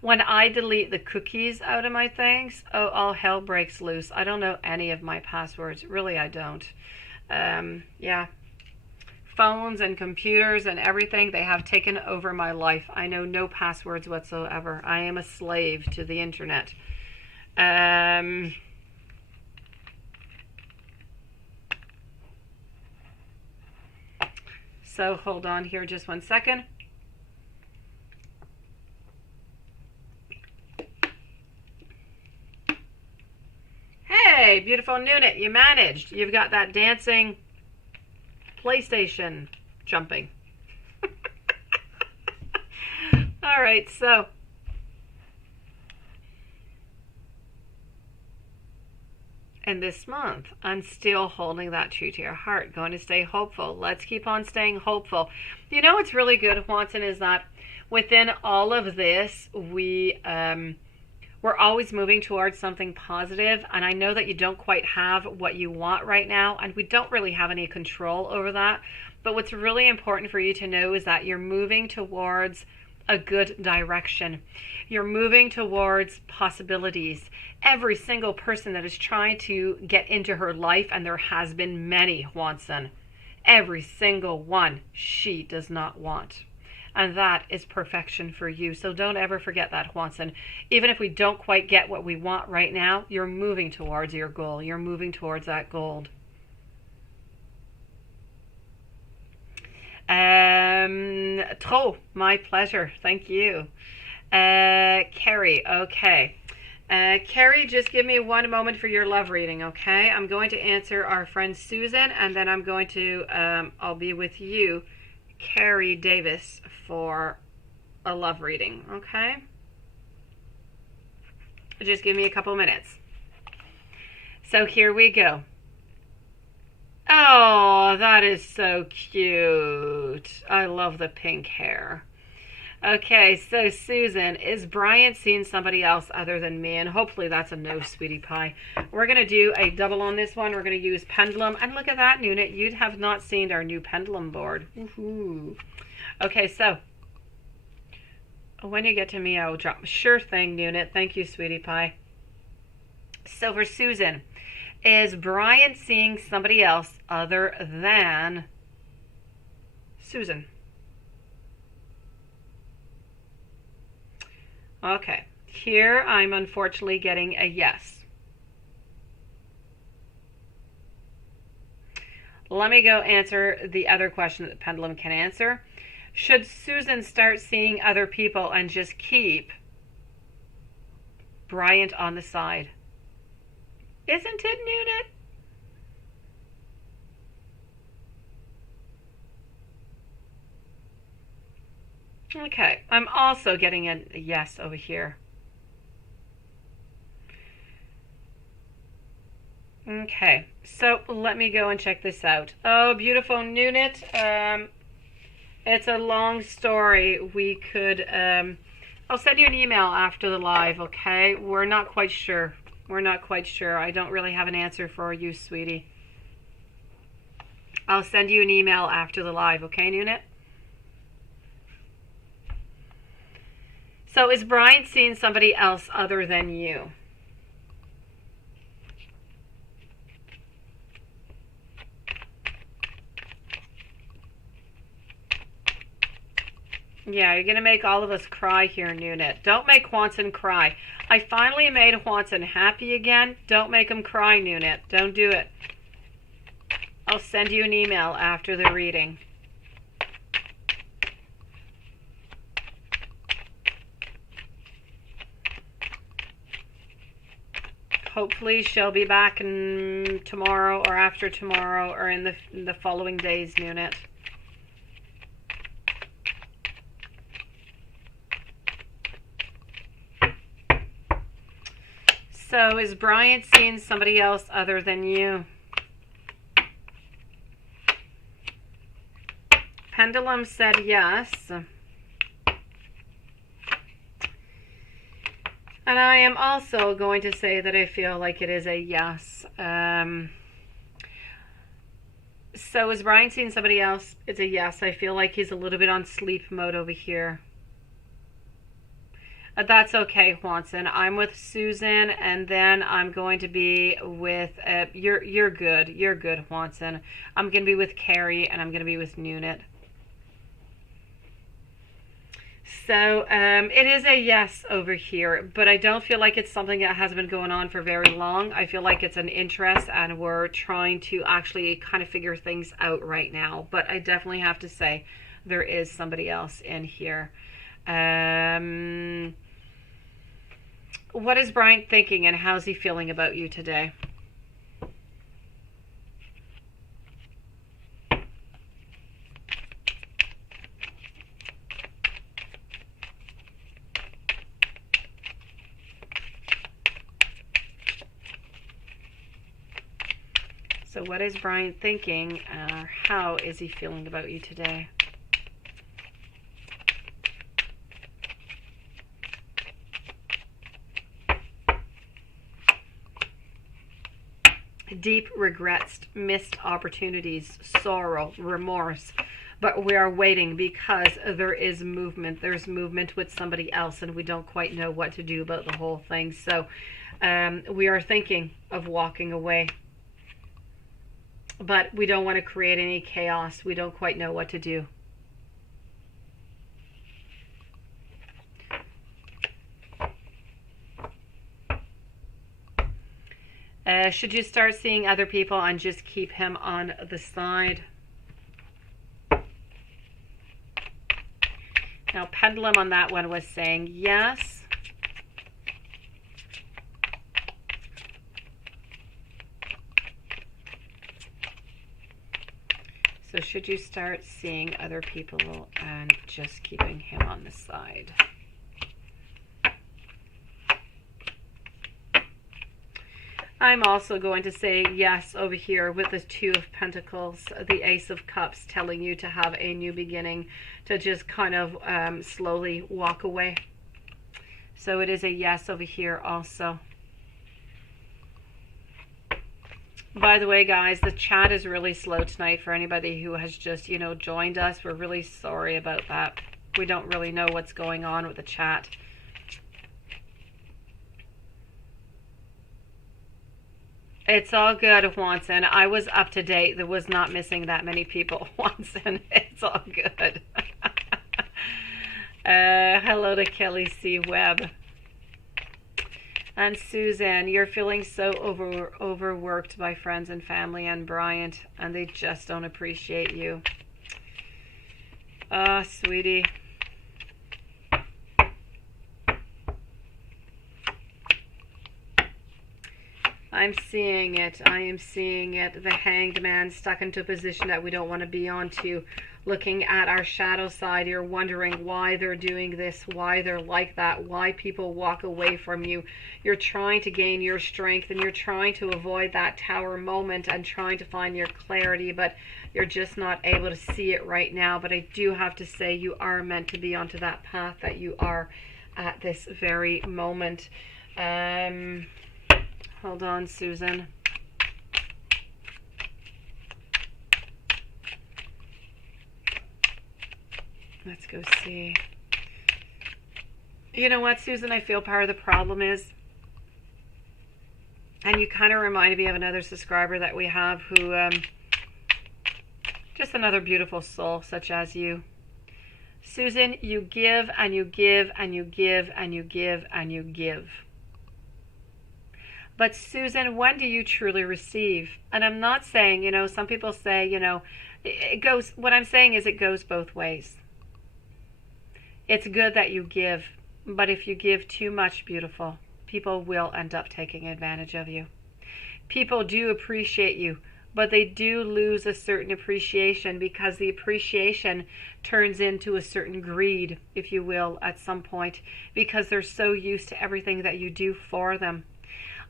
when I delete the cookies out of my things, oh, all hell breaks loose. I don't know any of my passwords. Really, I don't. Yeah. Phones and computers and everything, they have taken over my life. I know no passwords whatsoever. I am a slave to the internet. So hold on here just one second. Hey, beautiful Nunit, you managed. You've got that dancing PlayStation jumping. All right, so and this month, I'm still holding that true to your heart, going to stay hopeful. Let's keep on staying hopeful. You know what's really good, Watson, is that within all of this, we're always moving towards something positive, and I know that you don't quite have what you want right now, and we don't really have any control over that. But what's really important for you to know is that you're moving towards a good direction. You're moving towards possibilities. Every single person that is trying to get into her life, and there has been many, Watson, every single one she does not want. And that is perfection for you. So don't ever forget that, Watson. Even if we don't quite get what we want right now, you're moving towards your goal. You're moving towards that goal. My pleasure. Thank you. Carrie, okay. Carrie, just give me one moment for your love reading, okay? I'm going to answer our friend Susan, and then I'm going to, I'll be with you, Carrie Davis, for a love reading, okay? Just give me a couple minutes. So here we go. Oh, that is so cute. I love the pink hair. Okay, so Susan, is Bryant seeing somebody else other than me? And hopefully that's a no, sweetie pie. We're going to do a double on this one. We're going to use pendulum. And look at that, Nunit. You have not seen our new pendulum board. Woohoo. Okay, so when you get to me, I will drop. Sure thing, Nunit. Thank you, sweetie pie. So for Susan, is Bryant seeing somebody else other than Susan? Okay, here I'm unfortunately getting a yes. Let me go answer the other question that the pendulum can answer. Should Susan start seeing other people and just keep Bryant on the side? Isn't it, Nunit? Okay, I'm also getting a yes over here. Okay, so let me go and check this out. Oh, beautiful Nunit. It's a long story. We could, I'll send you an email after the live, okay? We're not quite sure. We're not quite sure. I don't really have an answer for you, sweetie. I'll send you an email after the live, okay, Nunit? So is Brian seeing somebody else other than you? Yeah, you're going to make all of us cry here, Nunit. Don't make Watson cry. I finally made Watson happy again. Don't make him cry, Nunit. Don't do it. I'll send you an email after the reading. Hopefully she'll be back tomorrow or after tomorrow or in the following days, Nunit. So is Bryant seeing somebody else other than you? Pendulum said yes. And I am also going to say that I feel like it is a yes. So is Brian seeing somebody else? It's a yes. I feel like he's a little bit on sleep mode over here. That's okay, Juanson. I'm with Susan, and then I'm going to be with you're good. You're good, Juanson. I'm going to be with Carrie, and I'm going to be with Nunit. So it is a yes over here, but I don't feel like it's something that has been going on for very long. I feel like it's an interest, and we're trying to actually kind of figure things out right now. But I definitely have to say there is somebody else in here. What is Brian thinking, and how's he feeling about you today? So what is Brian thinking, or how is he feeling about you today? Deep regrets, missed opportunities, sorrow, remorse. But we are waiting because there is movement. There's movement with somebody else, and we don't quite know what to do about the whole thing. So we are thinking of walking away. But we don't want to create any chaos. We don't quite know what to do. Should you start seeing other people and just keep him on the side? Now, pendulum on that one was saying yes. So should you start seeing other people and just keeping him on the side? I'm also going to say yes over here with the Two of Pentacles, the Ace of Cups, telling you to have a new beginning, to just kind of slowly walk away. So it is a yes over here also. By the way, guys, the chat is really slow tonight for anybody who has just, joined us. We're really sorry about that. We don't really know what's going on with the chat. It's all good, Juanson. I was up to date. There was not missing that many people, Juanson. It's all good. Hello to Kelly C. Webb. And Susan, you're feeling so overworked by friends and family and Bryant, and they just don't appreciate you. Ah, sweetie. I'm seeing it. I am seeing it. The Hanged Man stuck into a position that we don't want to be onto. Looking at our shadow side, you're wondering why they're doing this, why they're like that, why people walk away from you. You're trying to gain your strength, and you're trying to avoid that tower moment and trying to find your clarity, but you're just not able to see it right now. But I do have to say, you are meant to be onto that path that you are at this very moment. Hold on, Susan. Let's go see. You know what, Susan? I feel part of the problem is, and you kind of reminded me of another subscriber that we have who, just another beautiful soul such as you. Susan, you give and you give and you give and you give and you give. But Susan, when do you truly receive? And I'm not saying, some people say, it goes, what I'm saying is it goes both ways. It's good that you give, but if you give too much, beautiful, people will end up taking advantage of you. People do appreciate you, but they do lose a certain appreciation, because the appreciation turns into a certain greed, if you will, at some point, because they're so used to everything that you do for them.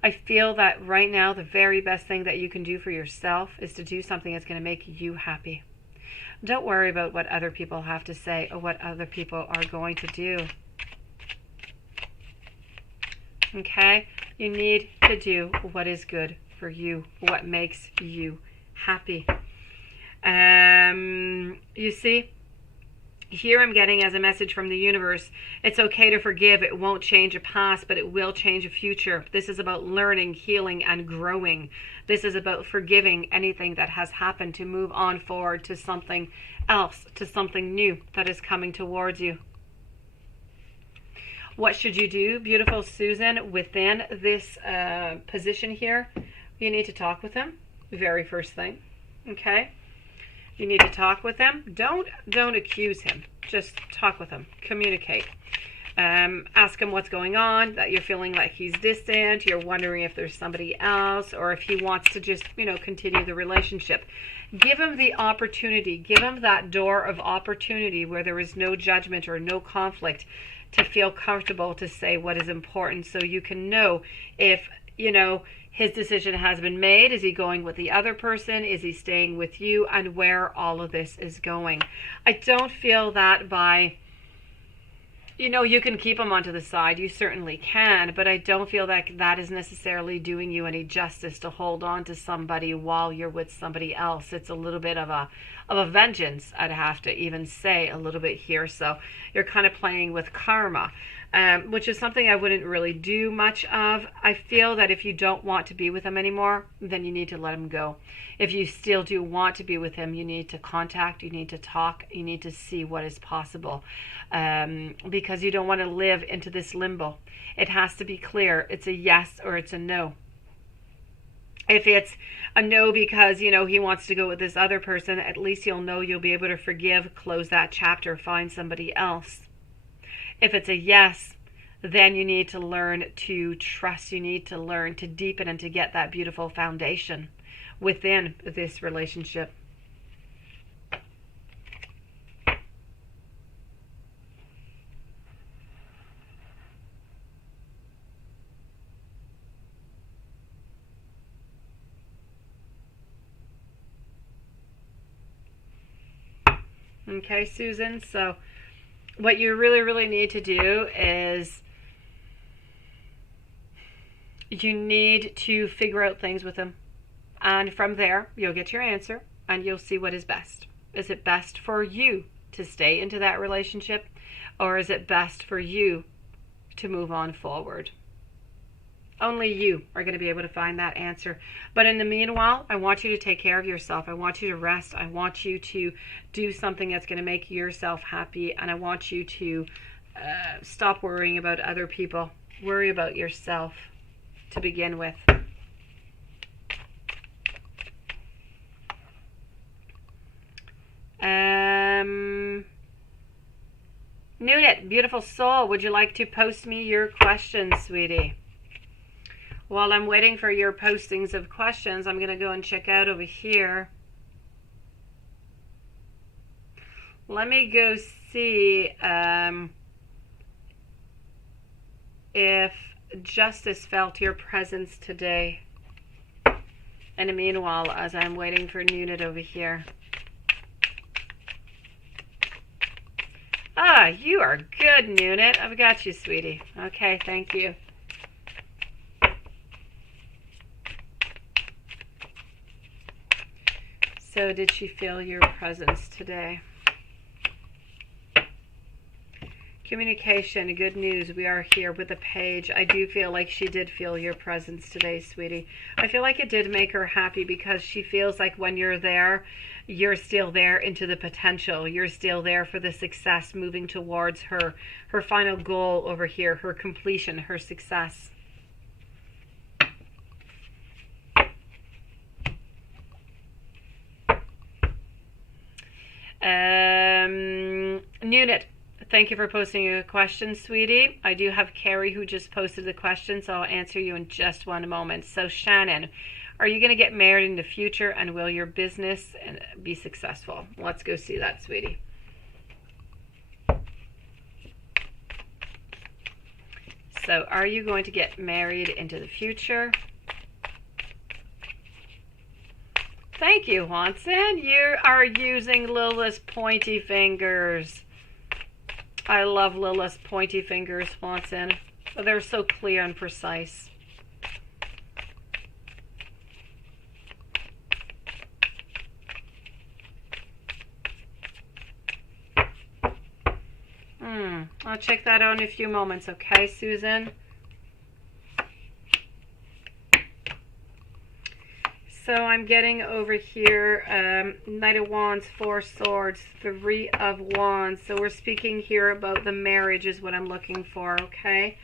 I feel that right now the very best thing that you can do for yourself is to do something that's going to make you happy. Don't worry about what other people have to say or what other people are going to do. Okay? You need to do what is good for you, what makes you happy. You see, here I'm getting as a message from the universe, it's okay to forgive. It won't change a past, but it will change a future. This is about learning, healing, and growing. This is about forgiving anything that has happened, to move on forward to something else, to something new that is coming towards you. What should you do, beautiful Susan, within this position here? You need to talk with him, very first thing, okay? You need to talk with him. Don't accuse him. Just talk with him. Communicate. Ask him what's going on, that you're feeling like he's distant, you're wondering if there's somebody else, or if he wants to just, continue the relationship. Give him the opportunity. Give him that door of opportunity where there is no judgment or no conflict, to feel comfortable to say what is important, so you can know if, his decision has been made. Is he going with the other person? Is he staying with you? And where all of this is going. I don't feel that by, you can keep him onto the side. You certainly can. But I don't feel that that is necessarily doing you any justice to hold on to somebody while you're with somebody else. It's a little bit of a vengeance, I'd have to even say, a little bit here. So you're kind of playing with karma. Which is something I wouldn't really do much of. I feel that if you don't want to be with him anymore, then you need to let him go. If you still do want to be with him, you need to contact, you need to talk, you need to see what is possible. Because you don't want to live into this limbo. It has to be clear. It's a yes or it's a no. If it's a no because, he wants to go with this other person, at least you'll know you'll be able to forgive, close that chapter, find somebody else. If it's a yes, then you need to learn to trust. You need to learn to deepen and to get that beautiful foundation within this relationship. Okay, Susan, so what you really, really need to do is you need to figure out things with him. And from there, you'll get your answer and you'll see what is best. Is it best for you to stay into that relationship, or is it best for you to move on forward? Only you are going to be able to find that answer. But in the meanwhile, I want you to take care of yourself. I want you to rest. I want you to do something that's going to make yourself happy. And I want you to stop worrying about other people. Worry about yourself to begin with. Nunit, beautiful soul, would you like to post me your questions, sweetie? While I'm waiting for your postings of questions, I'm going to go and check out over here. Let me go see if Justice felt your presence today. In the meanwhile, as I'm waiting for Nunit over here. Ah, you are good, Nunit. I've got you, sweetie. Okay, thank you. So did she feel your presence today? Communication, good news. We are here with a page. I do feel like she did feel your presence today, sweetie. I feel like it did make her happy because she feels like when you're there, you're still there into the potential. You're still there for the success moving towards her final goal over here, her completion, her success. Nunit, thank you for posting your question, sweetie. I do have Carrie who just posted the question, so I'll answer you in just one moment. So Shannon, are you going to get married in the future, and will your business be successful? Let's go see that, sweetie. So are you going to get married into the future? Thank you, Watson. You are using Lilith's pointy fingers. I love Lilith's pointy fingers, Watson. They're so clear and precise. I'll check that out in a few moments, okay, Susan? So I'm getting over here, Knight of Wands, Four Swords, Three of Wands. So we're speaking here about the marriage is what I'm looking for, okay?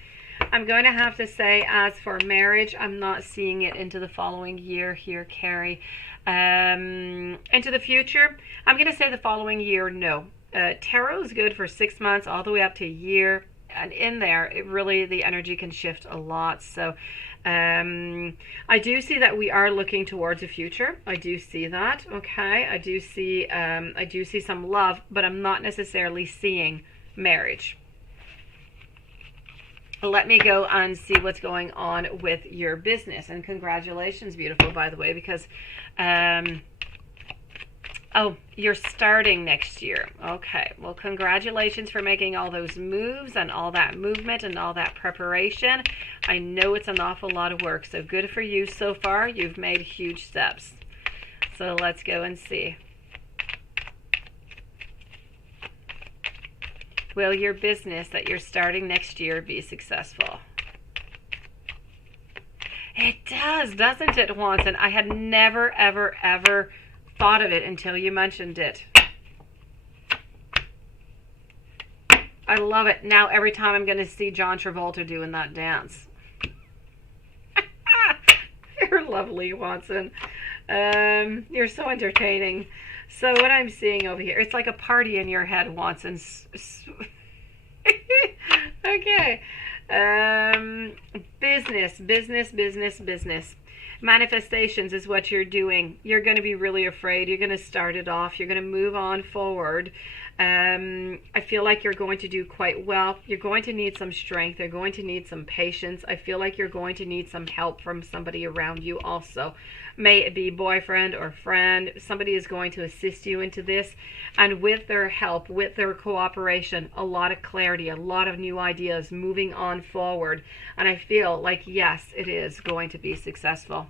I'm going to have to say, as for marriage, I'm not seeing it into the following year here, Carrie. Into the future, I'm going to say the following year, no. Tarot is good for 6 months all the way up to a year. And in there, it really, the energy can shift a lot. So I do see that we are looking towards a future. I do see that, okay? I do see some love, but I'm not necessarily seeing marriage. Let me go and see what's going on with your business. And congratulations, beautiful, by the way, because oh, you're starting next year. Okay, well, congratulations for making all those moves and all that movement and all that preparation. I know it's an awful lot of work, so good for you so far. You've made huge steps. So let's go and see. Will your business that you're starting next year be successful? It does, doesn't it, Watson? I had never, ever, ever thought of it until you mentioned it. I love it. Now every time I'm going to see John Travolta doing that dance. You're lovely, Watson. You're so entertaining. So what I'm seeing over here, it's like a party in your head, Watson. Okay. Business. Manifestations is what you're doing. You're going to be really afraid. You're going to start it off. You're going to move on forward. I feel like you're going to do quite well. You're going to need some strength. You're going to need some patience. I feel like you're going to need some help from somebody around you also. May it be boyfriend or friend. Somebody is going to assist you into this. And with their help, with their cooperation, a lot of clarity, a lot of new ideas moving on forward. And I feel like, yes, it is going to be successful.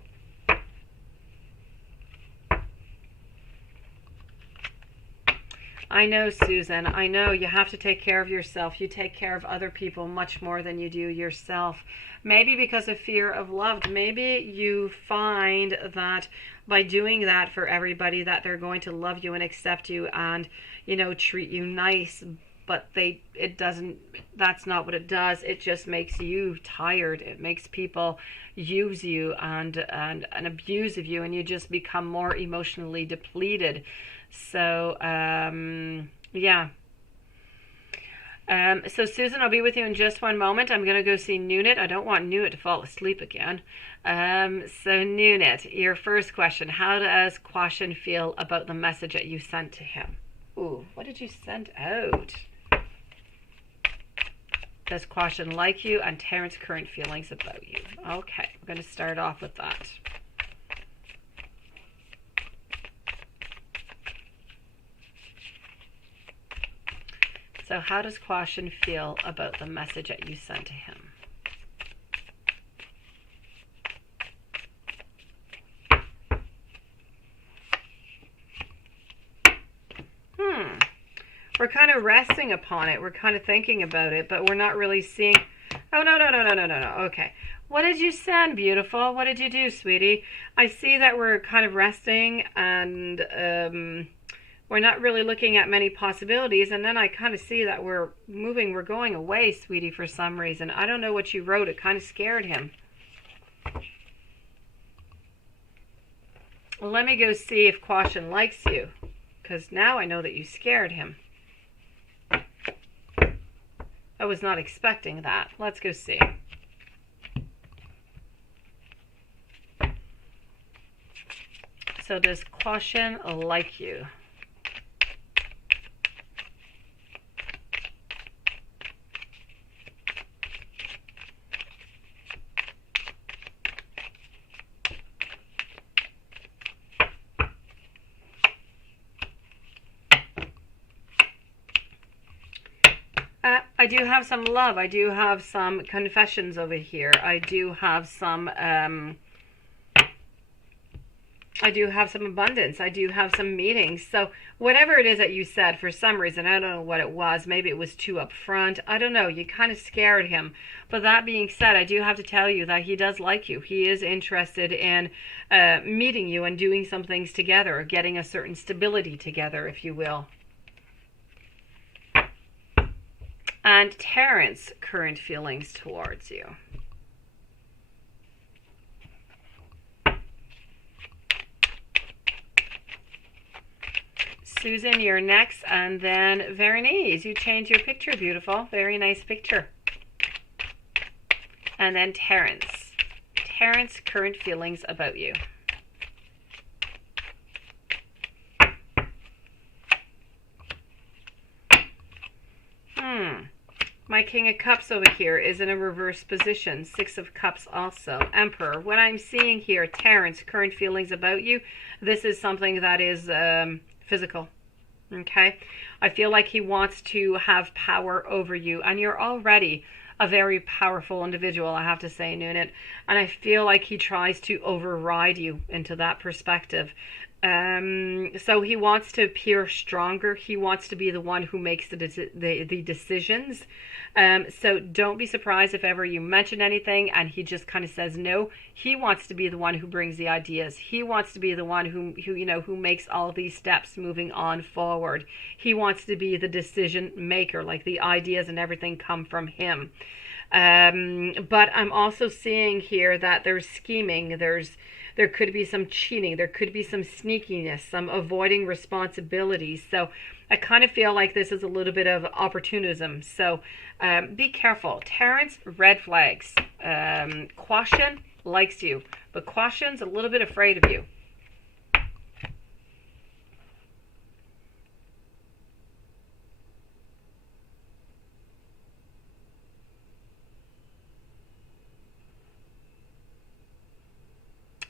I know, Susan. I know you have to take care of yourself. You take care of other people much more than you do yourself. Maybe because of fear of love. Maybe you find that by doing that for everybody that they're going to love you and accept you and, you know, treat you nice. But that's not what it does. It just makes you tired. It makes people use you and abuse of you, and you just become more emotionally depleted. So, yeah. So, Susan, I'll be with you in just one moment. I'm going to go see Nunit. I don't want Nunit to fall asleep again. So, Nunit, your first question. How does Quashin feel about the message that you sent to him? Ooh, what did you send out? Does Quashin like you and Terrence's current feelings about you? Okay, we're going to start off with that. So how does Quashin feel about the message that you sent to him? We're kind of resting upon it. We're kind of thinking about it, but we're not really seeing... Oh, no. Okay. What did you send, beautiful? What did you do, sweetie? I see that we're kind of resting and... we're not really looking at many possibilities, and then I kind of see that we're going away, sweetie, for some reason. I don't know what you wrote. It kind of scared him. Well, let me go see if Quashin likes you, because now I know that you scared him. I was not expecting that. Let's go see. So does Quashin like you? I do have some love. I do have some confessions over here. I do have some I do have some abundance. I do have some meetings. So whatever it is that you said, for some reason, I don't know what it was. Maybe it was too upfront. I don't know. You kind of scared him. But that being said, I do have to tell you that he does like you. He is interested in meeting you and doing some things together, getting a certain stability together, if you will. And Terrence, current feelings towards you. Susan, you're next, and then Veronice, you change your picture, beautiful. Very nice picture. And then Terrence. Terrence, current feelings about you. My King of Cups over here is in a reverse position. Six of Cups also. Emperor. What I'm seeing here, Terrence, current feelings about you. This is something that is physical. Okay? I feel like he wants to have power over you. And you're already a very powerful individual, I have to say, Nunit. And I feel like he tries to override you into that perspective. So he wants to appear stronger. He wants to be the one who makes the decisions. So don't be surprised if ever you mention anything and he just kind of says no. He wants to be the one who brings the ideas. He wants to be the one who makes all these steps moving on forward. He wants to be the decision maker, like the ideas and everything come from him. But I'm also seeing here that there's scheming, there could be some cheating, there could be some sneakiness, some avoiding responsibilities. So I kind of feel like this is a little bit of opportunism. So be careful. Terrence, red flags. Caution, likes you, but Caution's a little bit afraid of you.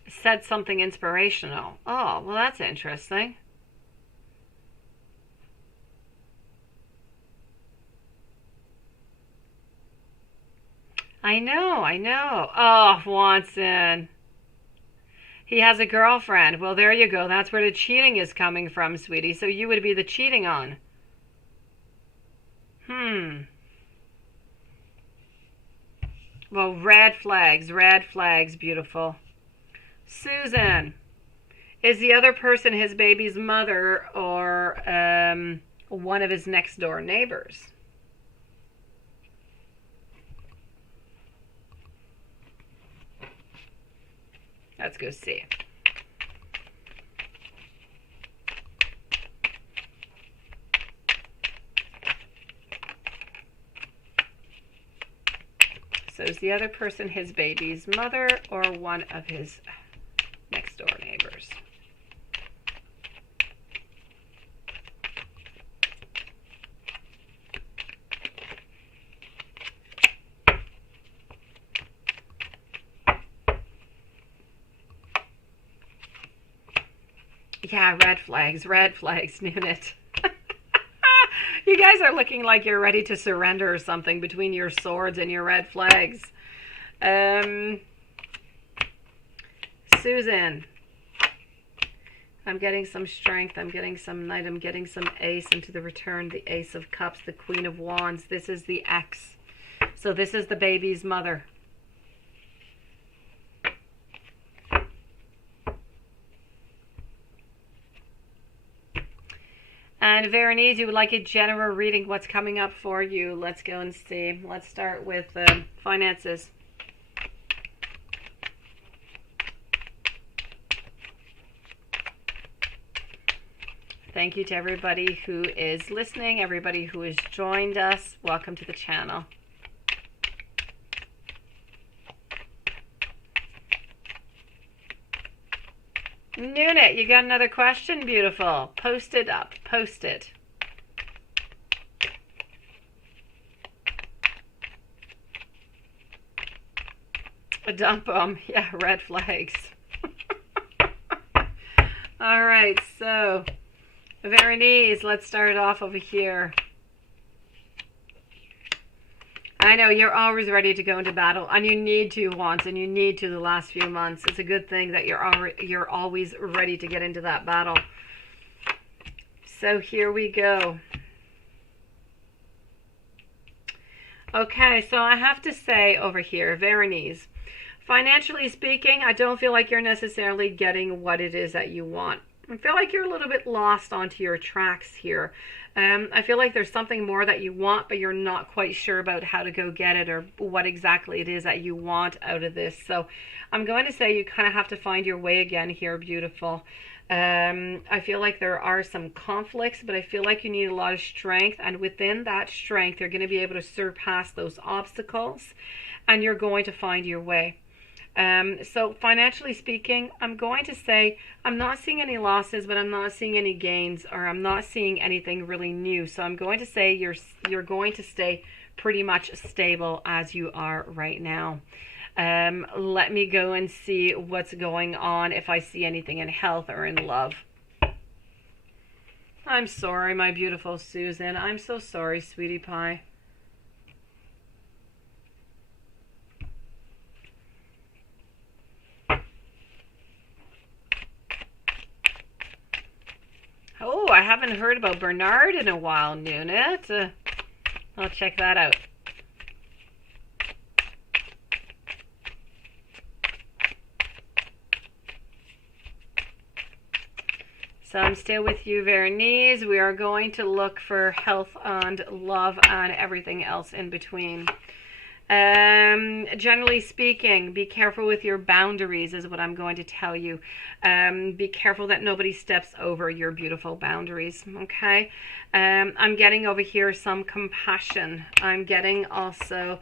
Said something inspirational. Oh, well, that's interesting. I know. Oh, Watson. He has a girlfriend. Well, there you go. That's where the cheating is coming from, sweetie. So you would be the cheating on. Well, red flags, beautiful. Susan, is the other person his baby's mother or one of his next door neighbors? Let's go see. So is the other person his baby's mother or one of his next door neighbors? Yeah, red flags, Nunit. You guys are looking like you're ready to surrender or something between your swords and your red flags. Susan, I'm getting some strength. I'm getting some knight. I'm getting some ace into the return. The ace of cups, the queen of wands. This is the ex. So this is the baby's mother. And Veronice, you would like a general reading. What's coming up for you? Let's go and see. Let's start with finances. Thank you to everybody who is listening, everybody who has joined us. Welcome to the channel. Nunit, you got another question? Beautiful. Post it up. Post it. A dump them. Yeah, red flags. All right, so Veronice, let's start off over here. I know you're always ready to go into battle, and you need to once, and you need to the last few months. It's a good thing that you're always ready to get into that battle. So here we go. Okay, so I have to say over here, Veronese, financially speaking, I don't feel like you're necessarily getting what it is that you want. I feel like you're a little bit lost onto your tracks here. I feel like there's something more that you want, but you're not quite sure about how to go get it or what exactly it is that you want out of this. So I'm going to say you kind of have to find your way again here, beautiful. I feel like there are some conflicts, but I feel like you need a lot of strength, and within that strength you're going to be able to surpass those obstacles, and you're going to find your way. So financially speaking, I'm going to say I'm not seeing any losses, but I'm not seeing any gains, or I'm not seeing anything really new. So I'm going to say you're going to stay pretty much stable as you are right now. Let me go and see what's going on, if I see anything in health or in love. I'm sorry, my beautiful Susan. I'm so sorry, sweetie pie. Oh, I haven't heard about Bernard in a while, Nunit. I'll check that out. So I'm still with you, Veronese. We are going to look for health and love and everything else in between. Generally speaking, be careful with your boundaries is what I'm going to tell you. Be careful that nobody steps over your beautiful boundaries, okay? I'm getting over here some compassion. I'm getting also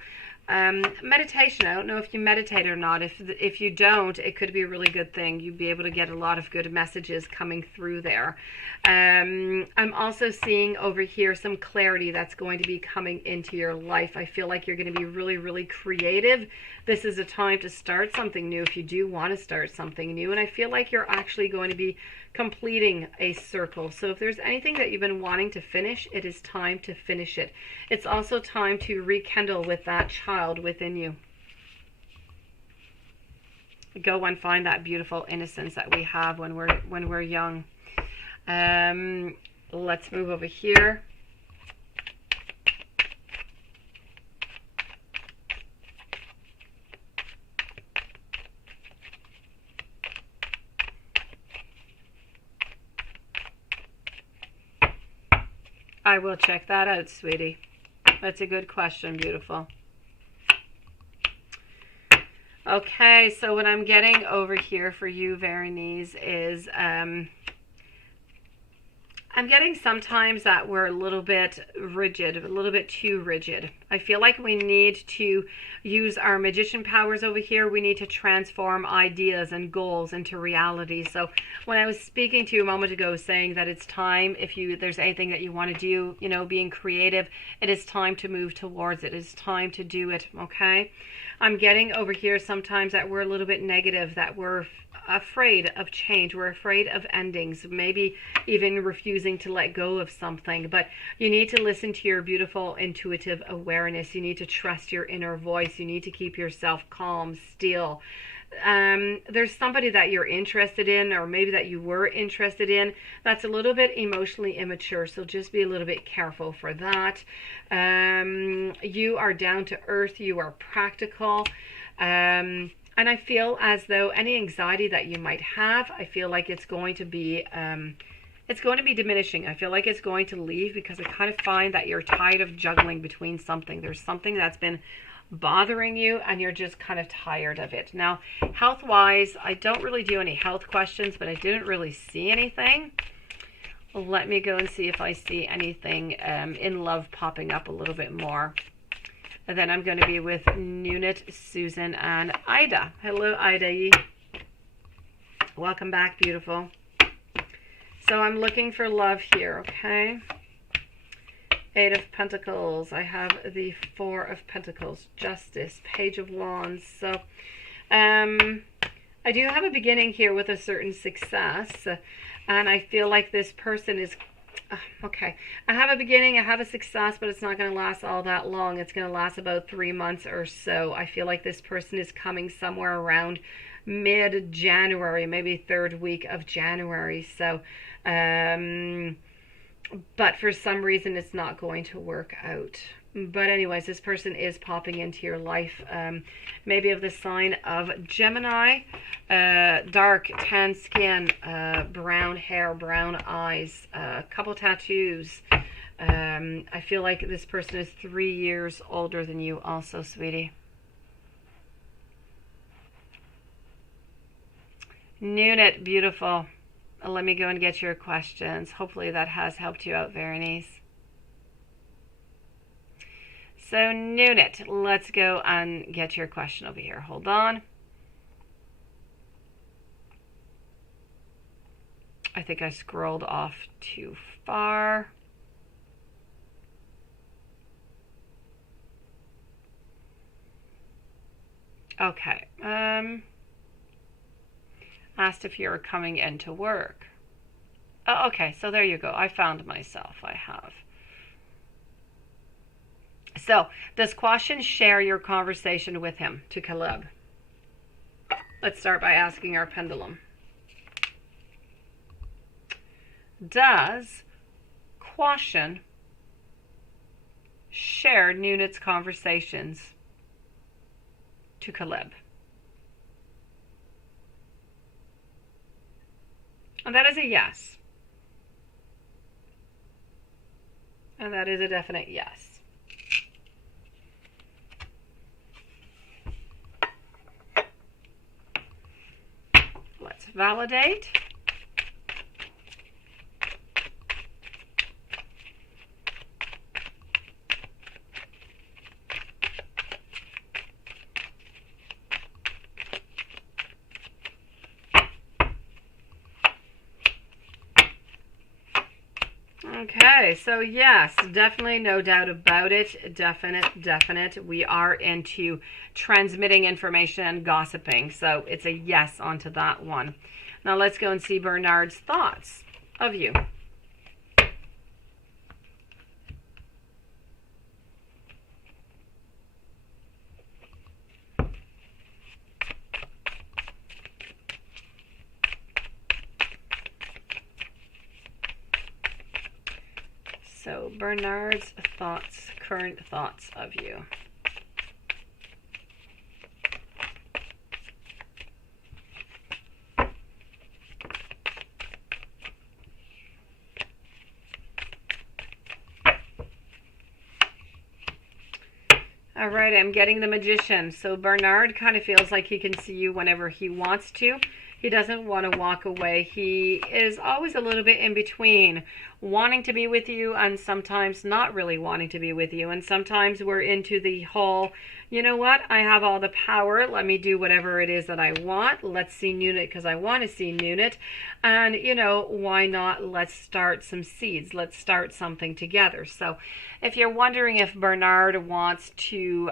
meditation. I don't know if you meditate or not. If you don't, it could be a really good thing. You'd be able to get a lot of good messages coming through there. I'm also seeing over here some clarity that's going to be coming into your life. I feel like you're going to be really, really creative. This is a time to start something new if you do want to start something new. And I feel like you're actually going to be completing a circle. So if there's anything that you've been wanting to finish, it is time to finish it. It's also time to rekindle with that child within you. Go and find that beautiful innocence that we have when we're young. Let's move over here. I will check that out, sweetie. That's a good question, beautiful. Okay, so what I'm getting over here for you, Veronese, is I'm getting sometimes that we're a little bit rigid, a little bit too rigid. I feel like we need to use our magician powers over here. We need to transform ideas and goals into reality. So when I was speaking to you a moment ago saying that it's time, if there's anything that you want to do, you know, being creative, it is time to move towards it. It's time to do it, okay? I'm getting over here sometimes that we're a little bit negative, that we're afraid of change. We're afraid of endings, maybe even refusing to let go of something. But you need to listen to your beautiful intuitive awareness. You need to trust your inner voice. You need to keep yourself calm, still. There's somebody that you're interested in, or maybe that you were interested in, that's a little bit emotionally immature, so just be a little bit careful for that. You are down to earth, you are practical, and I feel as though any anxiety that you might have, I feel like it's going to be diminishing. I feel like it's going to leave, because I kind of find that you're tired of juggling between something. There's something that's been bothering you and you're just kind of tired of it. Now, health wise, I don't really do any health questions, but I didn't really see anything. Let me go and see if I see anything in love popping up a little bit more. And then I'm going to be with Nunit, Susan, and Ida. Hello, Ida. Welcome back, beautiful. So I'm looking for love here, okay? 8 of Pentacles. I have the 4 of Pentacles. Justice. Page of Wands. So I do have a beginning here with a certain success. And I feel like this person is Okay, I have a beginning, I have a success, but it's not going to last all that long. It's going to last about 3 months or so. I feel like this person is coming somewhere around mid-January, maybe third week of January. So, but for some reason it's not going to work out. But anyways, this person is popping into your life, maybe of the sign of Gemini, dark tan skin, brown hair, brown eyes, a couple tattoos. I feel like this person is 3 years older than you also, sweetie. Nunit, beautiful. Let me go and get your questions. Hopefully that has helped you out, Berenice. So Nunit, let's go and get your question over here. Hold on. I think I scrolled off too far. Okay. Asked if you're coming into work. Oh, okay, so there you go. I found myself. I have. So, does Quashen share your conversation with him, to Caleb? Let's start by asking our pendulum. Does Quashen share Nunit's conversations to Caleb? And that is a yes. And that is a definite yes. Let's validate. Okay, so yes, definitely, no doubt about it. Definite. We are into transmitting information and gossiping. So it's a yes onto that one. Now let's go and see Bernard's thoughts of you. So Bernard's thoughts, current thoughts of you. All right, I'm getting the Magician. So Bernard kind of feels like he can see you whenever he wants to. He doesn't want to walk away. He is always a little bit in between, wanting to be with you and sometimes not really wanting to be with you. And sometimes we're into the whole, you know what, I have all the power. Let me do whatever it is that I want. Let's see Nunit because I want to see Nunit. And, you know, why not? Let's start some seeds. Let's start something together. So if you're wondering if Bernard wants to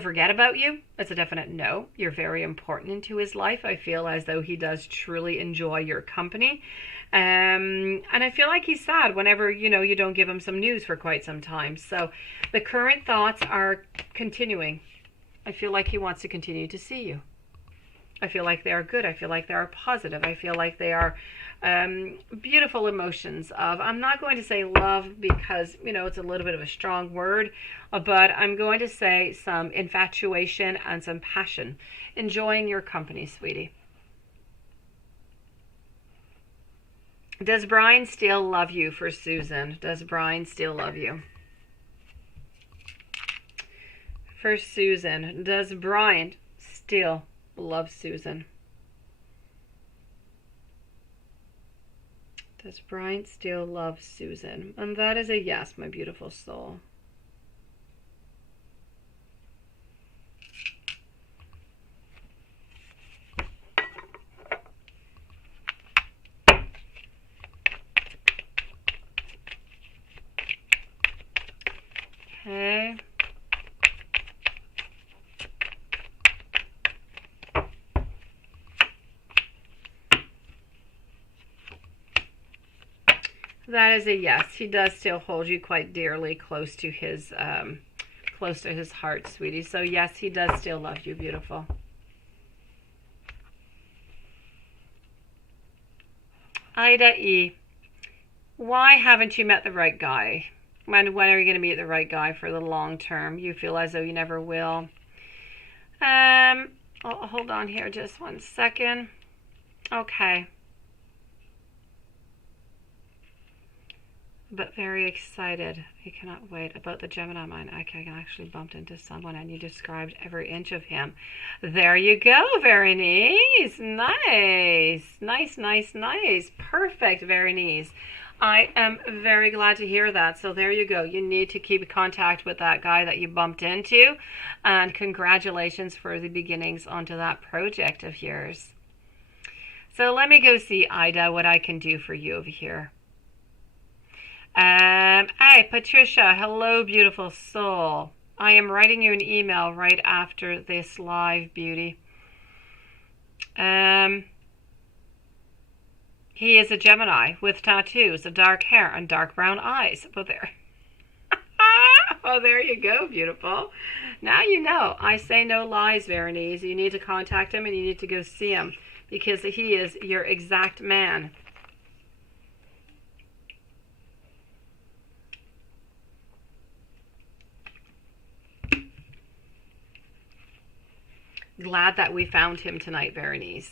forget about you, it's a definite no. You're very important into his life. I feel as though he does truly enjoy your company. And I feel like he's sad whenever, you know, you don't give him some news for quite some time. So the current thoughts are continuing. I feel like he wants to continue to see you. I feel like they are good. I feel like they are positive. I feel like they are beautiful emotions of, I'm not going to say love because, you know, it's a little bit of a strong word, but I'm going to say some infatuation and some passion. Enjoying your company, sweetie. Does Brian still love you for Susan? Does Brian still love you? For Susan, does Brian still love Susan? Does Brian still love Susan? And that is a yes, my beautiful soul. Okay. That is a yes. He does still hold you quite dearly, close to his heart, sweetie. So yes, he does still love you, beautiful. Ida E. Why haven't you met the right guy? When are you going to meet the right guy for the long term? You feel as though you never will. Oh, hold on here just one second. Okay. But very excited. I cannot wait about the Gemini mind. I actually bumped into someone and you described every inch of him. There you go, Veronice. Nice. Nice, nice, nice. Perfect, Veronice. I am very glad to hear that. So there you go. You need to keep contact with that guy that you bumped into. And congratulations for the beginnings onto that project of yours. So let me go see, Ida, what I can do for you over here. Hey, Patricia. Hello, beautiful soul. I am writing you an email right after this live, beauty. He is a Gemini with tattoos, of dark hair, and dark brown eyes. Well, there. Oh, there you go, beautiful. Now you know. I say no lies, Veronice. You need to contact him and you need to go see him because he is your exact man. Glad that we found him tonight, Veronice.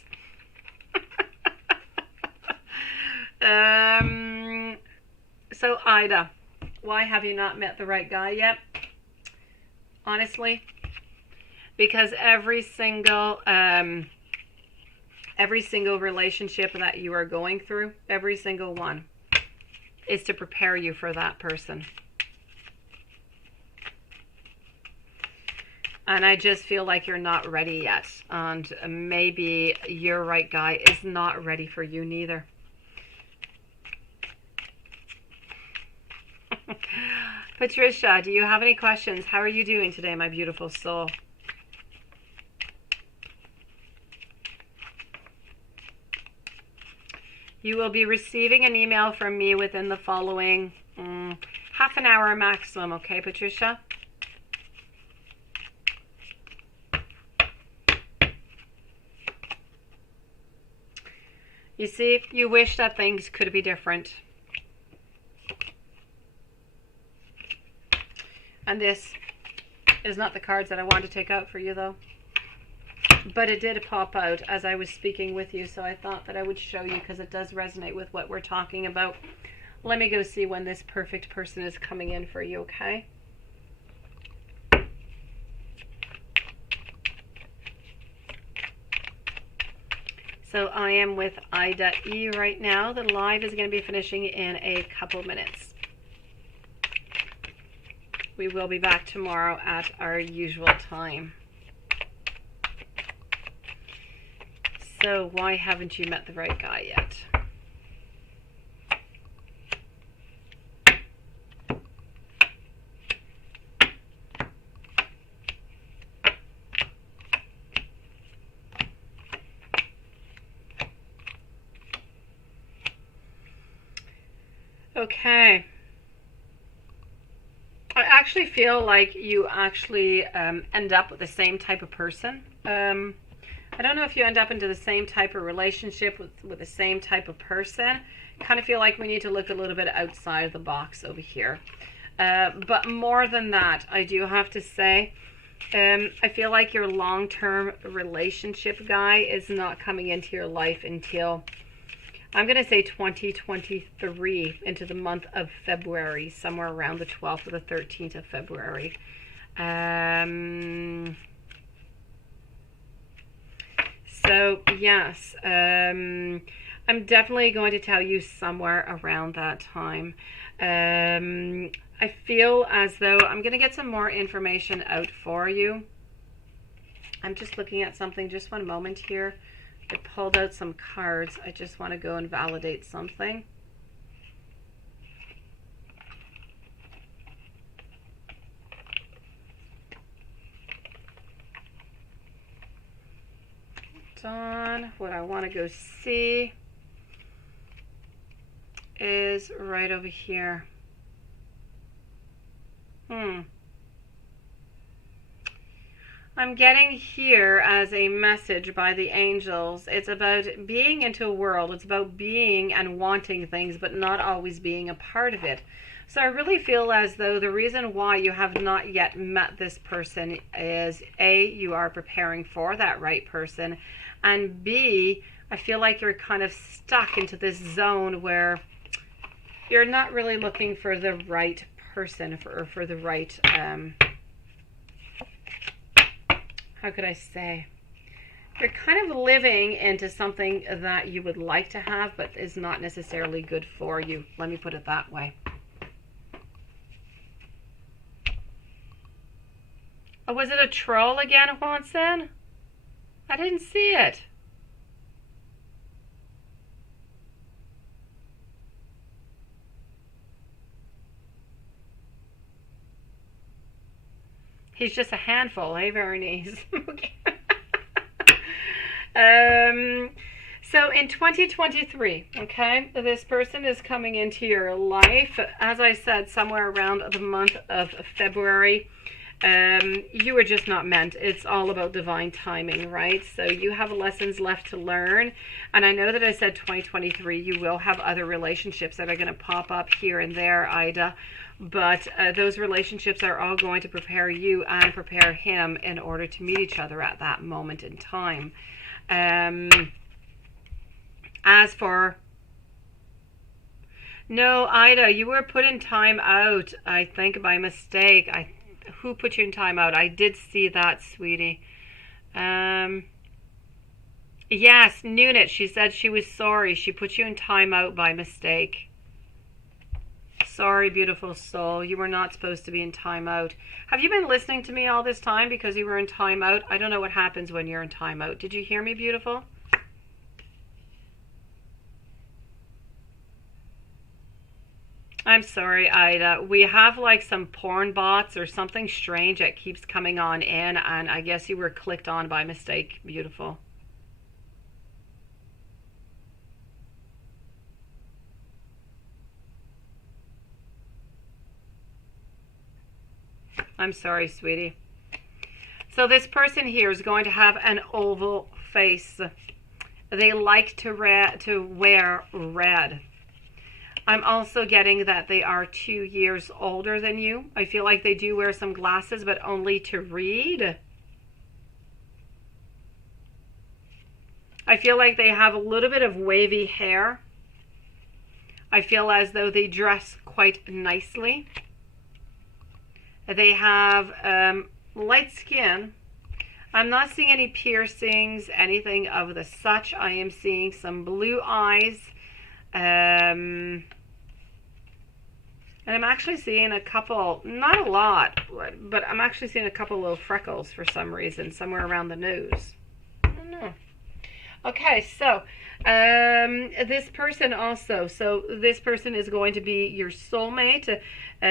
So Ida, why have you not met the right guy yet? Honestly, because every single relationship that you are going through, every single one, is to prepare you for that person. And I just feel like you're not ready yet. And maybe your right guy is not ready for you neither. Patricia, do you have any questions? How are you doing today, my beautiful soul? You will be receiving an email from me within the following half an hour maximum, okay, Patricia? You see, you wish that things could be different. And this is not the cards that I want to take out for you, though. But it did pop out as I was speaking with you, so I thought that I would show you because it does resonate with what we're talking about. Let me go see when this perfect person is coming in for you, okay? So I am with Ida E right now. The live is going to be finishing in a couple minutes. We will be back tomorrow at our usual time. So why haven't you met the right guy yet? Okay. I actually feel like you actually end up with the same type of person. I don't know if you end up into the same type of relationship with the same type of person. I kind of feel like we need to look a little bit outside of the box over here. But more than that, I do have to say, I feel like your long-term relationship guy is not coming into your life until, I'm going to say 2023, into the month of February, somewhere around the 12th or the 13th of February. So, yes, I'm definitely going to tell you somewhere around that time. I feel as though I'm going to get some more information out for you. I'm just looking at something, just one moment here. I pulled out some cards. I just want to go and validate something. On what I want to go see is right over here. I'm getting here as a message by the angels. It's about being into a world. It's about being and wanting things, but not always being a part of it. So I really feel as though the reason why you have not yet met this person is A, you are preparing for that right person, and B, I feel like you're kind of stuck into this zone where you're not really looking for the right person, for the right, how could I say? You're kind of living into something that you would like to have, but is not necessarily good for you. Let me put it that way. Oh, was it a troll again, Juanson? I didn't see it. He's just a handful, eh, Berenice? Okay. So in 2023, okay, this person is coming into your life, as I said, somewhere around the month of February. You were just not meant. It's all about divine timing, right? So you have lessons left to learn. And I know that I said 2023, you will have other relationships that are going to pop up here and there, Ida. But those relationships are all going to prepare you and prepare him in order to meet each other at that moment in time. As for... No, Ida, you were put in time out, I think, by mistake. Who put you in time out? I did see that, sweetie. Yes, Nunit. She said she was sorry. She put you in time out by mistake. Sorry, beautiful soul. You were not supposed to be in time out. Have you been listening to me all this time because you were in time out? I don't know what happens when you're in time out. Did you hear me, beautiful? I'm sorry, Ida. We have like some porn bots or something strange that keeps coming on in, and I guess you were clicked on by mistake, beautiful. I'm sorry, sweetie. So this person here is going to have an oval face. They like to wear red. I'm also getting that they are 2 years older than you. I feel like they do wear some glasses, but only to read. I feel like they have a little bit of wavy hair. I feel as though they dress quite nicely. They have light skin. I'm not seeing any piercings, anything of the such. I am seeing some blue eyes. And I'm actually seeing a couple, not a lot, but I'm actually seeing a couple little freckles for some reason, somewhere around the nose. I don't know. Okay, so this person also, so this person is going to be your soulmate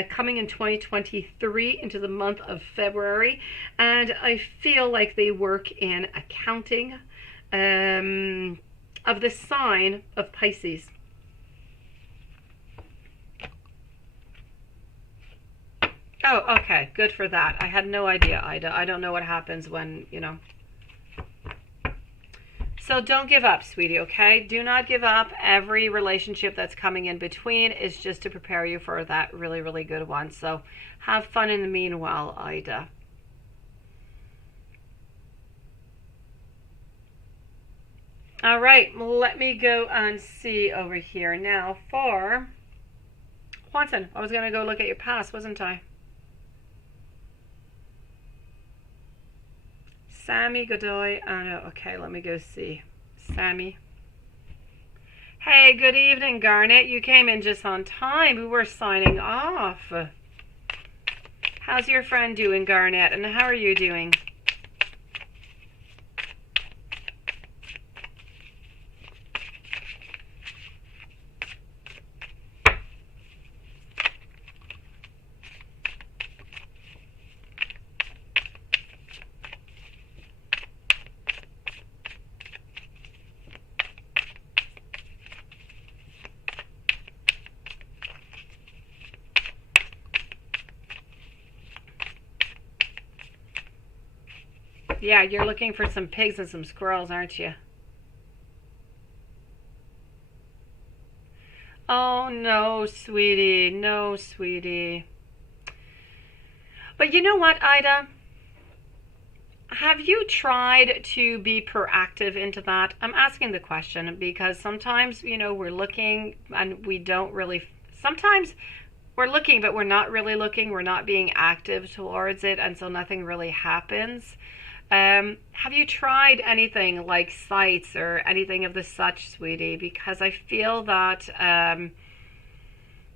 coming in 2023 into the month of February, and I feel like they work in accounting of the sign of Pisces. Oh, okay. Good for that. I had no idea, Ida. I don't know what happens when, you know. So don't give up, sweetie, okay? Do not give up. Every relationship that's coming in between is just to prepare you for that really, really good one. So have fun in the meanwhile, Ida. All right. Let me go and see over here now for Quantum. I was going to go look at your past, wasn't I? Sammy Godoy. Oh no, okay, let me go see. Sammy. Hey, good evening, Garnet. You came in just on time. We were signing off. How's your friend doing, Garnet? And how are you doing? Yeah, you're looking for some pigs and some squirrels, aren't you? Oh, no, sweetie. No, sweetie. But you know what, Ida? Have you tried to be proactive into that? I'm asking the question because sometimes, we're looking and we don't really, sometimes we're looking, but we're not really looking. We're not being active towards it, and so nothing really happens. Have you tried anything like sites or anything of the such, sweetie? Because I feel that,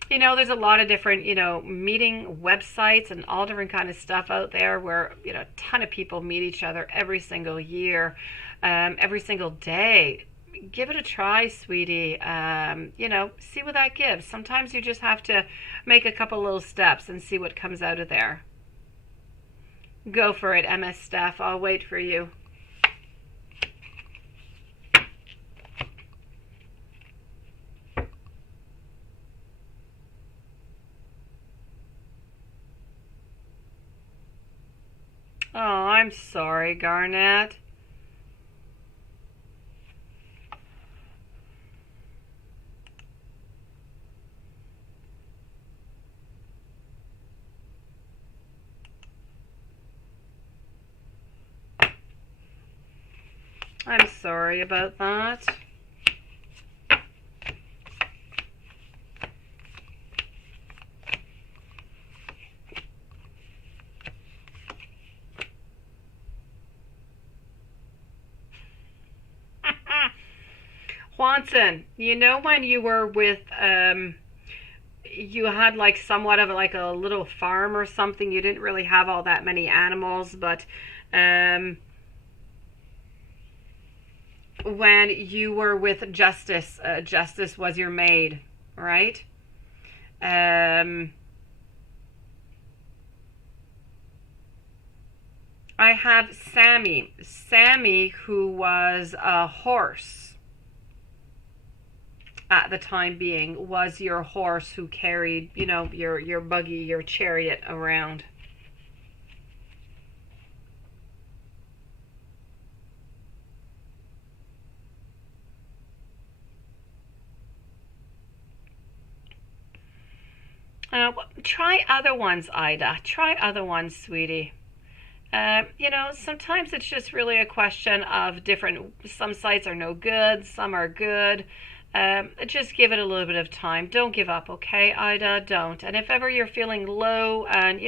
there's a lot of different, meeting websites and all different kind of stuff out there where, a ton of people meet each other every single year, every single day. Give it a try, sweetie. See what that gives. Sometimes you just have to make a couple little steps and see what comes out of there. Go for it, MS Steph. I'll wait for you. Oh, I'm sorry, Garnett. I'm sorry about that. Juanson, when you were with, you had like somewhat of like a little farm or something. You didn't really have all that many animals, but when you were with Justice, Justice was your maid, right? I have Sammy, who was a horse at the time being, was your horse who carried, your buggy, your chariot around. Try other ones, Ida. Try other ones, sweetie. Sometimes it's just really a question of some sites are no good, some are good. Just give it a little bit of time. Don't give up, okay, Ida? Don't. And if ever you're feeling low and,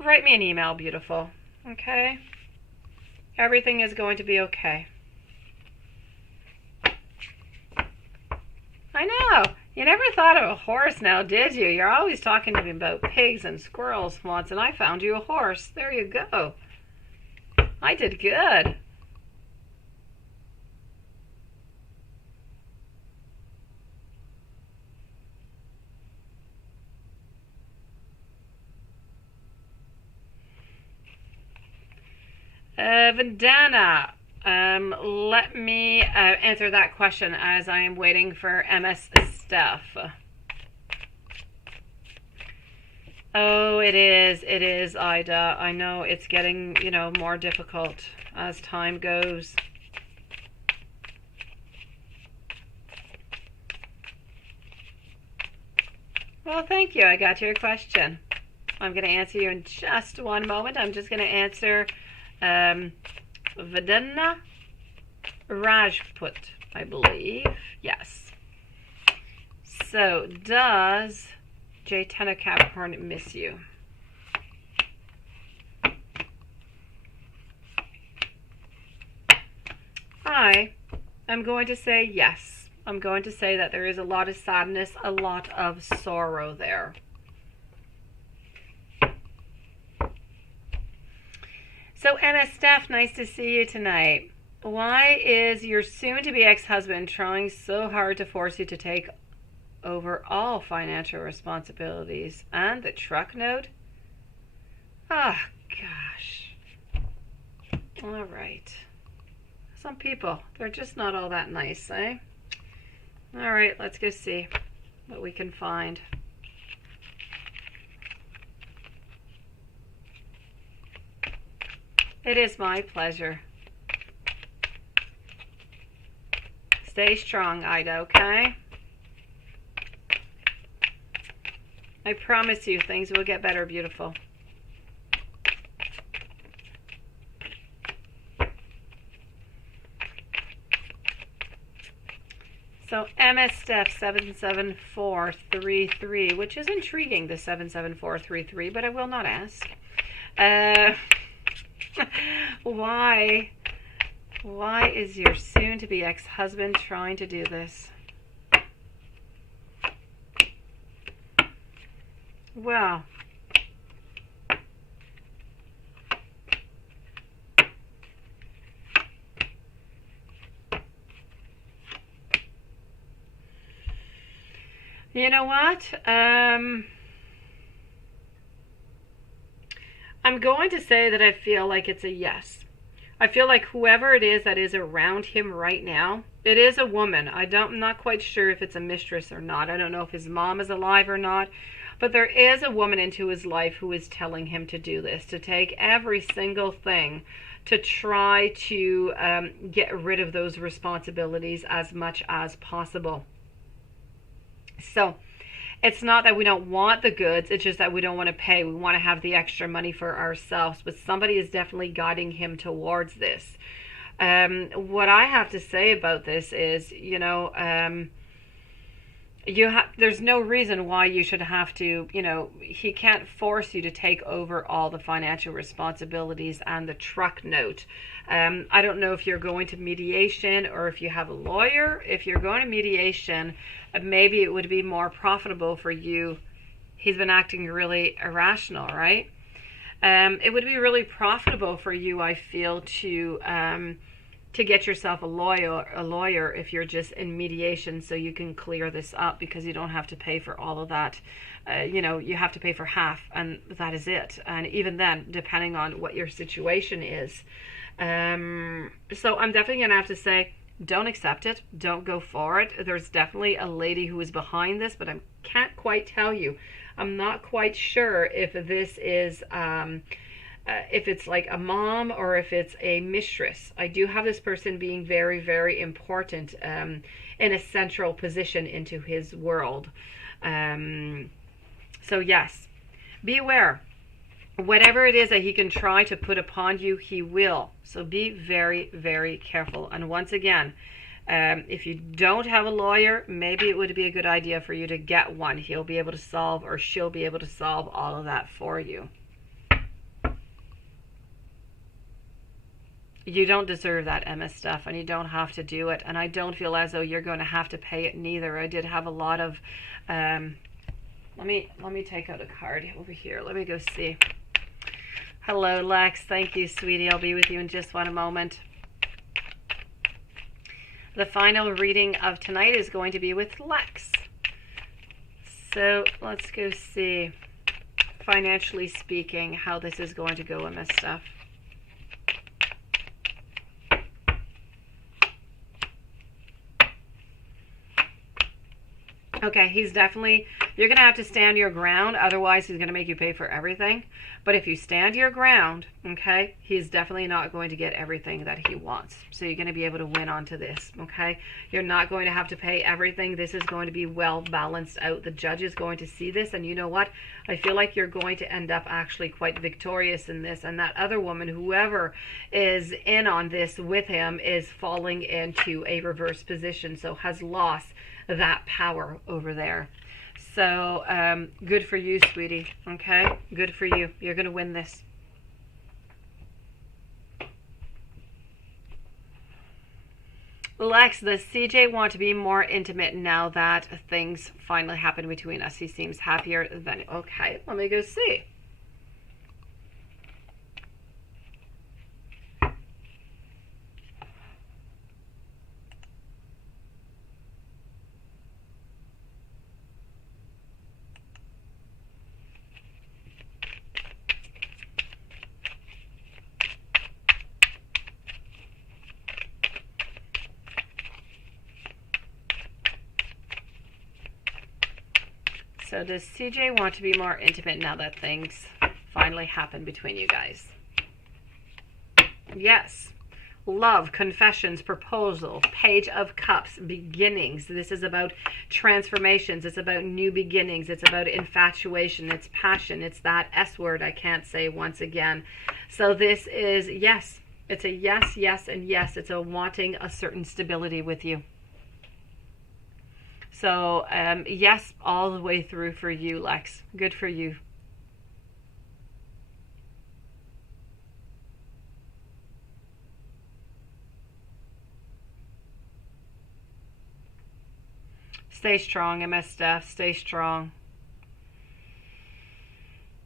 write me an email, beautiful. Okay? Everything is going to be okay. I know. You never thought of a horse now, did you? You're always talking to me about pigs and squirrels once, and I found you a horse. There you go. I did good. Vandana, let me answer that question as I am waiting for MS Steph. Oh, it is, Ida. I know it's getting, more difficult as time goes. Well, thank you. I got your question. I'm going to answer you in just one moment. I'm just going to answer Vadana Rajput, I believe. Yes. So, does J10 of Capricorn miss you? I am going to say yes. I'm going to say that there is a lot of sadness, a lot of sorrow there. So, MS Steph, nice to see you tonight. Why is your soon-to-be ex-husband trying so hard to force you to take over all financial responsibilities? And the truck note? Ah, gosh. All right. Some people, they're just not all that nice, eh? All right, let's go see what we can find. It is my pleasure. Stay strong, Ida, okay? I promise you things will get better, beautiful. So MS Steph 77433, which is intriguing, the 77433, but I will not ask. Why is your soon-to-be ex-husband trying to do this? Well, you know what? I'm going to say that I feel like it's a yes. I feel like whoever it is that is around him right now, it is a woman. I'm not quite sure if it's a mistress or not. I don't know if his mom is alive or not. But there is a woman into his life who is telling him to do this, to take every single thing to try to get rid of those responsibilities as much as possible. So it's not that we don't want the goods, it's just that we don't want to pay. We want to have the extra money for ourselves, but somebody is definitely guiding him towards this. What I have to say about this is, there's no reason why you should have to, he can't force you to take over all the financial responsibilities and the truck note. I don't know if you're going to mediation or if you have a lawyer. If you're going to mediation, maybe it would be more profitable for you. He's been acting really irrational, right? It would be really profitable for you, I feel, to get yourself a lawyer if you're just in mediation, so you can clear this up, because you don't have to pay for all of that. You have to pay for half, and that is it. And even then, depending on what your situation is. So I'm definitely going to have to say, don't accept it. Don't go for it. There's definitely a lady who is behind this, but I can't quite tell you. I'm not quite sure if this is... if it's like a mom or if it's a mistress. I do have this person being very, very important in a central position into his world. So yes, be aware. Whatever it is that he can try to put upon you, he will. So be very, very careful. And once again, if you don't have a lawyer, maybe it would be a good idea for you to get one. He'll be able to solve, or she'll be able to solve all of that for you. You don't deserve that MS stuff, and you don't have to do it. And I don't feel as though you're going to have to pay it neither. I did have a lot of let me take out a card over here. Let me go see. Hello, Lex. Thank you, sweetie. I'll be with you in just one moment. The final reading of tonight is going to be with Lex. So let's go see, financially speaking, how this is going to go in this stuff. Okay, he's definitely, you're going to have to stand your ground, otherwise he's going to make you pay for everything. But if you stand your ground, okay, he's definitely not going to get everything that he wants. So you're going to be able to win onto this, okay? You're not going to have to pay everything. This is going to be well balanced out. The judge is going to see this, and you know what? I feel like you're going to end up actually quite victorious in this, and that other woman, whoever is in on this with him, is falling into a reverse position, so has lost that power over there. So good for you, sweetie. Okay, good for you. You're gonna win this. Lex, does CJ want to be more intimate now that things finally happened between us? He seems happier than... Okay, let me go see. So does CJ want to be more intimate now that things finally happened between you guys? Yes. Love, confessions, proposal, Page of Cups, beginnings. This is about transformations. It's about new beginnings. It's about infatuation. It's passion. It's that S word I can't say once again. So this is yes. It's a yes, yes, and yes. It's a wanting a certain stability with you. So yes, all the way through for you, Lex. Good for you. Stay strong, MS Steph. Stay strong.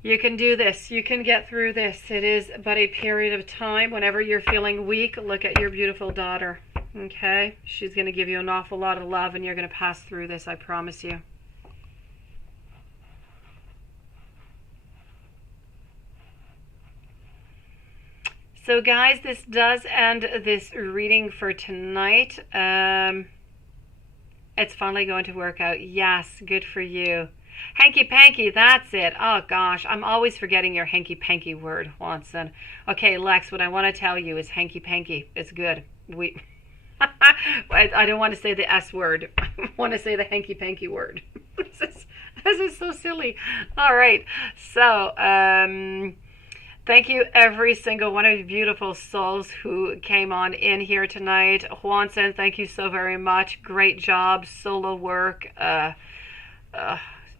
You can do this. You can get through this. It is but a period of time. Whenever you're feeling weak, look at your beautiful daughter. Okay? She's going to give you an awful lot of love, and you're going to pass through this, I promise you. So guys, this does end this reading for tonight. It's finally going to work out. Yes, good for you. Hanky panky, that's it. Oh gosh, I'm always forgetting your hanky panky word, Watson. Okay, Lex, what I want to tell you is hanky panky. It's good. I don't want to say the S word. I want to say the hanky panky word. This is so silly. All right, so thank you, every single one of you beautiful souls who came on in here tonight. Juanson, thank you so very much. Great job, solo work.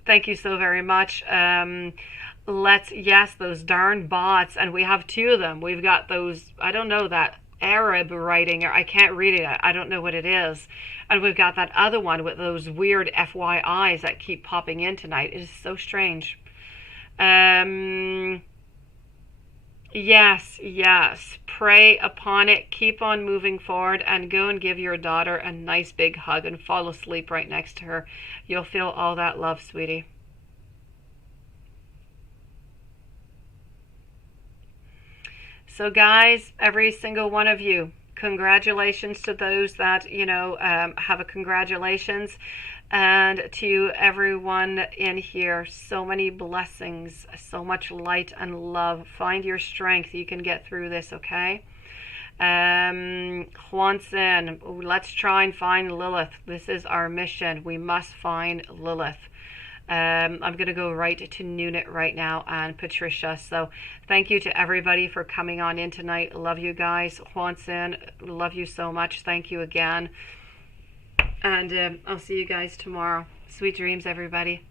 Thank you so very much. Yes, those darn bots, and we have two of them. We've got those, I don't know, that Arab writing, or I can't read it. I don't know what it is. And we've got that other one with those weird FYIs that keep popping in tonight. It is so strange. Yes, yes. Pray upon it. Keep on moving forward, and go and give your daughter a nice big hug and fall asleep right next to her. You'll feel all that love, sweetie. So guys, every single one of you, congratulations to those that, have a congratulations. And to everyone in here, so many blessings, so much light and love. Find your strength. You can get through this, okay? Juanson, let's try and find Lilith. This is our mission. We must find Lilith. I'm going to go right to Nunit right now, and Patricia. So thank you to everybody for coming on in tonight. Love you guys. Juanson, love you so much. Thank you again. And I'll see you guys tomorrow. Sweet dreams, everybody.